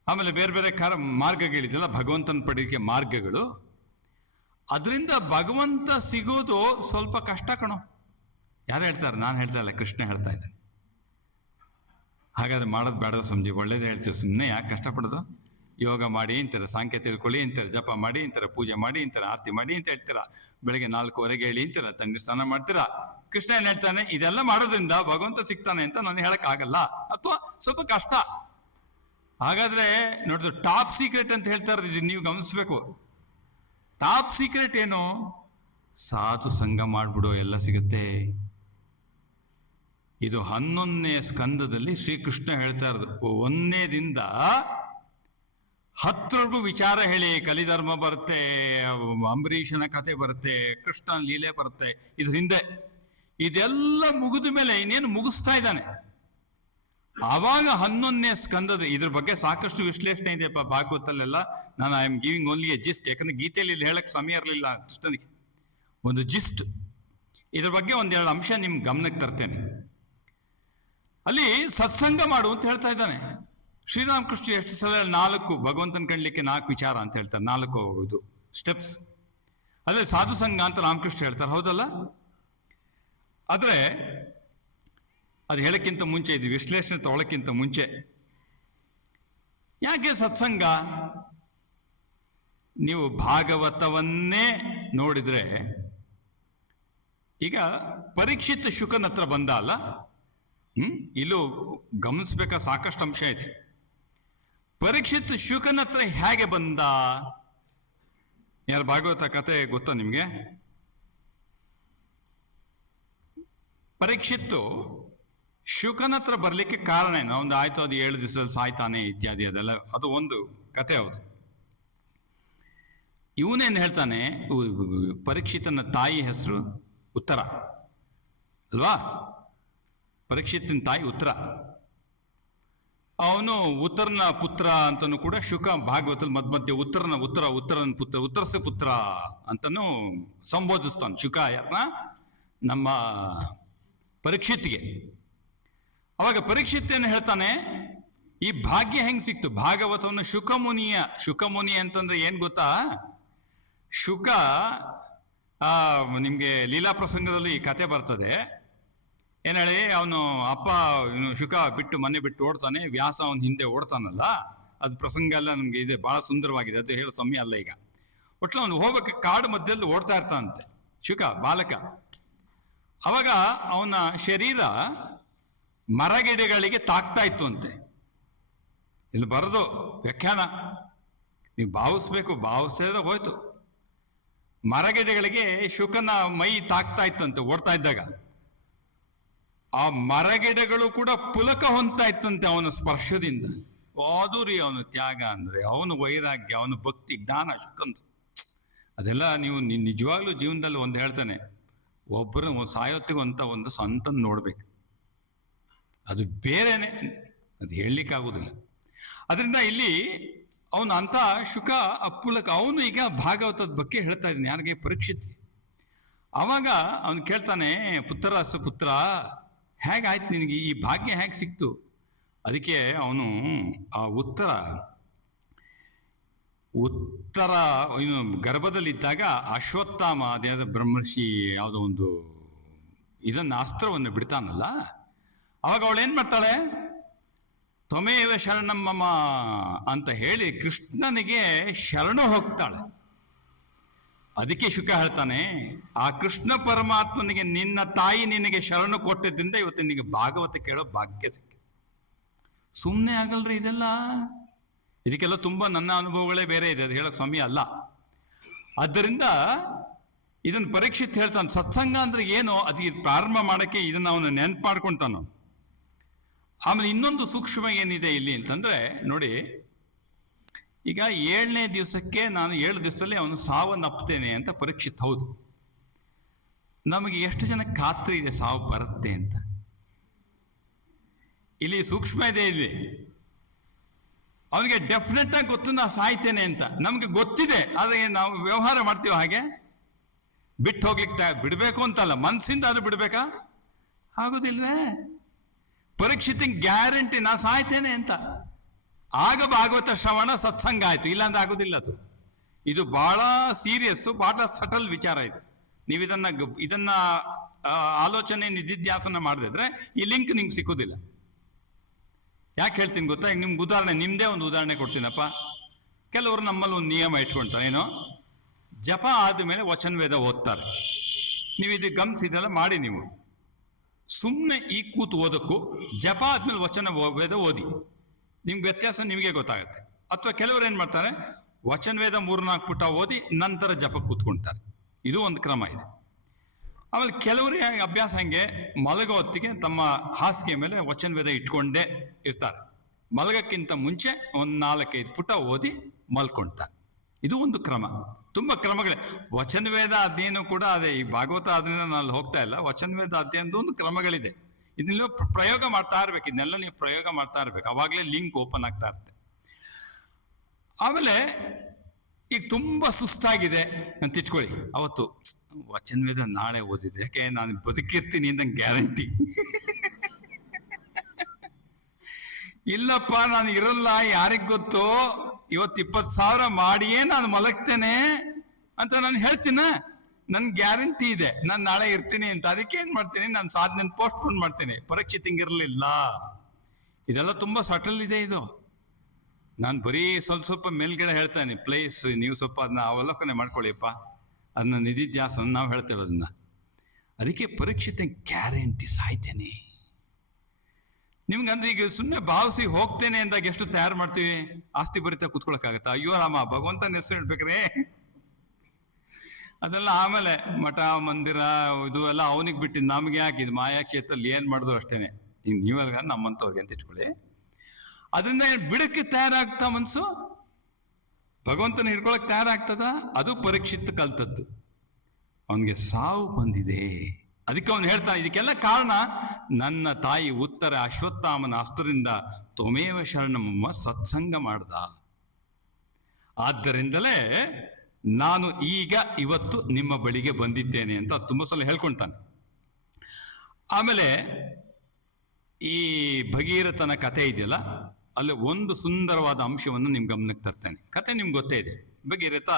ಆಮೇಲೆ ಬೇರೆ ಬೇರೆ ಮಾರ್ಗಗಳಿದೆಯಲ್ಲ, ಭಗವಂತನ ಪಡೆಯಲಿಕ್ಕೆ ಮಾರ್ಗಗಳು, ಅದರಿಂದ ಭಗವಂತ ಸಿಗೋದು ಸ್ವಲ್ಪ ಕಷ್ಟ ಕಣೋ. ಯಾರು ಹೇಳ್ತಾರೆ? ನಾನು ಹೇಳ್ತಾ ಇಲ್ಲ, ಕೃಷ್ಣ ಹೇಳ್ತಾ ಇದ್ದಾನೆ. ಹಾಗಾದ್ರೆ ಮಾಡೋದು ಬೇಡೋ ಸಂಜೆ, ಒಳ್ಳೇದು ಹೇಳ್ತೀವಿ. ಸುಮ್ಮನೆ ಯಾಕೆ ಕಷ್ಟಪಡೋದು? ಯೋಗ ಮಾಡಿ ಅಂತಾರೆ, ಸಾಂಖ್ಯ ತಿಳ್ಕೊಳ್ಳಿ ಅಂತಾರೆ, ಜಪ ಮಾಡಿ ಅಂತಾರೆ, ಪೂಜೆ ಮಾಡಿ ಅಂತಾರೆ, ಆರತಿ ಮಾಡಿ ಅಂತ ಹೇಳ್ತೀರಾ, ಬೆಳಗ್ಗೆ 4:15 ಹೇಳಿ ಅಂತೀರ, ತಣ್ಣೀರು ಸ್ನಾನ ಮಾಡ್ತೀರಾ. ಕೃಷ್ಣ ಏನ್ ಹೇಳ್ತಾನೆ? ಇದೆಲ್ಲ ಮಾಡೋದ್ರಿಂದ ಭಗವಂತ ಸಿಗ್ತಾನೆ ಅಂತ ನಾನು ಹೇಳಕ್ ಆಗಲ್ಲ, ಅಥವಾ ಸ್ವಲ್ಪ ಕಷ್ಟ. ಹಾಗಾದ್ರೆ ನೋಡಿದ್ರು ಟಾಪ್ ಸೀಕ್ರೆಟ್ ಅಂತ ಹೇಳ್ತಾ ಇರೋದು ನೀವು ಗಮನಿಸ್ಬೇಕು. ಟಾಪ್ ಸೀಕ್ರೆಟ್ ಏನು? ಸಾಧು ಸಂಘ ಮಾಡ್ಬಿಡು, ಎಲ್ಲ ಸಿಗುತ್ತೆ. ಇದು 11ನೇ ಸ್ಕಂದದಲ್ಲಿ ಶ್ರೀಕೃಷ್ಣ ಹೇಳ್ತಾ ಇರೋದು. 1ನೇದಿಂದ 10 ವಿಚಾರ ಹೇಳಿ. ಕಲಿಧರ್ಮ ಬರುತ್ತೆ, ಅಂಬರೀಷನ ಕಥೆ ಬರುತ್ತೆ, ಕೃಷ್ಣನ ಲೀಲೆ ಬರುತ್ತೆ ಇದ್ರ ಹಿಂದೆ. ಇದೆಲ್ಲ ಮುಗಿದ ಮೇಲೆ ಇನ್ನೇನು ಮುಗಿಸ್ತಾ ಇದ್ದಾನೆ. ಆವಾಗ 11ನೇ ಸ್ಕಂದದ ಇದ್ರ ಬಗ್ಗೆ ಸಾಕಷ್ಟು ವಿಶ್ಲೇಷಣೆ ಇದೆಯಪ್ಪ ಭಾಗವತಲ್ಲೆಲ್ಲ. ನಾನು I am giving only A gist, ಯಾಕಂದ್ರೆ ಗೀತೆಯಲ್ಲಿ ಇಲ್ಲಿ ಹೇಳಕ್ ಸಮಯ ಇರಲಿಲ್ಲ ಕೃಷ್ಣನಿಗೆ. ಒಂದು ಜಿಸ್ಟ್, ಇದ್ರ ಬಗ್ಗೆ 1-2 ಅಂಶ ನಿಮ್ ಗಮನಕ್ಕೆ ತರ್ತೇನೆ. ಅಲ್ಲಿ ಸತ್ಸಂಗ ಮಾಡು ಅಂತ ಹೇಳ್ತಾ ಇದ್ದಾನೆ ಶ್ರೀರಾಮಕೃಷ್ಣ. ಎಷ್ಟು ಸಲ 4 ಭಗವಂತನ ಕಾಣಲಿಕ್ಕೆ 4 ವಿಚಾರ ಅಂತ ಹೇಳ್ತಾರೆ, 4 ಇದು ಸ್ಟೆಪ್ಸ್. ಅದೇ ಸಾಧು ಸಂಘ ಅಂತ ರಾಮಕೃಷ್ಣ ಹೇಳ್ತಾರೆ, ಹೌದಲ್ಲ? ಆದ್ರೆ ಅದು ಹೇಳಕ್ಕಿಂತ ಮುಂಚೆ, ಇದು ವಿಶ್ಲೇಷಣೆ ತಗೊಳಕ್ಕಿಂತ ಮುಂಚೆ, ಯಾಕೆ ಸತ್ಸಂಗ? ನೀವು ಭಾಗವತವನ್ನೇ ನೋಡಿದ್ರೆ, ಈಗ ಪರೀಕ್ಷಿತ್ ಶುಕನ ಹತ್ರ ಬಂದ ಅಲ್ಲ, ಇಲ್ಲೂ ಗಮನಿಸ್ಬೇಕಾದ ಸಾಕಷ್ಟು ಅಂಶ ಇದೆ. ಪರೀಕ್ಷಿತ್ ಶುಕನ ಹತ್ರ ಹೇಗೆ ಬಂದ? ಯಾರು ಭಾಗವತ ಕಥೆ ಗೊತ್ತಾ ನಿಮ್ಗೆ? ಪರೀಕ್ಷಿತ್ತು ಶುಕನ ಹತ್ರ ಬರ್ಲಿಕ್ಕೆ ಕಾರಣ ಏನು? ಒಂದು ಆಯ್ತು, ಅದು 7 ದಿವಸದಲ್ಲಿ ಸಾಯ್ತಾನೆ ಇತ್ಯಾದಿ, ಅದೆಲ್ಲ ಅದು ಒಂದು ಕತೆ. ಹೌದು. ಇವನೇನು ಹೇಳ್ತಾನೆ, ಪರೀಕ್ಷಿತನ ತಾಯಿ ಹೆಸರು ಉತ್ತರ ಅಲ್ವಾ? ಪರೀಕ್ಷಿತನ ತಾಯಿ ಉತ್ತರ. ಅವನು ಉತ್ತರನ ಪುತ್ರ ಅಂತನೂ ಕೂಡ ಶುಕ ಭಾಗವತದಲ್ಲಿ ಮಧ್ಯ ಉತ್ತರನ ಪುತ್ರ, ಉತ್ತರಸ ಪುತ್ರ ಅಂತನೂ ಸಂಬೋಧಿಸ್ತಾನೆ ಶುಕ. ಯಾರನ್ನ? ನಮ್ಮ ಪರೀಕ್ಷಿತ್ಗೆ. ಅವಾಗ ಪರೀಕ್ಷಿತ್ ಏನು ಹೇಳ್ತಾನೆ, ಈ ಭಾಗ್ಯ ಹೆಂಗ್ ಸಿಕ್ತು? ಭಾಗವತವನ್ನು ಶುಕಮುನಿ ಅಂತಂದ್ರೆ ಏನ್ ಗೊತ್ತಾ? ಶುಕ, ನಿಮ್ಗೆ ಲೀಲಾ ಪ್ರಸಂಗದಲ್ಲಿ ಈ ಕತೆ ಬರ್ತದೆ. ಏನ್ ಹೇಳಿ, ಅವನು ಅಪ್ಪ ಶುಕ ಮನೆ ಬಿಟ್ಟು ಓಡ್ತಾನೆ, ವ್ಯಾಸ ಅವನ ಹಿಂದೆ ಓಡ್ತಾನಲ್ಲ, ಅದು ಪ್ರಸಂಗ ಎಲ್ಲ ನಮ್ಗೆ ಇದೆ, ಬಹಳ ಸುಂದರವಾಗಿದೆ, ಅದು ಹೇಳೋ ಸಮಯ ಅಲ್ಲ ಈಗ. ಒಟ್ಟು ಅವನು ಹೋಗಕ್ಕೆ ಕಾಡು ಮಧ್ಯದಲ್ಲಿ ಓಡ್ತಾ ಇರ್ತಾನಂತೆ ಶುಕ ಬಾಲಕ. ಅವಾಗ ಅವನ ಶರೀರ ಮರಗಿಡಗಳಿಗೆ ತಾಕ್ತಾ ಇತ್ತು ಅಂತೆ. ಇಲ್ಲಿ ಬರೋದು ವ್ಯಾಖ್ಯಾನ, ನೀವು ಭಾವಿಸಿದ್ರೆ ಹೋಯ್ತು. ಮರಗಿಡಗಳಿಗೆ ಶುಕನ ಮೈ ತಾಕ್ತಾ ಇತ್ತಂತೆ ಓಡ್ತಾ ಇದ್ದಾಗ. ಆ ಮರಗಿಡಗಳು ಕೂಡ ಪುಲಕ ಹೊಂದ್ತಾ ಇತ್ತಂತೆ ಅವನ ಸ್ಪರ್ಶದಿಂದ. ಅದು ರೀ ಅವನ ತ್ಯಾಗ ಅಂದ್ರೆ, ಅವನು ವೈರಾಗ್ಯ, ಅವನ ಭಕ್ತಿ, ಜ್ಞಾನ, ಶುಕಂದು. ಅದೆಲ್ಲ ನೀವು ನಿಜವಾಗ್ಲೂ ಜೀವನದಲ್ಲಿ ಒಂದು ಹೇಳ್ತಾನೆ, ಒಬ್ಬರು ಸಾಯೋತ್ತಿಗೂ ಅಂತ ಒಂದು ಸಂತನ್ ನೋಡ್ಬೇಕು. ಅದು ಬೇರೆನೆ, ಅದು ಹೇಳಲಿಕ್ಕಾಗೋದಿಲ್ಲ. ಅದರಿಂದ ಇಲ್ಲಿ ಅವನು ಅಂತ ಶುಕ ಅಪ್ಪುಲಕ ಅವನು ಈಗ ಭಾಗವತದ ಬಗ್ಗೆ ಹೇಳ್ತಾ ಇದ್ದಾನೆ ಯಾರಿಗೆ? ಪರೀಕ್ಷಿತ್. ಅವಾಗ ಅವನು ಕೇಳ್ತಾನೆ, ಪುತ್ರ ಹೇಗಾಯ್ತು ನಿನಗೆ ಈ ಭಾಗ್ಯ ಹೇಗೆ ಸಿಕ್ತು? ಅದಕ್ಕೆ ಅವನು ಆ ಉತ್ತರ ಇನ್ನು ಗರ್ಭದಲ್ಲಿದ್ದಾಗ ಅಶ್ವತ್ಥಾಮ ಅದೇನಾದ ಬ್ರಹ್ಮರ್ಷಿ ಯಾವುದೋ ಒಂದು ಇದನ್ನ ಅಸ್ತ್ರವನ್ನು ಬಿಡ್ತಾನಲ್ಲ, ಅವಾಗ ಅವಳೇನ್ ಮಾಡ್ತಾಳೆ? ತ್ವಮೇವ ಶರಣಮ್ಮಮ್ಮ ಅಂತ ಹೇಳಿ ಕೃಷ್ಣನಿಗೆ ಶರಣು ಹೋಗ್ತಾಳೆ. ಅದಕ್ಕೆ ಶುಕ ಹೇಳ್ತಾನೆ, ಆ ಕೃಷ್ಣ ಪರಮಾತ್ಮನಿಗೆ ನಿನ್ನ ತಾಯಿ ನಿನಗೆ ಶರಣು ಕೊಟ್ಟಿದ್ದರಿಂದ ಇವತ್ತು ನಿನಗೆ ಭಾಗವತ ಕೇಳೋ ಭಾಗ್ಯ ಸಿಕ್ಕ. ಸುಮ್ಮನೆ ಆಗಲ್ರಿ ಇದೆಲ್ಲ. ಇದಕ್ಕೆಲ್ಲ ತುಂಬಾ ನನ್ನ ಅನುಭವಗಳೇ ಬೇರೆ ಇದೆ, ಅದು ಹೇಳಕ್ ಸಮಯ ಅಲ್ಲ. ಆದ್ದರಿಂದ ಇದನ್ನ ಪರೀಕ್ಷಿತ್ ಹೇಳ್ತಾನೆ, ಸತ್ಸಂಗ ಅಂದ್ರೆ ಏನು ಅದಕ್ಕೆ ಪ್ರಾರಂಭ ಮಾಡಕ್ಕೆ ಇದನ್ನ ಅವನು ನೆನ್ಪು ಮಾಡ್ಕೊಂತಾನು. ಆಮೇಲೆ ಇನ್ನೊಂದು ಸೂಕ್ಷ್ಮ ಏನಿದೆ ಇಲ್ಲಿ ಅಂತಂದ್ರೆ ನೋಡಿ, ಈಗ 7ನೇ ದಿವಸಕ್ಕೆ ನಾನು 7 ದಿವಸದಲ್ಲಿ ಅವನು ಸಾವನ್ನಪ್ಪುತ್ತೇನೆ ಅಂತ ಪರೀಕ್ಷಿತ್. ಹೌದು, ನಮಗೆ ಎಷ್ಟು ಜನ ಖಾತ್ರಿ ಇದೆ ಸಾವು ಬರುತ್ತೆ ಅಂತ? ಇಲ್ಲಿ ಸೂಕ್ಷ್ಮ ಇದೆ. ಇಲ್ಲಿ ಅವನಿಗೆ ಡೆಫಿನೆಟ್ ಆಗಿ ಗೊತ್ತು ನಾ ಸಾಯ್ತೇನೆ ಅಂತ. ನಮ್ಗೆ ಗೊತ್ತಿದೆ, ಆದ್ರೆ ನಾವು ವ್ಯವಹಾರ ಮಾಡ್ತೀವಿ ಹಾಗೆ. ಬಿಟ್ಟು ಹೋಗ್ಲಿಕ್ಕೆ ಬಿಡ್ಬೇಕು ಅಂತಲ್ಲ, ಮನ್ಸಿಂದ ಅದು ಬಿಡ್ಬೇಕಾ? ಆಗುದಿಲ್ವೇ? ಪರೀಕ್ಷಿತಿಂಗ್ ಗ್ಯಾರಂಟಿ ನಾ ಸಾಯ್ತೇನೆ ಅಂತ. ಆಗ ಭಾಗವತ ಶ್ರವಣ ಸತ್ಸಂಗ ಆಯ್ತು, ಇಲ್ಲಾಂದ್ರೆ ಆಗುದಿಲ್ಲ. ಅದು ಇದು ಬಹಳ ಸೀರಿಯಸ್, ಬಹಳ ಸಟಲ್ ವಿಚಾರ ಇದು. ನೀವು ಇದನ್ನ ಆಲೋಚನೆ ನಿಧಿಧ್ಯಾಸನ ಮಾಡದಿದ್ರೆ ಈ ಲಿಂಕ್ ನಿಮ್ಗೆ ಸಿಕ್ಕುದಿಲ್ಲ. ಯಾಕೆ ಹೇಳ್ತೀನಿ ಗೊತ್ತಾ? ಈಗ ನಿಮ್ಗೆ ಉದಾಹರಣೆ, ನಿಮ್ದೇ ಒಂದು ಉದಾಹರಣೆ ಕೊಡ್ತೀನಪ್ಪ. ಕೆಲವರು ನಮ್ಮಲ್ಲಿ ಒಂದು ನಿಯಮ ಇಟ್ಕೊಳ್ತಾರೆ, ಏನೋ ಜಪ ಆದ್ಮೇಲೆ ವಚನ ವೇದ ಓದ್ತಾರೆ. ನೀವು ಇದು ಗಮನಿಸಿದೆಲ್ಲ ಮಾಡಿ. ನೀವು ಸುಮ್ಮನೆ ಈ ಕೂತು ಓದಕ್ಕೂ ಜಪ ಆದ್ಮೇಲೆ ವಚನ ವೇದ ಓದಿ, ನಿಮ್ಗೆ ವ್ಯತ್ಯಾಸ ನಿಮಗೆ ಗೊತ್ತಾಗುತ್ತೆ. ಅಥವಾ ಕೆಲವರು ಏನ್ ಮಾಡ್ತಾರೆ, ವಚನ ವೇದ 3-4 ಪುಟ ಓದಿ ನಂತರ ಜಪ ಕೂತ್ಕೊಳ್ತಾರೆ. ಇದು ಒಂದು ಕ್ರಮ ಇದೆ. ಆಮೇಲೆ ಕೆಲವರು ಅಭ್ಯಾಸ ಹಂಗೆ ಮಲಗೋ ಹೊತ್ತಿಗೆ ತಮ್ಮ ಹಾಸಿಗೆ ಮೇಲೆ ವಚನ ವೇದ ಇಟ್ಕೊಂಡೇ ಇರ್ತಾರೆ. ಮಲಗಕ್ಕಿಂತ ಮುಂಚೆ ಒಂದು 4-5 ಪುಟ ಓದಿ ಮಲ್ಕೊಳ್ತಾರೆ. ಇದು ಒಂದು ಕ್ರಮ. ತುಂಬಾ ಕ್ರಮಗಳೇ. ವಚನ ವೇದ ಅಧ್ಯಯನ ಕೂಡ ಅದೇ. ಈ ಭಾಗವತ ಅಧ್ಯಯನ ನಾನು ಹೋಗ್ತಾ ಇಲ್ಲ, ವಚನ ವೇದ ಅಧ್ಯಯನದ ಒಂದು ಕ್ರಮಗಳಿದೆ. ಇದನ್ನೆಲ್ಲ ಪ್ರಯೋಗ ಮಾಡ್ತಾ ಇರ್ಬೇಕು. ಇದನ್ನೆಲ್ಲ ನೀವು ಪ್ರಯೋಗ ಮಾಡ್ತಾ ಇರ್ಬೇಕು, ಅವಾಗಲೇ ಲಿಂಕ್ ಓಪನ್ ಆಗ್ತಾ ಇರುತ್ತೆ. ಆಮೇಲೆ ಈಗ ತುಂಬಾ ಸುಸ್ತಾಗಿದೆ ಅಂತ ಇಟ್ಕೊಳ್ಳಿ, ಅವತ್ತು ವಚನ ವೇದ ನಾಳೆ ಓದಿದೆ, ಯಾಕೆ ನಾನು ಬದುಕಿರ್ತೀನಿ ಅಂತ ಗ್ಯಾರಂಟಿ ಇಲ್ಲಪ್ಪ, ನಾನು ಇರಲ್ಲ, ಯಾರಿಗ್ ಗೊತ್ತು, ಇವತ್ತು 20,000 ಮಾಡಿಯೇ ನಾನು ಮಲಗ್ತೇನೆ ಅಂತ ನಾನು ಹೇಳ್ತೀನ. ನನ್ ಗ್ಯಾರಂಟಿ ಇದೆ ನಾನು ನಾಳೆ ಇರ್ತೀನಿ ಅಂತ. ಅದಕ್ಕೆ ಏನ್ ಮಾಡ್ತೀನಿ, ನಾನು ಸಾಧನೆ ಪೋಸ್ಟ್ಪೋನ್ ಮಾಡ್ತೀನಿ. ಪರೀಕ್ಷೆ ತಿಂಗಿರ್ಲಿಲ್ಲ. ಇದೆಲ್ಲ ತುಂಬಾ ಸಟಲ್ ಇದೆ ಇದು. ನಾನು ಬರೀ ಸ್ವಲ್ಪ ಮೇಲ್ಗಡೆ ಹೇಳ್ತೇನೆ. ಪ್ಲೇಸ್ ನೀವು ಸ್ವಲ್ಪ ಅದನ್ನ ಅವಲೋಕನೆ ಮಾಡ್ಕೊಳ್ಳಿಪ್ಪ, ಅದನ್ನ ನಿಧಿಧ್ಯಾಸ ನಾವು ಹೇಳ್ತೇವೆ ಅದನ್ನ. ಅದಕ್ಕೆ ಪರೀಕ್ಷೆ ಗ್ಯಾರಂಟಿ ಸಾಯ್ತೇನೆ ನಿಮ್ಗಂದ್ರೆ. ಈಗ ಸುಮ್ಮನೆ ಭಾವಿಸಿ ಹೋಗ್ತೇನೆ ಅಂದಾಗ ಎಷ್ಟು ತಯಾರು ಮಾಡ್ತೀವಿ? ಆಸ್ತಿ ಬರಿತಾ ಕೂತ್ಕೊಳಕ್ಕಾಗತ್ತಾ? ಅಯ್ಯೋ ರಾಮ, ಭಗವಂತನ ಹೆಸರು ಇಡ್ಬೇಕ್ರೆ ಅದೆಲ್ಲ ಆಮೇಲೆ ಮಠ ಮಂದಿರ ಇದು ಎಲ್ಲ ಅವನಿಗೆ ಬಿಟ್ಟಿದ್ದು, ನಮ್ಗೆ ಯಾಕೆ? ಇದು ಮಾಯಾ ಕ್ಷೇತ್ರದಲ್ಲಿ ಏನ್ ಮಾಡಿದ್ರು ಅಷ್ಟೇನೆ. ಈಗ ನೀವೆಲ್ಲ ನಮ್ಮಂತವ್ರಿಗೆ ಅಂತ ಇಟ್ಕೊಳ್ಳಿ. ಅದರಿಂದ ಬಿಡಕ್ಕೆ ತಯಾರಾಗ್ತಾ ಮನ್ಸು, ಭಗವಂತನ ಹಿಡ್ಕೊಳಕ್ ತಯಾರಾಗ್ತದ? ಅದು ಪರೀಕ್ಷಿತ್ ಕಲ್ತದ್ದು. ಅವನಿಗೆ ಸಾವು ಬಂದಿದೆ. ಅದಕ್ಕೆ ಅವನು ಹೇಳ್ತಾನೆ, ಇದಕ್ಕೆಲ್ಲ ಕಾರಣ ನನ್ನ ತಾಯಿ ಉತ್ತರ ಅಶ್ವತ್ಥಾಮನ ಅಸ್ತ್ರದಿಂದ ತ್ವಮೇವ ಶರಣಮ್ಮ ಸತ್ಸಂಗ ಮಾಡ್ದ. ಆದ್ದರಿಂದಲೇ ನಾನು ಈಗ ಇವತ್ತು ನಿಮ್ಮ ಬಳಿಗೆ ಬಂದಿದ್ದೇನೆ ಅಂತ ತುಂಬಾ ಸಲ ಹೇಳ್ಕೊಂತಾನೆ. ಆಮೇಲೆ ಈ ಭಗೀರಥನ ಕಥೆ ಇದೆಯಲ್ಲ, ಅಲ್ಲಿ ಒಂದು ಸುಂದರವಾದ ಅಂಶವನ್ನು ನಿಮ್ ಗಮನಕ್ಕೆ ತರ್ತೇನೆ. ಕತೆ ನಿಮ್ಗೆ ಗೊತ್ತೇ ಇದೆ. ಭಗೀರಥ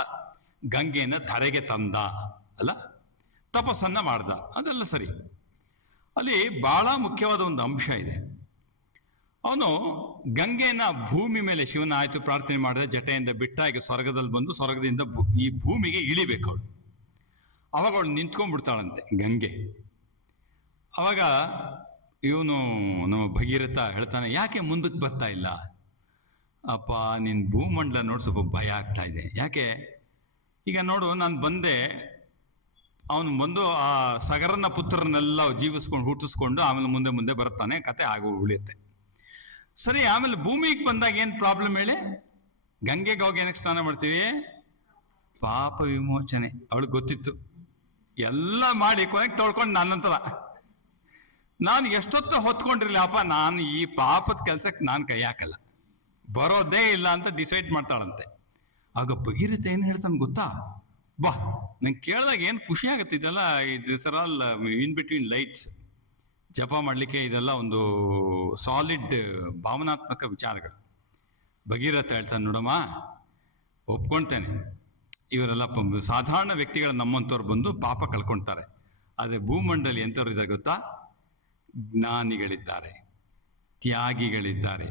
ಗಂಗೆನ ಧರೆಗೆ ತಂದ ಅಲ್ಲ, ತಪಸ್ಸನ್ನ ಮಾಡ್ದ, ಅದೆಲ್ಲ ಸರಿ. ಅಲ್ಲಿ ಬಹಳ ಮುಖ್ಯವಾದ ಒಂದು ಅಂಶ ಇದೆ. ಅವನು ಗಂಗೆನ ಭೂಮಿ ಮೇಲೆ ಶಿವನ ಆಯ್ತು ಪ್ರಾರ್ಥನೆ ಮಾಡಿದ, ಜಟೆಯಿಂದ ಬಿಟ್ಟ, ಈಗ ಸ್ವರ್ಗದಲ್ಲಿ ಬಂದು ಸ್ವರ್ಗದಿಂದ ಈ ಭೂಮಿಗೆ ಇಳಿಬೇಕು ಅವಳು. ಅವಾಗ ಅವಳು ನಿಂತ್ಕೊಂಡ್ಬಿಡ್ತಾಳಂತೆ ಗಂಗೆ. ಅವಾಗ ಇವನು ನಮ್ಮ ಭಗೀರಥ ಹೇಳ್ತಾನೆ, ಯಾಕೆ ಮುಂದಕ್ಕೆ ಬರ್ತಾ ಇಲ್ಲ? ಅಪ್ಪ, ನಿನ್ ಭೂಮಂಡಲ ನೋಡಿ ಸ್ವಲ್ಪ ಭಯ ಆಗ್ತಾ ಇದೆ. ಯಾಕೆ? ಈಗ ನೋಡು, ನಾನು ಬಂದೆ, ಅವನು ಬಂದು ಆ ಸಗರನ ಪುತ್ರರನ್ನೆಲ್ಲ ಜೀವಿಸ್ಕೊಂಡು ಹುಟ್ಟಿಸ್ಕೊಂಡು ಆಮೇಲೆ ಮುಂದೆ ಮುಂದೆ ಬರ್ತಾನೆ, ಕತೆ ಆಗು ಉಳಿಯುತ್ತೆ. ಸರಿ, ಆಮೇಲೆ ಭೂಮಿಗೆ ಬಂದಾಗ ಏನ್ ಪ್ರಾಬ್ಲಮ್ ಹೇಳಿ? ಗಂಗೆಗೆ ಹೋಗಿ ಏನಕ್ಕೆ ಸ್ನಾನ ಮಾಡ್ತೀವಿ? ಪಾಪ ವಿಮೋಚನೆ. ಅವಳಿಗೆ ಗೊತ್ತಿತ್ತು. ಎಲ್ಲ ಮಾಡಿ ಕೊನೆಗೆ ತೊಳ್ಕೊಂಡು ನನ್ನಂತರ ನಾನು ಎಷ್ಟೊತ್ತ ಹೊತ್ಕೊಂಡಿರ್ಲಿ, ಅಪ್ಪ ನಾನು ಈ ಪಾಪದ ಕೆಲ್ಸಕ್ಕೆ ನಾನು ಕೈ ಹಾಕಲ್ಲ, ಬರೋದೇ ಇಲ್ಲ ಅಂತ ಡಿಸೈಡ್ ಮಾಡ್ತಾಳಂತೆ. ಆಗ ಭಗೀರಥ ಏನು ಹೇಳ್ತಾನೆ ಗೊತ್ತಾ? ಬಾ, ನಂಗೆ ಕೇಳಿದಾಗ ಏನು ಖುಷಿ ಆಗುತ್ತೆ. ಇದೆಲ್ಲ this are all in between lights. ಜಪ ಮಾಡಲಿಕ್ಕೆ ಇದೆಲ್ಲ ಒಂದು ಸಾಲಿಡ್ ಭಾವನಾತ್ಮಕ ವಿಚಾರಗಳು. ಭಗೀರಥ ಹೇಳ್ತಾನೆ, ನೋಡಮ್ಮ, ಒಪ್ಕೊಳ್ತೇನೆ, ಇವರೆಲ್ಲ ಸಾಧಾರಣ ವ್ಯಕ್ತಿಗಳ ನಮ್ಮಂಥವ್ರು ಬಂದು ಪಾಪ ಕಳ್ಕೊಳ್ತಾರೆ. ಆದರೆ ಭೂಮಂಡಲಿ ಎಂಥವ್ರು ಇದ್ದಾರೆ ಗೊತ್ತಾ? ಜ್ಞಾನಿಗಳಿದ್ದಾರೆ, ತ್ಯಾಗಿಗಳಿದ್ದಾರೆ,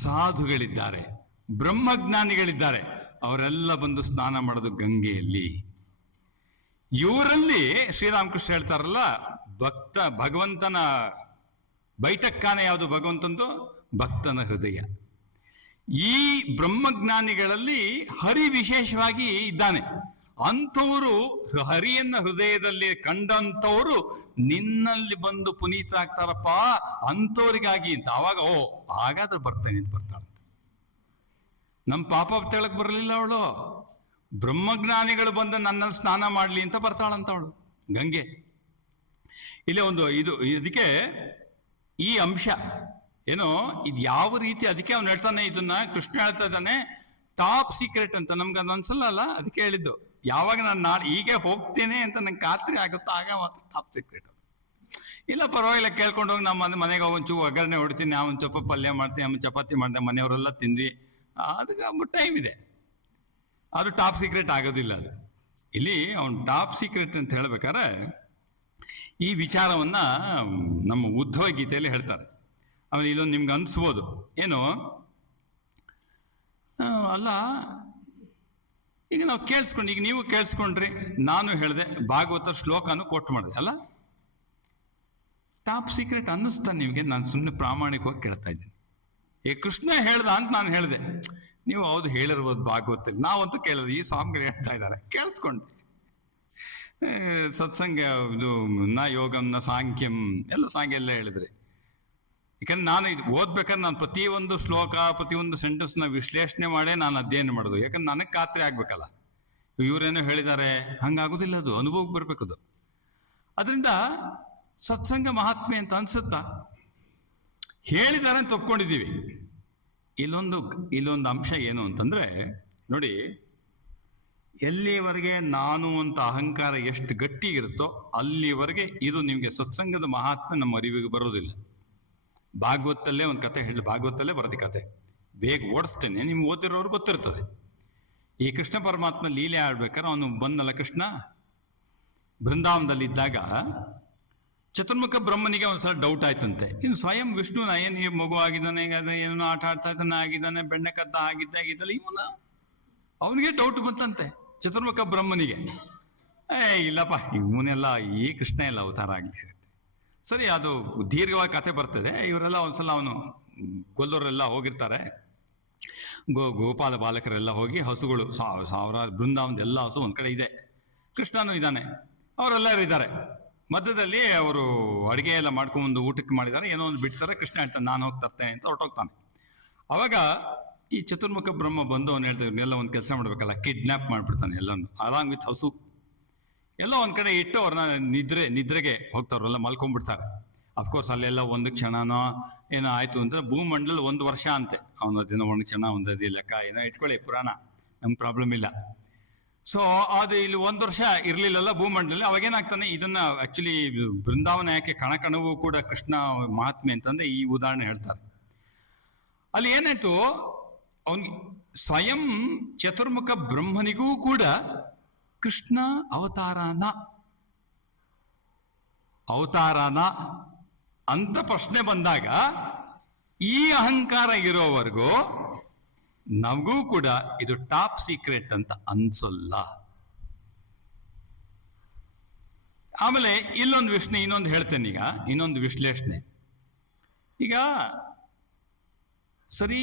ಸಾಧುಗಳಿದ್ದಾರೆ, ಬ್ರಹ್ಮಜ್ಞಾನಿಗಳಿದ್ದಾರೆ. ಅವರೆಲ್ಲ ಬಂದು ಸ್ನಾನ ಮಾಡೋದು ಗಂಗೆಯಲ್ಲಿ. ಇವರಲ್ಲಿ ಶ್ರೀರಾಮಕೃಷ್ಣ ಹೇಳ್ತಾರಲ್ಲ, ಭಗವಂತನ ಬೈಠಕ್ಕಾನೆ ಯಾವುದು? ಭಗವಂತಂದು ಭಕ್ತನ ಹೃದಯ. ಈ ಬ್ರಹ್ಮಜ್ಞಾನಿಗಳಲ್ಲಿ ಹರಿ ವಿಶೇಷವಾಗಿ ಇದ್ದಾನೆ. ಅಂಥವರು ಹರಿಯನ್ನ ಹೃದಯದಲ್ಲಿ ಕಂಡಂಥವರು ನಿನ್ನಲ್ಲಿ ಬಂದು ಪುನೀತ ಆಗ್ತಾರಪ್ಪ, ಅಂಥವ್ರಿಗಾಗಿ ಅಂತ. ಆವಾಗ ಹಾಗಾದ್ರೆ ಬರ್ತೇನೆ ಅಂತ ಬರ್ತಾಳಂತ. ನಮ್ಮ ಪಾಪ ತೆಳಕ್ ಬರಲಿಲ್ಲ ಅವಳು. ಬ್ರಹ್ಮಜ್ಞಾನಿಗಳು ಬಂದು ನನ್ನಲ್ಲಿ ಸ್ನಾನ ಮಾಡಲಿ ಅಂತ ಬರ್ತಾಳಂತ ಅವಳು ಗಂಗೆ. ಇಲ್ಲೇ ಒಂದು ಇದಕ್ಕೆ ಈ ಅಂಶ ಏನೋ ಇದು ಯಾವ ರೀತಿ, ಅದಕ್ಕೆ ಅವ್ನು ಹೇಳ್ತಾನೆ, ಇದನ್ನ ಕೃಷ್ಣ ಹೇಳ್ತಾ ಇದ್ದಾನೆ ಟಾಪ್ ಸೀಕ್ರೆಟ್ ಅಂತ. ನಮ್ಗೆ ಅದು ಅನ್ಸಲ್ಲ ಅಲ್ಲ, ಅದಕ್ಕೆ ಹೇಳಿದ್ದು. ಯಾವಾಗ ನಾನು ಹೀಗೆ ಹೋಗ್ತೇನೆ ಅಂತ ನಂಗೆ ಖಾತ್ರಿ ಆಗುತ್ತೋ ಆಗ ಮಾತ್ರ ಟಾಪ್ ಸೀಕ್ರೆಟ್. ಇಲ್ಲ ಪರವಾಗಿಲ್ಲ, ಕೇಳ್ಕೊಂಡು ಹೋಗಿ ನಮ್ಮ ಮನೆಗೆ ಒಂಚೂರು ಒಗ್ಗರಣೆ ಹೊಡ್ತೀನಿ, ನಾವು ಒಂದು ಸ್ವಲ್ಪ ಪಲ್ಯ ಮಾಡ್ತೀನಿ, ಆಮೇಲೆ ಚಪಾತಿ ಮಾಡಿದೆ, ಮನೆಯವರೆಲ್ಲ ತಿಂದ್ವಿ, ಅದಕ್ಕೆ ಟೈಮ್ ಇದೆ. ಅದು ಟಾಪ್ ಸೀಕ್ರೆಟ್ ಆಗೋದಿಲ್ಲ. ಅದು ಇಲ್ಲಿ ಅವನು ಟಾಪ್ ಸೀಕ್ರೆಟ್ ಅಂತ ಹೇಳ್ಬೇಕಾದ್ರೆ ಈ ವಿಚಾರವನ್ನ ನಮ್ಮ ಉದ್ಧವ ಗೀತೆಯಲ್ಲಿ ಹೇಳ್ತಾರೆ. ಆಮೇಲೆ ಇಲ್ಲೊಂದು ನಿಮ್ಗೆ ಅನ್ಸ್ಬೋದು, ಏನು ಅಲ್ಲ, ಈಗ ನಾವು ಕೇಳಿಸ್ಕೊಂಡು, ಈಗ ನೀವು ಕೇಳಿಸ್ಕೊಂಡ್ರಿ, ನಾನು ಹೇಳಿದೆ, ಭಾಗವತ ಶ್ಲೋಕನೂ ಕೋಟ್ ಮಾಡಿದೆ ಅಲ್ಲ, ಟಾಪ್ ಸೀಕ್ರೆಟ್ ಅನ್ನಿಸ್ತಾನೆ ನಿಮಗೆ? ನಾನು ಸುಮ್ಮನೆ ಪ್ರಾಮಾಣಿಕವಾಗಿ ಕೇಳ್ತಾ ಇದ್ದೀನಿ. ಈ ಕೃಷ್ಣ ಹೇಳ್ದ ಅಂತ ನಾನು ಹೇಳಿದೆ, ನೀವು ಹೌದು ಹೇಳಿರ್ಬೋದು ಭಾಗವತಲ್ಲಿ, ನಾವಂತೂ ಕೇಳಿದ್ವಿ, ಈ ಸ್ವಾಮಿಗಳು ಹೇಳ್ತಾ ಇದ್ದಾರೆ, ಕೇಳಿಸ್ಕೊಂಡ್ರಿ. ಸತ್ಸಂಗ ಇದು ನ ಯೋಗಂ ನ ಸಾಂಖ್ಯಂ ಎಲ್ಲ ಸಾಂಗ್ಯ ಎಲ್ಲ ಹೇಳಿದ್ರಿ. ಯಾಕಂದ್ರೆ ನಾನು ಇದು ಓದ್ಬೇಕಾದ್ರೆ ನಾನು ಪ್ರತಿಯೊಂದು ಶ್ಲೋಕ, ಪ್ರತಿಯೊಂದು ಸೆಂಟೆನ್ಸ್ನ ವಿಶ್ಲೇಷಣೆ ಮಾಡೇ ನಾನು ಅಧ್ಯಯನ ಮಾಡೋದು. ಯಾಕಂದ್ರೆ ನನಗೆ ಖಾತ್ರಿ ಆಗ್ಬೇಕಲ್ಲ, ಇವರೇನೋ ಹೇಳಿದ್ದಾರೆ, ಹಂಗಾಗೋದಿಲ್ಲ, ಅದು ಅನುಭವಕ್ಕೆ ಬರ್ಬೇಕದು. ಅದರಿಂದ ಸತ್ಸಂಗ ಮಹಾತ್ಮೆ ಅಂತ ಅನ್ಸುತ್ತಾ? ಹೇಳಿದ್ದಾರೆ ಅಂತ ಒಪ್ಕೊಂಡಿದ್ದೀವಿ. ಇಲ್ಲೊಂದು ಅಂಶ ಏನು ಅಂತಂದ್ರೆ, ನೋಡಿ, ಎಲ್ಲಿವರೆಗೆ ನಾನು ಅಂತ ಅಹಂಕಾರ ಎಷ್ಟು ಗಟ್ಟಿ ಇರುತ್ತೋ ಅಲ್ಲಿವರೆಗೆ ಇದು ನಿಮಗೆ ಸತ್ಸಂಗದ ಮಹಾತ್ಮೆ ನಮ್ಮ ಅರಿವಿಗೆ ಬರೋದಿಲ್ಲ. ಭಾಗವತಲ್ಲೇ ಒಂದು ಕತೆ ಹೇಳಿ, ಭಾಗವತಲ್ಲೇ ಬರುತ್ತೆ ಕತೆ, ಬೇಗ ಓಡಿಸ್ತೇನೆ, ನಿಮ್ಗೆ ಓದಿರೋರು ಗೊತ್ತಿರ್ತದೆ. ಈ ಕೃಷ್ಣ ಪರಮಾತ್ಮ ಲೀಲೆ ಆಡ್ಬೇಕಾದ್ರೆ ಅವನು ಬಂದಲ್ಲ ಕೃಷ್ಣ, ಬೃಂದಾವನದಲ್ಲಿದ್ದಾಗ ಚತುರ್ಮುಖ ಬ್ರಹ್ಮನಿಗೆ ಒಂದ್ಸಲ ಡೌಟ್ ಆಯ್ತಂತೆ. ಇನ್ನು ಸ್ವಯಂ ವಿಷ್ಣುನ ಏನು ಮಗು ಆಗಿದ್ದಾನೆ, ಏನೋ ಆಟ ಆಡ್ತಾ ಇದ್ದಾನೆ, ಆಗಿದ್ದಾನೆ, ಬೆಣ್ಣೆ ಕದ್ದ ಆಗಿದ್ದಲ್ಲ, ಇವನು ಅವನಿಗೆ ಡೌಟ್ ಬಂತಂತೆ ಚತುರ್ಮುಖ ಬ್ರಹ್ಮನಿಗೆ. ಇಲ್ಲಪ್ಪ, ಇವನೆಲ್ಲ ಈ ಕೃಷ್ಣ ಎಲ್ಲ ಅವತಾರ ಆಗಲಿ. ಸರಿ, ಅದು ದೀರ್ಘವಾಗಿ ಕಥೆ ಬರ್ತದೆ. ಇವರೆಲ್ಲ ಒಂದ್ಸಲ ಅವನು ಗೊಲ್ಲೋರೆಲ್ಲ ಹೋಗಿರ್ತಾರೆ, ಗೋಪಾಲ ಬಾಲಕರೆಲ್ಲ ಹೋಗಿ, ಹಸುಗಳು ಸಾವಿರಾರು ಬೃಂದಾವನದ ಎಲ್ಲ ಹಸು ಒಂದ್ ಕಡೆ ಇದೆ, ಕೃಷ್ಣನೂ ಇದ್ದಾನೆ, ಅವರೆಲ್ಲರೂ ಇದ್ದಾರೆ. ಮಧ್ಯದಲ್ಲಿ ಅವರು ಅಡುಗೆ ಎಲ್ಲ ಮಾಡ್ಕೊಂಡ್ಬಂದು ಊಟಕ್ಕೆ ಮಾಡಿದ್ದಾರೆ, ಏನೋ ಒಂದು ಬಿಡ್ತಾರೆ. ಕೃಷ್ಣ ಹೇಳ್ತಾನೆ, ನಾನು ಹೋಗಿ ತರ್ತೇನೆ ಅಂತ ಹೊರಟೋಗ್ತಾನೆ. ಅವಾಗ ಈ ಚತುರ್ಮುಖ ಬ್ರಹ್ಮ ಬಂದು ಅವ್ನು ಹೇಳ್ತಾರೆ, ಎಲ್ಲ ಒಂದು ಕೆಲಸ ಮಾಡ್ಬೇಕಲ್ಲ, ಕಿಡ್ನಾಪ್ ಮಾಡ್ಬಿಡ್ತಾನೆ ಎಲ್ಲನ್ನು, ಅಲಾಂಗ್ ವಿತ್ ಹಸು ಎಲ್ಲ ಒಂದ್ ಕಡೆ ಇಟ್ಟು ಅವ್ರನ್ನ ನಿದ್ರೆಗೆ ಹೋಗ್ತಾವ್ರೆಲ್ಲ ಮಲ್ಕೊಂಡ್ಬಿಡ್ತಾರೆ. ಅಫ್ಕೋರ್ಸ್ ಅಲ್ಲೆಲ್ಲ ಒಂದು ಕ್ಷಣನೋ ಏನೋ ಆಯ್ತು ಅಂದ್ರೆ ಭೂಮಂಡಲ 1 ವರ್ಷ ಅಂತೆ. ಅವನದೇನೋ 1 ಕ್ಷಣ, ಒಂದದಿ ಲೆಕ್ಕ ಏನೋ ಇಟ್ಕೊಳ್ಳಿ, ಪುರಾಣ, ನಮ್ಗೆ ಪ್ರಾಬ್ಲಮ್ ಇಲ್ಲ. ಸೊ ಅದು ಇಲ್ಲಿ 1 ವರ್ಷ ಇರ್ಲಿಲ್ಲಲ್ಲ ಭೂಮಂಡಲದಲ್ಲಿ. ಅವಾಗೇನಾಗ್ತಾನೆ, ಇದನ್ನ ಆಕ್ಚುಲಿ ಬೃಂದಾವನ ಯಾಕೆ ಕಣಕಣವೂ ಕೂಡ ಕೃಷ್ಣ ಮಹಾತ್ಮೆ ಅಂತಂದ್ರೆ ಈ ಉದಾಹರಣೆ ಹೇಳ್ತಾರೆ. ಅಲ್ಲಿ ಏನಾಯ್ತು, ಅವನಿಗೆ ಸ್ವಯಂ ಚತುರ್ಮುಖ ಬ್ರಹ್ಮನಿಗೂ ಕೂಡ ಕೃಷ್ಣ ಅವತಾರನ ಅಂತ ಪ್ರಶ್ನೆ ಬಂದಾಗ, ಈ ಅಹಂಕಾರ ಇರೋವರೆಗೂ ನಮಗೂ ಕೂಡ ಇದು ಟಾಪ್ ಸೀಕ್ರೆಟ್ ಅಂತ ಅನ್ಸಲ್ಲ. ಆಮೇಲೆ ಇನ್ನೊಂದು ಹೇಳ್ತೇನೆ. ಈಗ ಇನ್ನೊಂದು ವಿಶ್ಲೇಷಣೆ. ಈಗ ಸರಿ,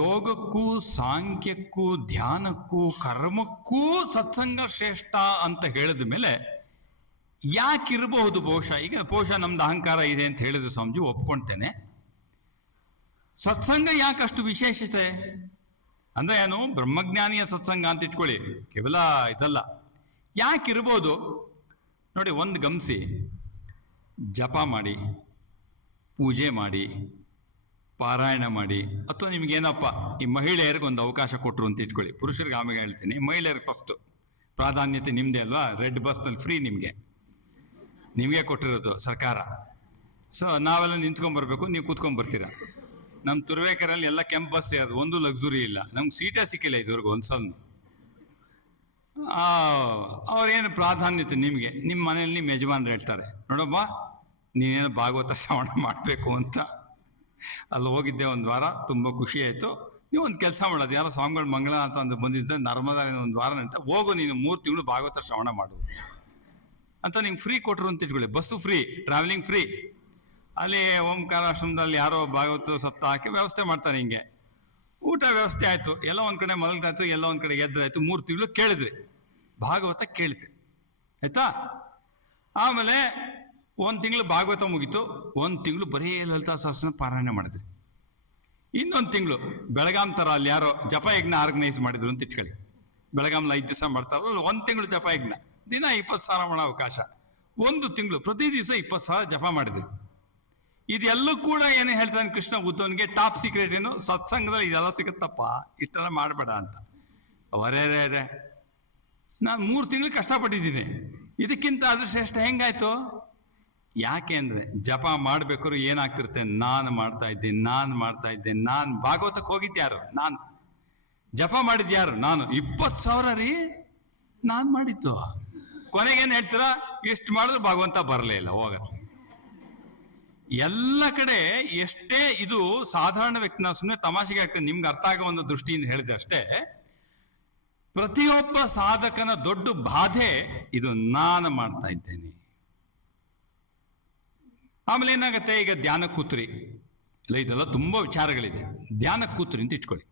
ಯೋಗಕ್ಕೂ ಸಾಂಖ್ಯಕ್ಕೂ ಧ್ಯಾನಕ್ಕೂ ಕರ್ಮಕ್ಕೂ ಸತ್ಸಂಗ ಶ್ರೇಷ್ಠ ಅಂತ ಹೇಳಿದ ಮೇಲೆ ಯಾಕಿರಬಹುದು? ಬಹುಶಃ ನಮ್ದು ಅಹಂಕಾರ ಇದೆ ಅಂತ ಹೇಳಿದ್ರು ಸ್ವಾಮೀಜಿ, ಒಪ್ಕೊಳ್ತೇನೆ. ಸತ್ಸಂಗ ಯಾಕಷ್ಟು ವಿಶೇಷತೆ ಅಂದ್ರೆ ಏನು? ಬ್ರಹ್ಮಜ್ಞಾನಿಯ ಸತ್ಸಂಗ ಅಂತ ಇಟ್ಕೊಳ್ಳಿ, ಕೇವಲ ಇದಲ್ಲ. ಯಾಕಿರ್ಬೋದು ನೋಡಿ, ಒಂದು ಗಮನಿಸಿ, ಜಪ ಮಾಡಿ, ಪೂಜೆ ಮಾಡಿ, ಪಾರಾಯಣ ಮಾಡಿ. ಅಥವಾ ನಿಮ್ಗೇನಪ್ಪ ಈ ಮಹಿಳೆಯರಿಗೆ ಒಂದು ಅವಕಾಶ ಕೊಟ್ಟರು ಅಂತ ಇಟ್ಕೊಳ್ಳಿ. ಪುರುಷರಿಗೆ ಆಮೇಲೆ ಹೇಳ್ತೀನಿ, ಮಹಿಳೆಯರಿಗೆ ಫಸ್ಟು ಪ್ರಾಧಾನ್ಯತೆ ನಿಮ್ಮದೇ ಅಲ್ವಾ. ರೆಡ್ ಬಸ್ನಲ್ಲಿ ಫ್ರೀ ನಿಮಗೆ ಕೊಟ್ಟಿರೋದು ಸರ್ಕಾರ. ಸೊ ನಾವೆಲ್ಲ ನಿಂತ್ಕೊಂಡ್ಬರ್ಬೇಕು, ನೀವು ಕೂತ್ಕೊಂಡ್ಬರ್ತೀರ. ನಮ್ಮ ತುರುವೇಕೆರೆಯಲ್ಲಿ ಎಲ್ಲ ಕೆಂಪು ಬಸ್ ಇರೋದು, ಒಂದು ಲಕ್ಸುರಿ ಇಲ್ಲ. ನಮ್ಗೆ ಸೀಟೇ ಸಿಕ್ಕಿಲ್ಲ ಇದುವರೆಗೂ ಒಂದು ಸಲ. ಅವ್ರೇನು ಪ್ರಾಧಾನ್ಯತೆ ನಿಮಗೆ, ನಿಮ್ಮ ಮನೆಯಲ್ಲಿ ನಿಮ್ಮ ಯಜಮಾನ್ರು ಹೇಳ್ತಾರೆ, ನೋಡಮ್ಮ ನೀನೇನು ಭಾಗವತ ಶ್ರವಣ ಮಾಡಬೇಕು ಅಂತ. ಅಲ್ಲಿ ಹೋಗಿದ್ದೆ ಒಂದು ವಾರ, ತುಂಬ ಖುಷಿ ಆಯಿತು. ನೀವು ಒಂದು ಕೆಲಸ ಮಾಡೋದು, ಯಾರೋ ಸ್ವಾಮಿಗಳು ಮಂಗಳ ಅಂತ ಅಂದು ಬಂದಿದ್ದೆ ನರ್ಮದಾ ಒಂದು ವಾರ ಅಂತ, ಹೋಗು ನೀನು 3 ತಿಂಗಳು ಭಾಗವತ ಶ್ರವಣ ಮಾಡು ಅಂತ ನಿಂಗೆ ಫ್ರೀ ಕೊಟ್ಟರು ಅಂತ ಇಟ್ಕೊಳ್ಳಿ. Bus free, travelling free. ಅಲ್ಲಿ ಓಂಕಾರ ಆಶ್ರಮದಲ್ಲಿ ಯಾರೋ ಭಾಗವತ ಸಪ್ತ ಹಾಕಿ ವ್ಯವಸ್ಥೆ ಮಾಡ್ತಾರೆ. ಹಿಂಗೆ ಊಟ ವ್ಯವಸ್ಥೆ ಆಯಿತು, ಎಲ್ಲ ಒಂದು ಕಡೆ ಮಲಗ್ದಾಯ್ತು, ಎಲ್ಲ ಒಂದು ಕಡೆ ಎದ್ರಾಯ್ತು. 3 ತಿಂಗಳು ಕೇಳಿದ್ರಿ, ಭಾಗವತ ಕೇಳಿದ್ರಿ, ಆಯ್ತಾ. ಆಮೇಲೆ 1 ತಿಂಗಳು ಭಾಗವತ ಮುಗೀತು. 1 ತಿಂಗಳು ಬರೀ ಲಲಿತಾ ಸಹಸ್ರನಾಮ ಪಾರಾಯಣ ಮಾಡಿದ್ರಿ. ಇನ್ನೊಂದು ತಿಂಗಳು ಬೆಳಗಾಂ ಥರ ಅಲ್ಲಿ ಯಾರೋ ಜಪಯಜ್ಞ ಆರ್ಗನೈಸ್ ಮಾಡಿದ್ರು ಅಂತ ಇಟ್ಕೊಳ್ಳಿ. ಬೆಳಗಾಂಲಿ 5 ದಿವಸ ಮಾಡ್ತಾರಲ್ಲ, 1 ತಿಂಗಳು ಜಪಯಜ್ಞ, ದಿನ 20 ಸಾವಿರ ಮಾಡೋ ಅವಕಾಶ. 1 ತಿಂಗಳು ಪ್ರತಿ ದಿವಸ 20 ಸಾವಿರ ಜಪ ಮಾಡಿದ್ರಿ. ಇದೆಲ್ಲೂ ಕೂಡ ಏನು ಹೇಳ್ತಾನೆ ಕೃಷ್ಣ ಉದ್ದವನಿಗೆ, ಟಾಪ್ ಸೀಕ್ರೆಟ್ ಏನು, ಸತ್ಸಂಗದಲ್ಲಿ ಇದೆಲ್ಲ ಸಿಗುತ್ತಪ್ಪ, ಇಷ್ಟೆಲ್ಲ ಮಾಡಬೇಡ ಅಂತ. ಅವರೇ ನಾನು 3 ತಿಂಗಳು ಕಷ್ಟಪಟ್ಟಿದ್ದೀನಿ, ಇದಕ್ಕಿಂತ ಅದು ಶ್ರೇಷ್ಠ ಹೆಂಗಾಯ್ತು? ಯಾಕೆ ಅಂದರೆ ಜಪ ಮಾಡ್ಬೇಕಾದ್ರು ಏನಾಗ್ತಿರುತ್ತೆ, ನಾನು ಮಾಡ್ತಾ ಇದ್ದೆ. ನಾನು ಭಾಗವತಕ್ಕೆ ಹೋಗಿದ್ಯಾರು, ನಾನು ಜಪ ಮಾಡಿದ್ಯಾರು, ನಾನು 20 ಸಾವಿರ ರೀ ನಾನು ಮಾಡಿದ್ದು. ಕೊನೆಗೇನು ಹೇಳ್ತೀರಾ, ಇಷ್ಟು ಮಾಡಿದ್ರು ಭಗವಂತ ಬರಲೇ ಇಲ್ಲ, ಹೋಗತ್ತೆ. ಎಲ್ಲ ಕಡೆ ಎಷ್ಟೇ ಇದು ಸಾಧಾರಣ ವ್ಯಕ್ತಿ, ನಾವು ಸುಮ್ಮನೆ ತಮಾಷೆಗೆ ಆಗ್ತದೆ, ನಿಮ್ಗೆ ಅರ್ಥ ಆಗೋ ಒಂದು ದೃಷ್ಟಿಯಿಂದ ಹೇಳಿದೆ ಅಷ್ಟೇ. ಪ್ರತಿಯೊಬ್ಬ ಸಾಧಕನ ದೊಡ್ಡ ಬಾಧೆ ಇದು, ನಾನು ಮಾಡ್ತಾ ಇದ್ದೇನೆ. ಆಮೇಲೆ ಏನಾಗುತ್ತೆ, ಈಗ ಧ್ಯಾನ ಕೂತ್ರಿ ಇಲ್ಲ, ಇದೆಲ್ಲ ತುಂಬ ವಿಚಾರಗಳಿದೆ. ಧ್ಯಾನ ಕೂತ್ರಿ ಅಂತ ಇಟ್ಕೊಳ್ಳಿ.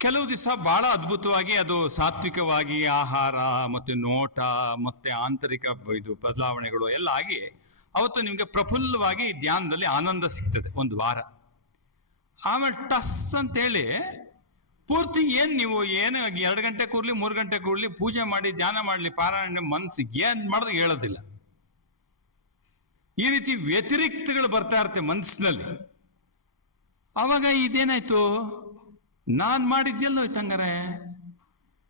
ಕೆಲವು ದಿವಸ ಬಹಳ ಅದ್ಭುತವಾಗಿ ಅದು ಸಾತ್ವಿಕವಾಗಿ ಆಹಾರ ಮತ್ತು ನೋಟ ಮತ್ತು ಆಂತರಿಕ ಇದು ಬದಲಾವಣೆಗಳು ಎಲ್ಲ ಆಗಿ ಅವತ್ತು ನಿಮಗೆ ಪ್ರಫುಲ್ಲವಾಗಿ ಧ್ಯಾನದಲ್ಲಿ ಆನಂದ ಸಿಗ್ತದೆ 1 ವಾರ. ಆಮೇಲೆ ಟಸ್ ಅಂತೇಳಿ ಪೂರ್ತಿ ನೀವು ಏನು 2 ಗಂಟೆ ಕೂರ್ಲಿ 3 ಗಂಟೆ ಕೂರ್ಲಿ ಪೂಜೆ ಮಾಡಿ ಧ್ಯಾನ ಮಾಡಲಿ ಪಾರಾಯಣ ಮನಸ್ಸಿಗೆ ಏನು ಮಾಡಿದ್ರು ಹೇಳೋದಿಲ್ಲ. ಈ ರೀತಿ ವ್ಯತಿರಿಕ್ತಗಳು ಬರ್ತಾ ಇರುತ್ತೆ ಮನಸ್ಸಿನಲ್ಲಿ. ಆವಾಗ ಇದೇನಾಯ್ತು, ನಾನು ಮಾಡಿದ್ದೆಲ್ಲೋ ಹಂಗಾರೆ.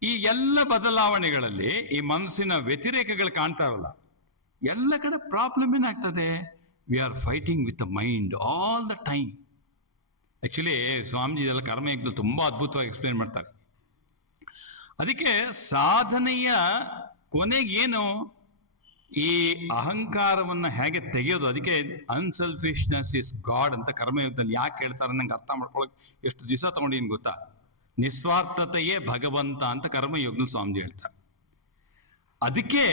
ಈ ಎಲ್ಲ ಬದಲಾವಣೆಗಳಲ್ಲಿ ಈ ಮನಸ್ಸಿನ ವ್ಯತಿರೇಕಗಳು ಕಾಣ್ತಾರಲ್ಲ, ಎಲ್ಲ ಕಡೆ ಪ್ರಾಬ್ಲಮ್ ಏನಾಗ್ತದೆ, we are fighting with the mind all the time. Actually Swamiji ಎಲ್ಲ ಕರ್ಮಯುಗದಲ್ಲಿ ತುಂಬ ಅದ್ಭುತವಾಗಿ ಎಕ್ಸ್ಪ್ಲೇನ್ ಮಾಡ್ತಾರೆ. ಅದಕ್ಕೆ ಸಾಧನೆಯ ಕೊನೆಗೇನು, ಈ ಅಹಂಕಾರವನ್ನು ಹೇಗೆ ತೆಗೆಯೋದು, ಅದಕ್ಕೆ ಅನ್ಸೆಲ್ಫಿಶ್ನೆಸ್ ಇಸ್ ಗಾಡ್ ಅಂತ ಕರ್ಮಯುಗದಲ್ಲಿ ಯಾಕೆ ಹೇಳ್ತಾರೆ ನಂಗೆ ಅರ್ಥ ಮಾಡ್ಕೊಳ್ಳೋಕೆ ಎಷ್ಟು ದಿವಸ ತಗೊಂಡಿದ್ದೀನಿ ಗೊತ್ತಾ. ನಿಸ್ವಾರ್ಥತೆಯೇ ಭಗವಂತ ಅಂತ ಕರ್ಮಯುಗದಲ್ಲಿ ಸ್ವಾಮೀಜಿ ಹೇಳ್ತಾರೆ. ಅದಕ್ಕೆ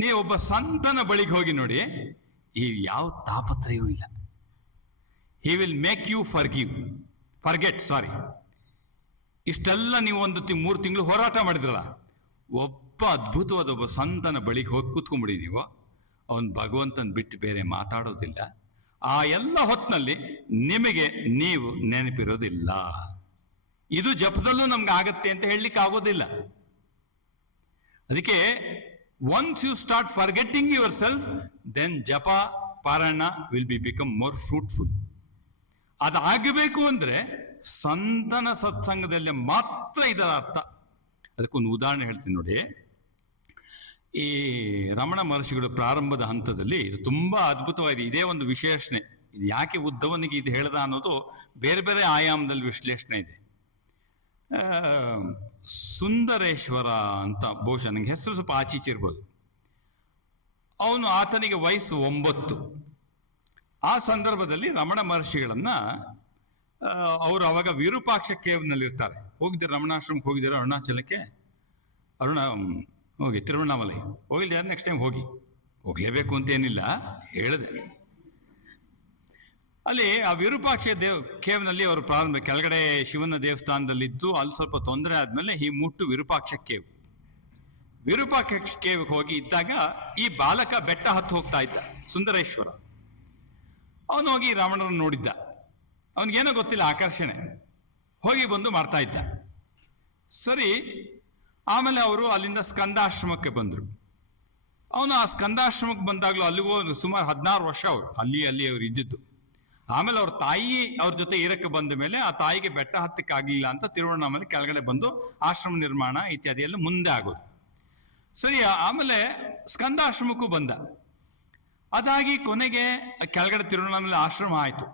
ನೀವು ಒಬ್ಬ ಸಂತನ ಬಳಿಗೆ ಹೋಗಿ ನೋಡಿ, ಈ ಯಾವ ತಾಪತ್ರಯವೂ ಇಲ್ಲ. He will make you forget. ಇಷ್ಟೆಲ್ಲ ನೀವು 3 ತಿಂಗಳು ಹೋರಾಟ ಮಾಡಿದ್ರಲ್ಲ, ಅದ್ಭುತವಾದ ಒಬ್ಬ ಸಂತನ ಬಳಿಗೆ ಹೋಗಿ ಕೂತ್ಕೊಂಡ್ಬಿಡಿ ನೀವು. ಅವನು ಭಗವಂತನ ಬಿಟ್ಟು ಬೇರೆ ಮಾತಾಡೋದಿಲ್ಲ. ಆ ಎಲ್ಲ ಹೊತ್ತಿನಲ್ಲಿ ನಿಮಗೆ ನೀವು ನೆನಪಿರೋದಿಲ್ಲ. ಇದು ಜಪದಲ್ಲೂ ನಮ್ಗೆ ಆಗತ್ತೆ ಅಂತ ಹೇಳಲಿಕ್ಕೆ ಆಗೋದಿಲ್ಲ. ಅದಕ್ಕೆ once you start forgetting yourself, then japa parayana will become more fruitful. ಅದಾಗಬೇಕು ಅಂದರೆ ಸಂತನ ಸತ್ಸಂಗದಲ್ಲಿ ಮಾತ್ರ ಇದರ ಅರ್ಥ. ಅದಕ್ಕೊಂದು ಉದಾಹರಣೆ ಹೇಳ್ತೀನಿ ನೋಡಿ. ಈ ರಮಣ ಮಹರ್ಷಿಗಳು ಪ್ರಾರಂಭದ ಹಂತದಲ್ಲಿ ಇದು ತುಂಬ ಅದ್ಭುತವಾಗಿದೆ. ಇದೇ ಒಂದು ವಿಶ್ಲೇಷಣೆ, ಇದು ಯಾಕೆ ಉದ್ದವನಿಗೆ ಇದು ಹೇಳ್ದ ಅನ್ನೋದು ಬೇರೆ ಬೇರೆ ಆಯಾಮದಲ್ಲಿ ವಿಶ್ಲೇಷಣೆ ಇದೆ. ಸುಂದರೇಶ್ವರ ಅಂತ ಬಹುಶಃ ನನಗೆ ಹೆಸರು ಸ್ವಲ್ಪ ಆಚೀಚಿರ್ಬೋದು. ಆತನಿಗೆ ವಯಸ್ಸು 9. ಆ ಸಂದರ್ಭದಲ್ಲಿ ರಮಣ ಮಹರ್ಷಿಗಳನ್ನು ಅವರು ಅವಾಗ ವಿರೂಪಾಕ್ಷ ಕೇವ್ನಲ್ಲಿ ಇರ್ತಾರೆ. ಹೋಗಿದ್ದಾರೆ ರಮಣಾಶ್ರಮಕ್ಕೆ, ಹೋಗಿದ್ದಾರೆ ಅರುಣಾಚಲಕ್ಕೆ, ಹೋಗಿ ತಿರುವಣ್ಣಾಮಲೈ ಹೋಗಿದ್ದಾರೆ. ನೆಕ್ಸ್ಟ್ ಟೈಮ್ ಹೋಗಲೇಬೇಕು ಅಂತೇನಿಲ್ಲ, ಹೇಳಿದೆ. ಅಲ್ಲಿ ಆ ವಿರೂಪಾಕ್ಷ ಕೇವ್ನಲ್ಲಿ ಅವರು ಪ್ರಾರಂಭ, ಕೆಳಗಡೆ ಶಿವನ ದೇವಸ್ಥಾನದಲ್ಲಿದ್ದು ಅಲ್ಲಿ ಸ್ವಲ್ಪ ತೊಂದರೆ ಆದಮೇಲೆ ಈ ಮುಟ್ಟು ವಿರೂಪಾಕ್ಷ ಕೇವ್. ವಿರೂಪಾಕ್ಷ ಕೇವ್ಗೆ ಹೋಗಿ ಇದ್ದಾಗ ಈ ಬಾಲಕ ಬೆಟ್ಟ ಹತ್ತು ಹೋಗ್ತಾ ಇದ್ದ, ಸುಂದರೇಶ್ವರ. ಅವನು ಹೋಗಿ ರಾವಣರನ್ನು ನೋಡಿದ್ದ. ಅವನಿಗೇನೋ ಗೊತ್ತಿಲ್ಲ, ಆಕರ್ಷಣೆ, ಹೋಗಿ ಬಂದು ಮಾಡ್ತಾ ಇದ್ದ. ಸರಿ, ಆಮೇಲೆ ಅವರು ಅಲ್ಲಿಂದ ಸ್ಕಂದಾಶ್ರಮಕ್ಕೆ ಬಂದರು. ಅವನು ಆ ಸ್ಕಂದಾಶ್ರಮಕ್ಕೆ ಬಂದಾಗಲೂ ಅಲ್ಲಿಗೂ ಸುಮಾರು 16 ವರ್ಷ ಅವರು ಅಲ್ಲಿ ಅವರು ಇದ್ದಿದ್ದು. ಆಮೇಲೆ ಅವ್ರ ತಾಯಿ ಅವ್ರ ಜೊತೆ ಇರಕ್ಕೆ ಬಂದ ಮೇಲೆ ಆ ತಾಯಿಗೆ ಬೆಟ್ಟ ಹತ್ತಕ್ಕಾಗಲಿಲ್ಲ ಅಂತ ತಿರುವಣ್ಣಾಮಲೆ ಕೆಳಗಡೆ ಬಂದು ಆಶ್ರಮ ನಿರ್ಮಾಣ ಇತ್ಯಾದಿ ಎಲ್ಲ ಮುಂದೆ ಆಗೋದು. ಸರಿ, ಆಮೇಲೆ ಸ್ಕಂದಾಶ್ರಮಕ್ಕೂ ಬಂದ. ಅದಾಗಿ ಕೊನೆಗೆ ಕೆಳಗಡೆ ತಿರುವಣ್ಣಾಮಲೆ ಆಶ್ರಮ ಆಯಿತು.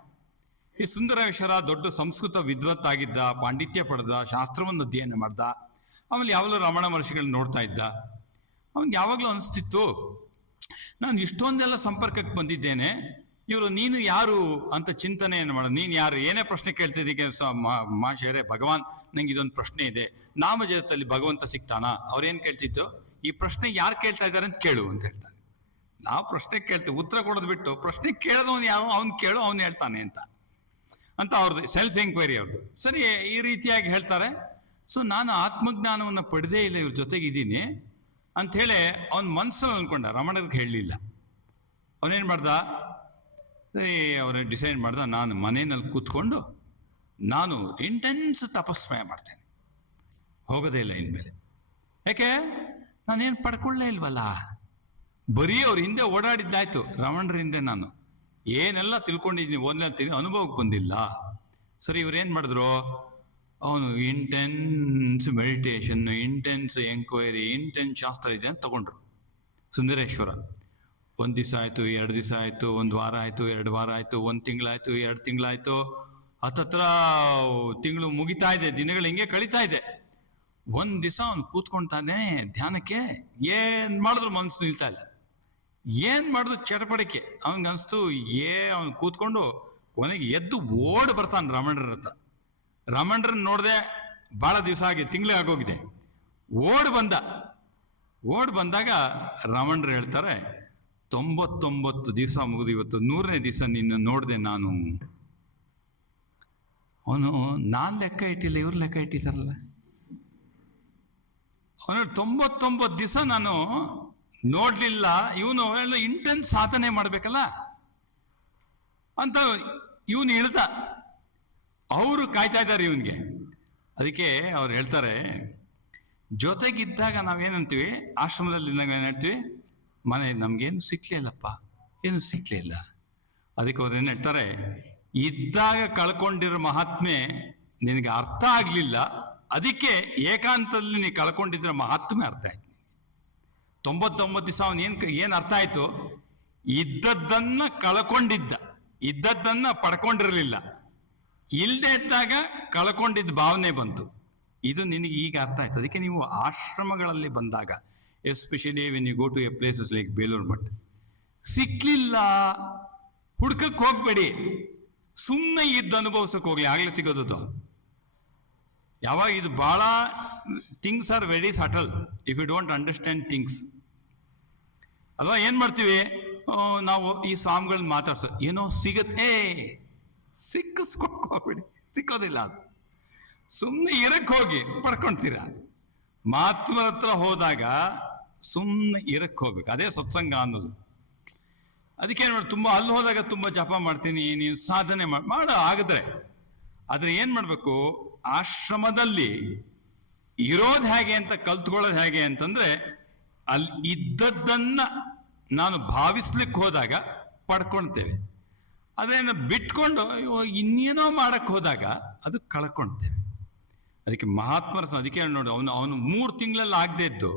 ಈ ಸುಂದರೇಶ್ವರ ದೊಡ್ಡ ಸಂಸ್ಕೃತ ವಿದ್ವತ್ತಾಗಿದ್ದ, ಪಾಂಡಿತ್ಯ ಪಡೆದ, ಶಾಸ್ತ್ರವನ್ನು ಅಧ್ಯಯನ ಮಾಡ್ದ. ಆಮೇಲೆ ಯಾವಾಗಲೂ ರಮಣ ಮಹರ್ಷಿಗಳನ್ನ ನೋಡ್ತಾ ಇದ್ದ. ಅವನಿಗೆ ಯಾವಾಗಲೂ ಅನಿಸ್ತಿತ್ತು, ನಾನು ಇಷ್ಟೊಂದೆಲ್ಲ ಸಂಪರ್ಕಕ್ಕೆ ಬಂದಿದ್ದೇನೆ, ಇವರು ನೀನು ಯಾರು ಅಂತ ಚಿಂತನೆಯನ್ನು ಮಾಡ. ನೀನು ಯಾರು, ಏನೇ ಪ್ರಶ್ನೆ ಕೇಳ್ತಿದ್ದೀಗೆ ಮಾಶೇರೆ ಭಗವಾನ್, ನಂಗೆ ಇದೊಂದು ಪ್ರಶ್ನೆ ಇದೆ, ನಾಮಜಪದಲ್ಲಿ ಭಗವಂತ ಸಿಗ್ತಾನಾ? ಅವ್ರೇನು ಕೇಳ್ತಿದ್ದು, ಈ ಪ್ರಶ್ನೆ ಯಾರು ಕೇಳ್ತಾ ಇದ್ದಾರೆ ಅಂತ ಕೇಳು ಅಂತ ಹೇಳ್ತಾನೆ. ನಾವು ಪ್ರಶ್ನೆ ಕೇಳ್ತೀವಿ, ಉತ್ತರ ಕೊಡೋದು ಬಿಟ್ಟು ಪ್ರಶ್ನೆ ಕೇಳೋದವನು ಯಾವ, ಅವ್ನು ಕೇಳು, ಅವ್ನು ಹೇಳ್ತಾನೆ ಅಂತ ಅವ್ರದ್ದು ಸೆಲ್ಫ್ ಎಂಕ್ವೈರಿ ಅವ್ರದ್ದು. ಸರಿ, ಈ ರೀತಿಯಾಗಿ ಹೇಳ್ತಾರೆ. ಸೊ ನಾನು ಆತ್ಮಜ್ಞಾನವನ್ನು ಪಡೆದೇ ಇಲ್ಲ, ಇವ್ರ ಜೊತೆಗಿದ್ದೀನಿ ಅಂಥೇಳಿ ಅವನ ಮನಸ್ಸಲ್ಲಿ ಅಂದ್ಕೊಂಡ. ರಮಣರಿಗೆ ಹೇಳಲಿಲ್ಲ. ಅವನೇನು ಮಾಡ್ದ, ಸರಿ ಅವ್ರು ಡಿಸೈಡ್ ಮಾಡ್ದ, ನಾನು ಮನೆಯಲ್ಲಿ ಕೂತ್ಕೊಂಡು ನಾನು ಇಂಟೆನ್ಸ್ ತಪಸ್ಮಯ ಮಾಡ್ತೇನೆ, ಹೋಗೋದೇ ಇಲ್ಲ ಇನ್ಮೇಲೆ. ಯಾಕೆ, ನಾನೇನು ಪಡ್ಕೊಳ್ಳೇ ಇಲ್ವಲ್ಲ, ಬರೀ ಅವ್ರ ಹಿಂದೆ ಓಡಾಡಿದ್ದಾಯ್ತು. ರಮಣರ ಹಿಂದೆ ನಾನು ಏನೆಲ್ಲ ತಿಳ್ಕೊಂಡಿದ್ದೀನಿ, ಓದ್ತೀನಿ, ಅನುಭವಕ್ಕೆ ಬಂದಿಲ್ಲ. ಸರಿ, ಇವ್ರೇನು ಮಾಡಿದ್ರು, ಅವನು intense meditation, intense enquiry, intense ಶಾಸ್ತ್ರ ಇದೆ ಅಂತ ತಗೊಂಡ್ರು. ಸುಂದರೇಶ್ವರ 1 ದಿವಸ ಆಯಿತು, 2 ದಿವಸ ಆಯಿತು, 1 ವಾರ ಆಯಿತು, 2 ವಾರ ಆಯಿತು, 1 ತಿಂಗಳಾಯಿತು, 2 ತಿಂಗಳಾಯಿತು, ಹತ್ತತ್ರ ತಿಂಗಳು ಮುಗಿತಾ ಇದೆ, ದಿನಗಳು ಹಿಂಗೆ ಕಳೀತಾ ಇದೆ. 1 ದಿವಸ ಅವ್ನು ಕೂತ್ಕೊಳ್ತಾನೆ ಧ್ಯಾನಕ್ಕೆ, ಏನು ಮಾಡಿದ್ರು ಮನಸ್ಸು ನಿಲ್ತಾ ಇಲ್ಲ, ಏನು ಮಾಡಿದ್ರು ಚಟಪಡಿಕೆ. ಅವನಿಗನ್ಸ್ತು ಅವನು ಕೂತ್ಕೊಂಡು ಕೊನೆಗೆ ಎದ್ದು ಓಡ್ ಬರ್ತಾನೆ ರಮಣರ ಹತ್ರ. ರಮಣರನ್ನ ನೋಡಿದೆ, ಭಾಳ ದಿವಸ ಆಗಿ, ತಿಂಗಳಾಗೋಗಿದೆ. ಓಡ್ ಬಂದಾಗ ರಮಣರು ಹೇಳ್ತಾರೆ, 99 ದಿವಸ ಮುಗಿದು ಇವತ್ತು 100ನೇ ದಿವಸ ನಿನ್ನ ನೋಡಿದೆ ನಾನು. ಅವನು ನಾನು ಲೆಕ್ಕ ಇಟ್ಟಿಲ್ಲ, ಇವ್ರು ಲೆಕ್ಕ ಇಟ್ಟಿದ್ದಾರಲ್ಲ. ಅವನು 99 ದಿವಸ ನಾನು ನೋಡ್ಲಿಲ್ಲ, ಇವನು ಎಲ್ಲ ಇಂಟೆನ್ಸ್ ಸಾಧನೆ ಮಾಡ್ಬೇಕಲ್ಲ ಅಂತ ಇವನು ಹೇಳ್ದ. ಅವರು ಕಾಯ್ತಾ ಇದ್ದಾರೆ ಇವನಿಗೆ. ಅದಕ್ಕೆ ಅವ್ರು ಹೇಳ್ತಾರೆ, ಜೊತೆಗಿದ್ದಾಗ ನಾವೇನಂತೀವಿ, ಆಶ್ರಮದಲ್ಲಿ ಇದ್ದಾಗ ಏನು ಹೇಳ್ತೀವಿ, ಮನೆ ನಮ್ಗೇನು ಸಿಕ್ಲೇ ಇಲ್ಲಪ್ಪ, ಏನು ಸಿಕ್ಲೇ ಇಲ್ಲ. ಅದಕ್ಕೆ ಅವ್ರು ಏನು ಹೇಳ್ತಾರೆ, ಇದ್ದಾಗ ಕಳ್ಕೊಂಡಿರೋ ಮಹಾತ್ಮೆ ನಿನಗೆ ಅರ್ಥ ಆಗಲಿಲ್ಲ, ಅದಕ್ಕೆ ಏಕಾಂತದಲ್ಲಿ ನೀನು ಕಳ್ಕೊಂಡಿದ್ರೆ ಮಹಾತ್ಮೆ ಅರ್ಥ ಆಯ್ತು. 99 ದಿವಸ ಅವನು ಏನು ಅರ್ಥ ಆಯ್ತು, ಇದ್ದದ್ದನ್ನ ಕಳ್ಕೊಂಡಿದ್ದ, ಇದ್ದದ್ದನ್ನ ಪಡ್ಕೊಂಡಿರಲಿಲ್ಲ, ಇಲ್ಲದೆ ಇದ್ದಾಗ ಕಳ್ಕೊಂಡಿದ್ದ ಭಾವನೆ ಬಂತು. ಇದು ನಿನಗೆ ಈಗ ಅರ್ಥ ಆಯ್ತು. ಅದಕ್ಕೆ ನೀವು ಆಶ್ರಮಗಳಲ್ಲಿ ಬಂದಾಗ, especially when you go to a places like Belur Math, ಸಿಕ್ಲಿಲ್ಲ ಹುಡ್ಕಕ್ಕೆ ಹೋಗ್ಬೇಡಿ, ಸುಮ್ಮನೆ ಇದ್ದು ಅನುಭವಿಸಕ್ಕೆ ಹೋಗ್ಲಿ, ಆಗಲೇ ಸಿಗೋದು. ಯಾವಾಗ ಇದು ಭಾಳ things are very subtle if you don't understand things ಅಲ್ವಾ. ಏನು ಮಾಡ್ತೀವಿ ನಾವು, ಈ ಸ್ವಾಮಿಗಳನ್ನ ಮಾತಾಡ್ಸೋ, ಏನೋ ಸಿಗತ್ತೆ, ಸಿಕ್ಕಿಸ್ಕೊಟ್ಕೋಗ್ಬೇಡಿ, ಸಿಕ್ಕೋದಿಲ್ಲ. ಅದು ಸುಮ್ಮನೆ ಇರಕ್ಕೆ ಹೋಗಿ ಪಡ್ಕೊಳ್ತೀರ. ಮಹಾತ್ಮರ ಹತ್ರ ಹೋದಾಗ ಸುಮ್ಮನೆ ಇರಕ್ಕೆ ಹೋಗ್ಬೇಕು, ಅದೇ ಸತ್ಸಂಗ ಅನ್ನೋದು. ಅದಕ್ಕೆ ಏನು ಮಾಡಿ, ತುಂಬ ಅಲ್ಲಿ ಹೋದಾಗ ತುಂಬ ಜಪ ಮಾಡ್ತೀನಿ, ನೀನು ಸಾಧನೆ ಮಾಡೋ ಆಗಿದ್ರೆ, ಆದರೆ ಏನು ಮಾಡಬೇಕು, ಆಶ್ರಮದಲ್ಲಿ ಇರೋದು ಹೇಗೆ ಅಂತ ಕಲ್ತ್ಕೊಳ್ಳೋದು ಹೇಗೆ ಅಂತಂದ್ರೆ, ಅಲ್ಲಿ ಇದ್ದದ್ದನ್ನ ನಾನು ಭಾವಿಸ್ಲಿಕ್ಕೆ ಹೋದಾಗ ಪಡ್ಕೊಳ್ತೇವೆ, ಅದನ್ನು ಬಿಟ್ಕೊಂಡು ಇನ್ನೇನೋ ಮಾಡಕ್ಕೆ ಹೋದಾಗ ಅದು ಕಳ್ಕೊಳ್ತೇವೆ. ಅದಕ್ಕೆ ಮಹಾತ್ಮರ ಅದಕ್ಕೆ ನೋಡಿ, ಅವನು 3 ತಿಂಗಳಲ್ಲಿ ಆಗದೆ ಇದ್ದು,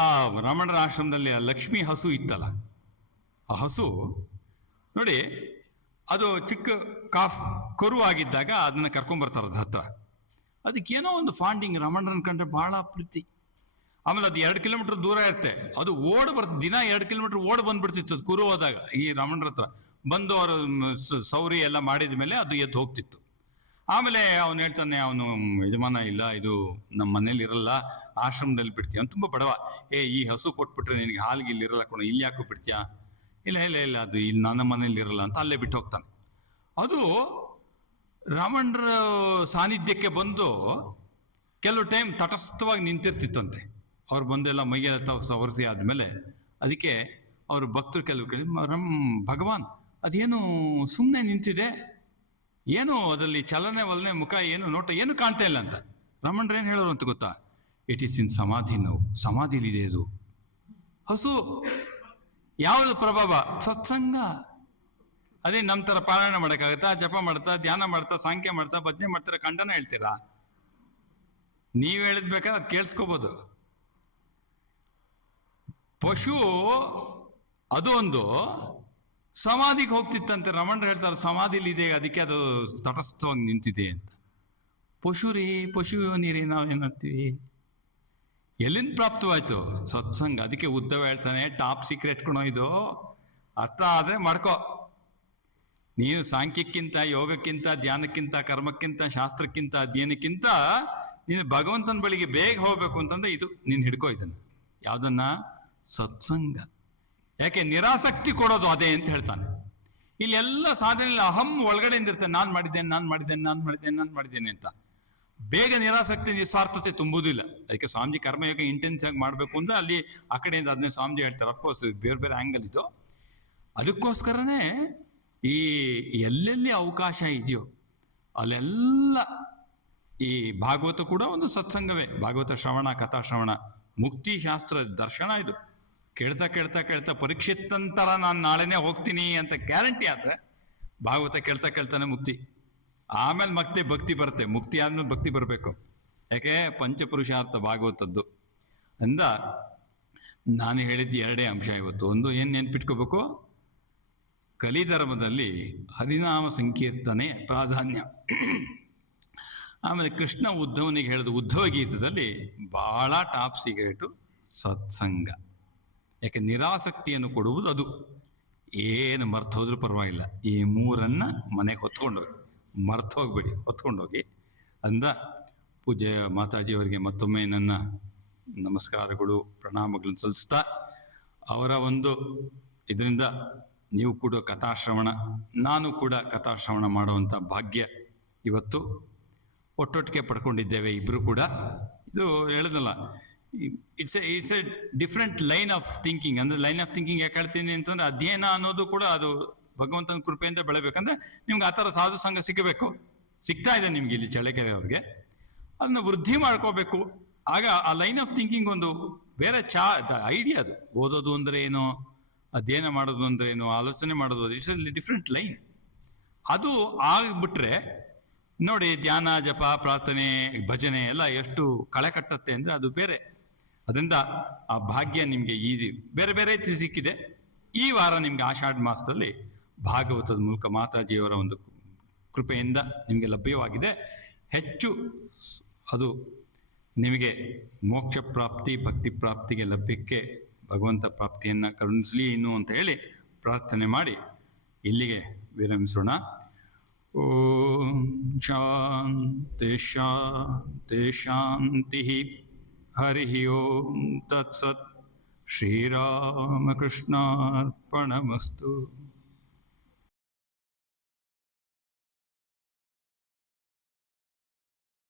ಆ ರಮಣರ ಆಶ್ರಮದಲ್ಲಿ ಲಕ್ಷ್ಮೀ ಹಸು ಇತ್ತಲ್ಲ, ಆ ಹಸು ನೋಡಿ, ಅದು ಚಿಕ್ಕ ಕರು ಆಗಿದ್ದಾಗ ಅದನ್ನ ಕರ್ಕೊಂಡ್ಬರ್ತಾರೆ ಅದ್ರ ಹತ್ರ. ಅದಕ್ಕೇನೋ ಒಂದು ಫಾಂಡಿಂಗ್, ರಮಣರನ್ನ ಕಂಡ್ರೆ ಬಹಳ ಪ್ರೀತಿ. ಆಮೇಲೆ ಅದು 2 ಕಿಲೋಮೀಟರ್ ದೂರ ಇರುತ್ತೆ, ಅದು ಓಡ್ ಬರ್ತದೆ, ದಿನ 2 ಕಿಲೋಮೀಟರ್ ಓಡ್ ಬಂದ್ಬಿಡ್ತಿತ್ತು ಅದು ಕುರು ಹೋದಾಗ. ಈ ರಮಣರ ಹತ್ರ ಬಂದು ಅವರು ಸೌರಿ ಎಲ್ಲ ಮಾಡಿದ ಮೇಲೆ ಅದು ಎದ್ದು ಹೋಗ್ತಿತ್ತು. ಆಮೇಲೆ ಅವನು ಹೇಳ್ತಾನೆ, ಅವನು ಯಜಮಾನ ಇಲ್ಲ, ಇದು ನಮ್ಮ ಮನೇಲಿ ಇರಲ್ಲ, ಆಶ್ರಮದಲ್ಲಿ ಬಿಡ್ತೀಯ, ಅವ್ನು ತುಂಬ ಬಡವ. ಈ ಹಸು ಕೊಟ್ಬಿಟ್ರೆ ನಿನಗೆ ಹಾಲಿಗೆ ಇಲ್ಲಿ ಇರಲ್ಲ ಕೊಡ, ಇಲ್ಲಿ ಯಾಕೋ ಬಿಡ್ತೀಯ? ಇಲ್ಲ ಇಲ್ಲ ಇಲ್ಲ, ಅದು ಇಲ್ಲಿ ನನ್ನ ಮನೇಲಿ ಇರಲ್ಲ ಅಂತ ಅಲ್ಲೇ ಬಿಟ್ಟು ಹೋಗ್ತಾನೆ. ಅದು ರಾಮಣ್ಣರ ಸಾನ್ನಿಧ್ಯಕ್ಕೆ ಬಂದು ಕೆಲವು ಟೈಮ್ ತಟಸ್ಥವಾಗಿ ನಿಂತಿರ್ತಿತ್ತಂತೆ. ಅವ್ರು ಬಂದೆಲ್ಲ ಮೈಗೆಲ್ಲ ಸವರಿಸಿ ಆದಮೇಲೆ ಅದಕ್ಕೆ ಅವರು ಭಕ್ತರು ಕೆಲವು ಕೇಳಿ, ಭಗವಾನ್ ಅದೇನು ಸುಮ್ಮನೆ ನಿಂತಿದೆ, ಏನು ಅದರಲ್ಲಿ ಚಲನೆ ವಲನೆ ಮುಖ ಏನು ನೋಟ ಏನು ಕಾಣ್ತಾ ಇಲ್ಲ ಅಂತ. ರಮಣರು ಏನು ಹೇಳೋರು ಅಂತ ಗೊತ್ತಾ? ಇಟ್ ಈಸ್ ಇನ್ ಸಮಾಧಿ. ನಾವು ಸಮಾಧಿಲಿದೆ ಅದು ಹಸು. ಯಾವುದು ಪ್ರಭಾವ? ಸತ್ಸಂಗ. ಅದೇ ನಮ್ಮ ಥರ ಪಾರಾಯಣ ಮಾಡೋಕ್ಕಾಗತ್ತಾ? ಜಪ ಮಾಡ್ತಾ, ಧ್ಯಾನ ಮಾಡ್ತಾ, ಸಾಂಖ್ಯ ಮಾಡ್ತಾ, ಭಜನೆ ಮಾಡ್ತೀರಾ, ಖಂಡನ ಹೇಳ್ತೀರಾ? ನೀವು ಹೇಳಿದ್ ಬೇಕಾದ್ರೆ ಅದು ಕೇಳಿಸ್ಕೋಬೋದು. ಪಶು ಅದು ಒಂದು ಸಮಾಧಿಗೆ ಹೋಗ್ತಿತ್ತಂತೆ. ರಮಣರು ಹೇಳ್ತಾರೆ ಸಮಾಧಿಲಿ ಇದೆ, ಅದಕ್ಕೆ ಅದು ತಟಸ್ಥವಾಗಿ ನಿಂತಿದೆ ಅಂತ. ಪಶು ನೀರಿ ನಾವೇನಂತೀವಿ? ಎಲ್ಲಿಂದ ಪ್ರಾಪ್ತವಾಯ್ತು? ಸತ್ಸಂಗ. ಅದಕ್ಕೆ ಉದ್ದವ ಹೇಳ್ತಾನೆ, ಟಾಪ್ ಸೀಕ್ರೆಟ್ ಕಣೋ ಇದು, ಅರ್ಥ ಆದ್ರೆ ಮಾಡ್ಕೋ. ನೀನು ಸಾಂಖ್ಯಕ್ಕಿಂತ, ಯೋಗಕ್ಕಿಂತ, ಧ್ಯಾನಕ್ಕಿಂತ, ಕರ್ಮಕ್ಕಿಂತ, ಶಾಸ್ತ್ರಕ್ಕಿಂತ, ಅಧ್ಯಯನಕ್ಕಿಂತ ನೀನು ಭಗವಂತನ ಬಳಿಗೆ ಬೇಗ ಹೋಗ್ಬೇಕು ಅಂತಂದ್ರೆ ಇದು ನೀನು ಹಿಡ್ಕೋ. ಇದನ್ನು ಯಾವ್ದನ್ನ? ಸತ್ಸಂಗ. ಯಾಕೆ? ನಿರಾಸಕ್ತಿ ಕೊಡೋದು ಅದೇ ಅಂತ ಹೇಳ್ತಾನೆ. ಇಲ್ಲಿ ಎಲ್ಲ ಸಾಧನೆಯಲ್ಲಿ ಅಹಂ ಒಳಗಡೆಯಿಂದ ಇರ್ತೇನೆ, ನಾನು ಮಾಡಿದ್ದೇನೆ ಅಂತ. ಬೇಗ ನಿರಾಸಕ್ತಿ, ನಿಸ್ವಾರ್ಥತೆ ತುಂಬುವುದಿಲ್ಲ. ಅದಕ್ಕೆ ಸ್ವಾಮೀಜಿ ಕರ್ಮಯೋಗ ಇಂಟೆನ್ಸ್ ಆಗಿ ಮಾಡಬೇಕು ಅಂದ್ರೆ ಅಲ್ಲಿ ಆ ಕಡೆಯಿಂದ ಅದನ್ನೇ ಸ್ವಾಮೀಜಿ ಹೇಳ್ತಾರೆ. ಅಫ್ಕೋರ್ಸ್ ಬೇರೆ ಬೇರೆ ಆಂಗಲ್ ಇದು. ಅದಕ್ಕೋಸ್ಕರನೇ ಈ ಎಲ್ಲೆಲ್ಲಿ ಅವಕಾಶ ಇದೆಯೋ ಅಲ್ಲೆಲ್ಲ ಈ ಭಾಗವತ ಕೂಡ ಒಂದು ಸತ್ಸಂಗವೇ. ಭಾಗವತ ಶ್ರವಣ, ಕಥಾಶ್ರವಣ, ಮುಕ್ತಿ ಶಾಸ್ತ್ರ ದರ್ಶನ ಇದು. ಕೇಳ್ತಾ ಕೇಳ್ತಾ ಕೇಳ್ತಾ ಪರೀಕ್ಷಿತ್ತಂತರ ನಾನು ನಾಳೆನೇ ಹೋಗ್ತೀನಿ ಅಂತ ಗ್ಯಾರಂಟಿ ಆದ್ರೆ ಭಾಗವತ ಕೇಳ್ತಾನೆ ಮುಕ್ತಿ. ಆಮೇಲೆ ಮತ್ತೆ ಭಕ್ತಿ ಬರುತ್ತೆ. ಮುಕ್ತಿ ಆದ್ಮೇಲೆ ಭಕ್ತಿ ಬರಬೇಕು. ಯಾಕೆ? ಪಂಚಪುರುಷಾರ್ಥ ಭಾಗವತದ್ದು ಅಂದ. ನಾನು ಹೇಳಿದ್ದು ಎರಡೇ ಅಂಶ ಇವತ್ತು. ಒಂದು ಏನು ನೆನ್ಪಿಟ್ಕೋಬೇಕು? ಕಲಿಧರ್ಮದಲ್ಲಿ ಹರಿನಾಮ ಸಂಕೀರ್ತನೆ ಪ್ರಾಧಾನ್ಯ. ಆಮೇಲೆ ಕೃಷ್ಣ ಉದ್ಧವನಿಗೆ ಹೇಳಿದ ಉದ್ಧವ ಗೀತದಲ್ಲಿ ಬಹಳ ಟಾಪ್ ಸೀಕ್ರೆಟು ಸತ್ಸಂಗ. ಯಾಕೆ? ನಿರಾಸಕ್ತಿಯನ್ನು ಕೊಡುವುದು ಅದು. ಏನು ಮರ್ತೋದ್ರೂ ಪರವಾಗಿಲ್ಲ, ಈ ಮೂರನ್ನ ಮನೆಗೆ ಹೊತ್ಕೊಂಡೋಗಿ, ಮರ್ತೋಗ್ಬೇಡಿ, ಹೊತ್ಕೊಂಡೋಗಿ ಅಂದ. ಪೂಜ್ಯ ಮಾತಾಜಿಯವರಿಗೆ ಮತ್ತೊಮ್ಮೆ ನನ್ನ ನಮಸ್ಕಾರಗಳು, ಪ್ರಣಾಮಗಳನ್ನು ಸಲ್ಲಿಸ್ತಾ, ಅವರ ಒಂದು ಇದರಿಂದ ನೀವು ಕೂಡ ಕಥಾಶ್ರವಣ, ನಾನು ಕೂಡ ಕಥಾಶ್ರವಣ ಮಾಡುವಂಥ ಭಾಗ್ಯ ಇವತ್ತು ಒಟ್ಟೊಟ್ಟಿಗೆ ಪಡ್ಕೊಂಡಿದ್ದೇವೆ ಇಬ್ಬರು ಕೂಡ. ಇದು ಹೇಳಿದಲ್ಲ, it's A different line of thinking. ಅಂದ್ರೆ ಲೈನ್ ಆಫ್ ಥಿಂಕಿಂಗ್ ಯಾಕೆ ಹೇಳ್ತೀನಿ ಅಂತಂದ್ರೆ, ಅಧ್ಯಯನ ಅನ್ನೋದು ಕೂಡ ಅದು ಭಗವಂತನ ಕೃಪೆಯಿಂದ ಬೆಳಬೇಕಂದ್ರೆ ನಿಮ್ಗೆ ಆ ಥರ ಸಾಧು ಸಂಘ ಸಿಗ್ತಾ ಇದೆ ನಿಮ್ಗೆ ಇಲ್ಲಿ ಚಳ್ಳಕೆರೆ ಅವ್ರಿಗೆ. ಅದನ್ನ ವೃದ್ಧಿ ಮಾಡ್ಕೋಬೇಕು. ಆಗ ಆ ಲೈನ್ ಆಫ್ ಥಿಂಕಿಂಗ್ ಒಂದು ಬೇರೆ ಐಡಿಯಾ. ಅದು ಓದೋದು ಅಂದ್ರೆ ಏನು, ಅಧ್ಯಯನ ಮಾಡೋದು ಅಂದ್ರೆ ಏನು, ಆಲೋಚನೆ ಮಾಡೋದು, ಇಟ್ಸ್ ಡಿಫ್ರೆಂಟ್ ಲೈನ್. ಅದು ಆಗ್ಬಿಟ್ರೆ ನೋಡಿ, ಧ್ಯಾನ, ಜಪ, ಪ್ರಾರ್ಥನೆ, ಭಜನೆ ಎಲ್ಲ ಎಷ್ಟು ಕಳೆ ಕಟ್ಟತ್ತೆ ಅಂದ್ರೆ ಅದು ಬೇರೆ. ಅದರಿಂದ ಆ ಭಾಗ್ಯ ನಿಮಗೆ ಈ ಬೇರೆ ಬೇರೆ ರೀತಿ ಸಿಕ್ಕಿದೆ. ಈ ವಾರ ನಿಮ್ಗೆ ಆಷಾಢ ಮಾಸದಲ್ಲಿ ಭಾಗವತದ ಮೂಲಕ ಮಾತಾಜಿಯವರ ಒಂದು ಕೃಪೆಯಿಂದ ನಿಮಗೆ ಲಭ್ಯವಾಗಿದೆ. ಹೆಚ್ಚು ಅದು ನಿಮಗೆ ಮೋಕ್ಷ ಪ್ರಾಪ್ತಿ, ಭಕ್ತಿ ಪ್ರಾಪ್ತಿಗೆ ಲಭ್ಯಕ್ಕೆ ಭಗವಂತ ಪ್ರಾಪ್ತಿಯನ್ನು ಕರುಣಿಸಲಿ ಇನ್ನು ಅಂತ ಹೇಳಿ ಪ್ರಾರ್ಥನೆ ಮಾಡಿ ಇಲ್ಲಿಗೆ ವಿರಮಿಸೋಣ. ಓಂ ಶಾಂತಿ ಶಾಂತಿ ಶಾಂತಿ. ಹರಿ ಓಂ ತತ್ಸತ್. ಶ್ರೀರಾಮಕೃಷ್ಣಾರ್ಪಣಮಸ್ತು.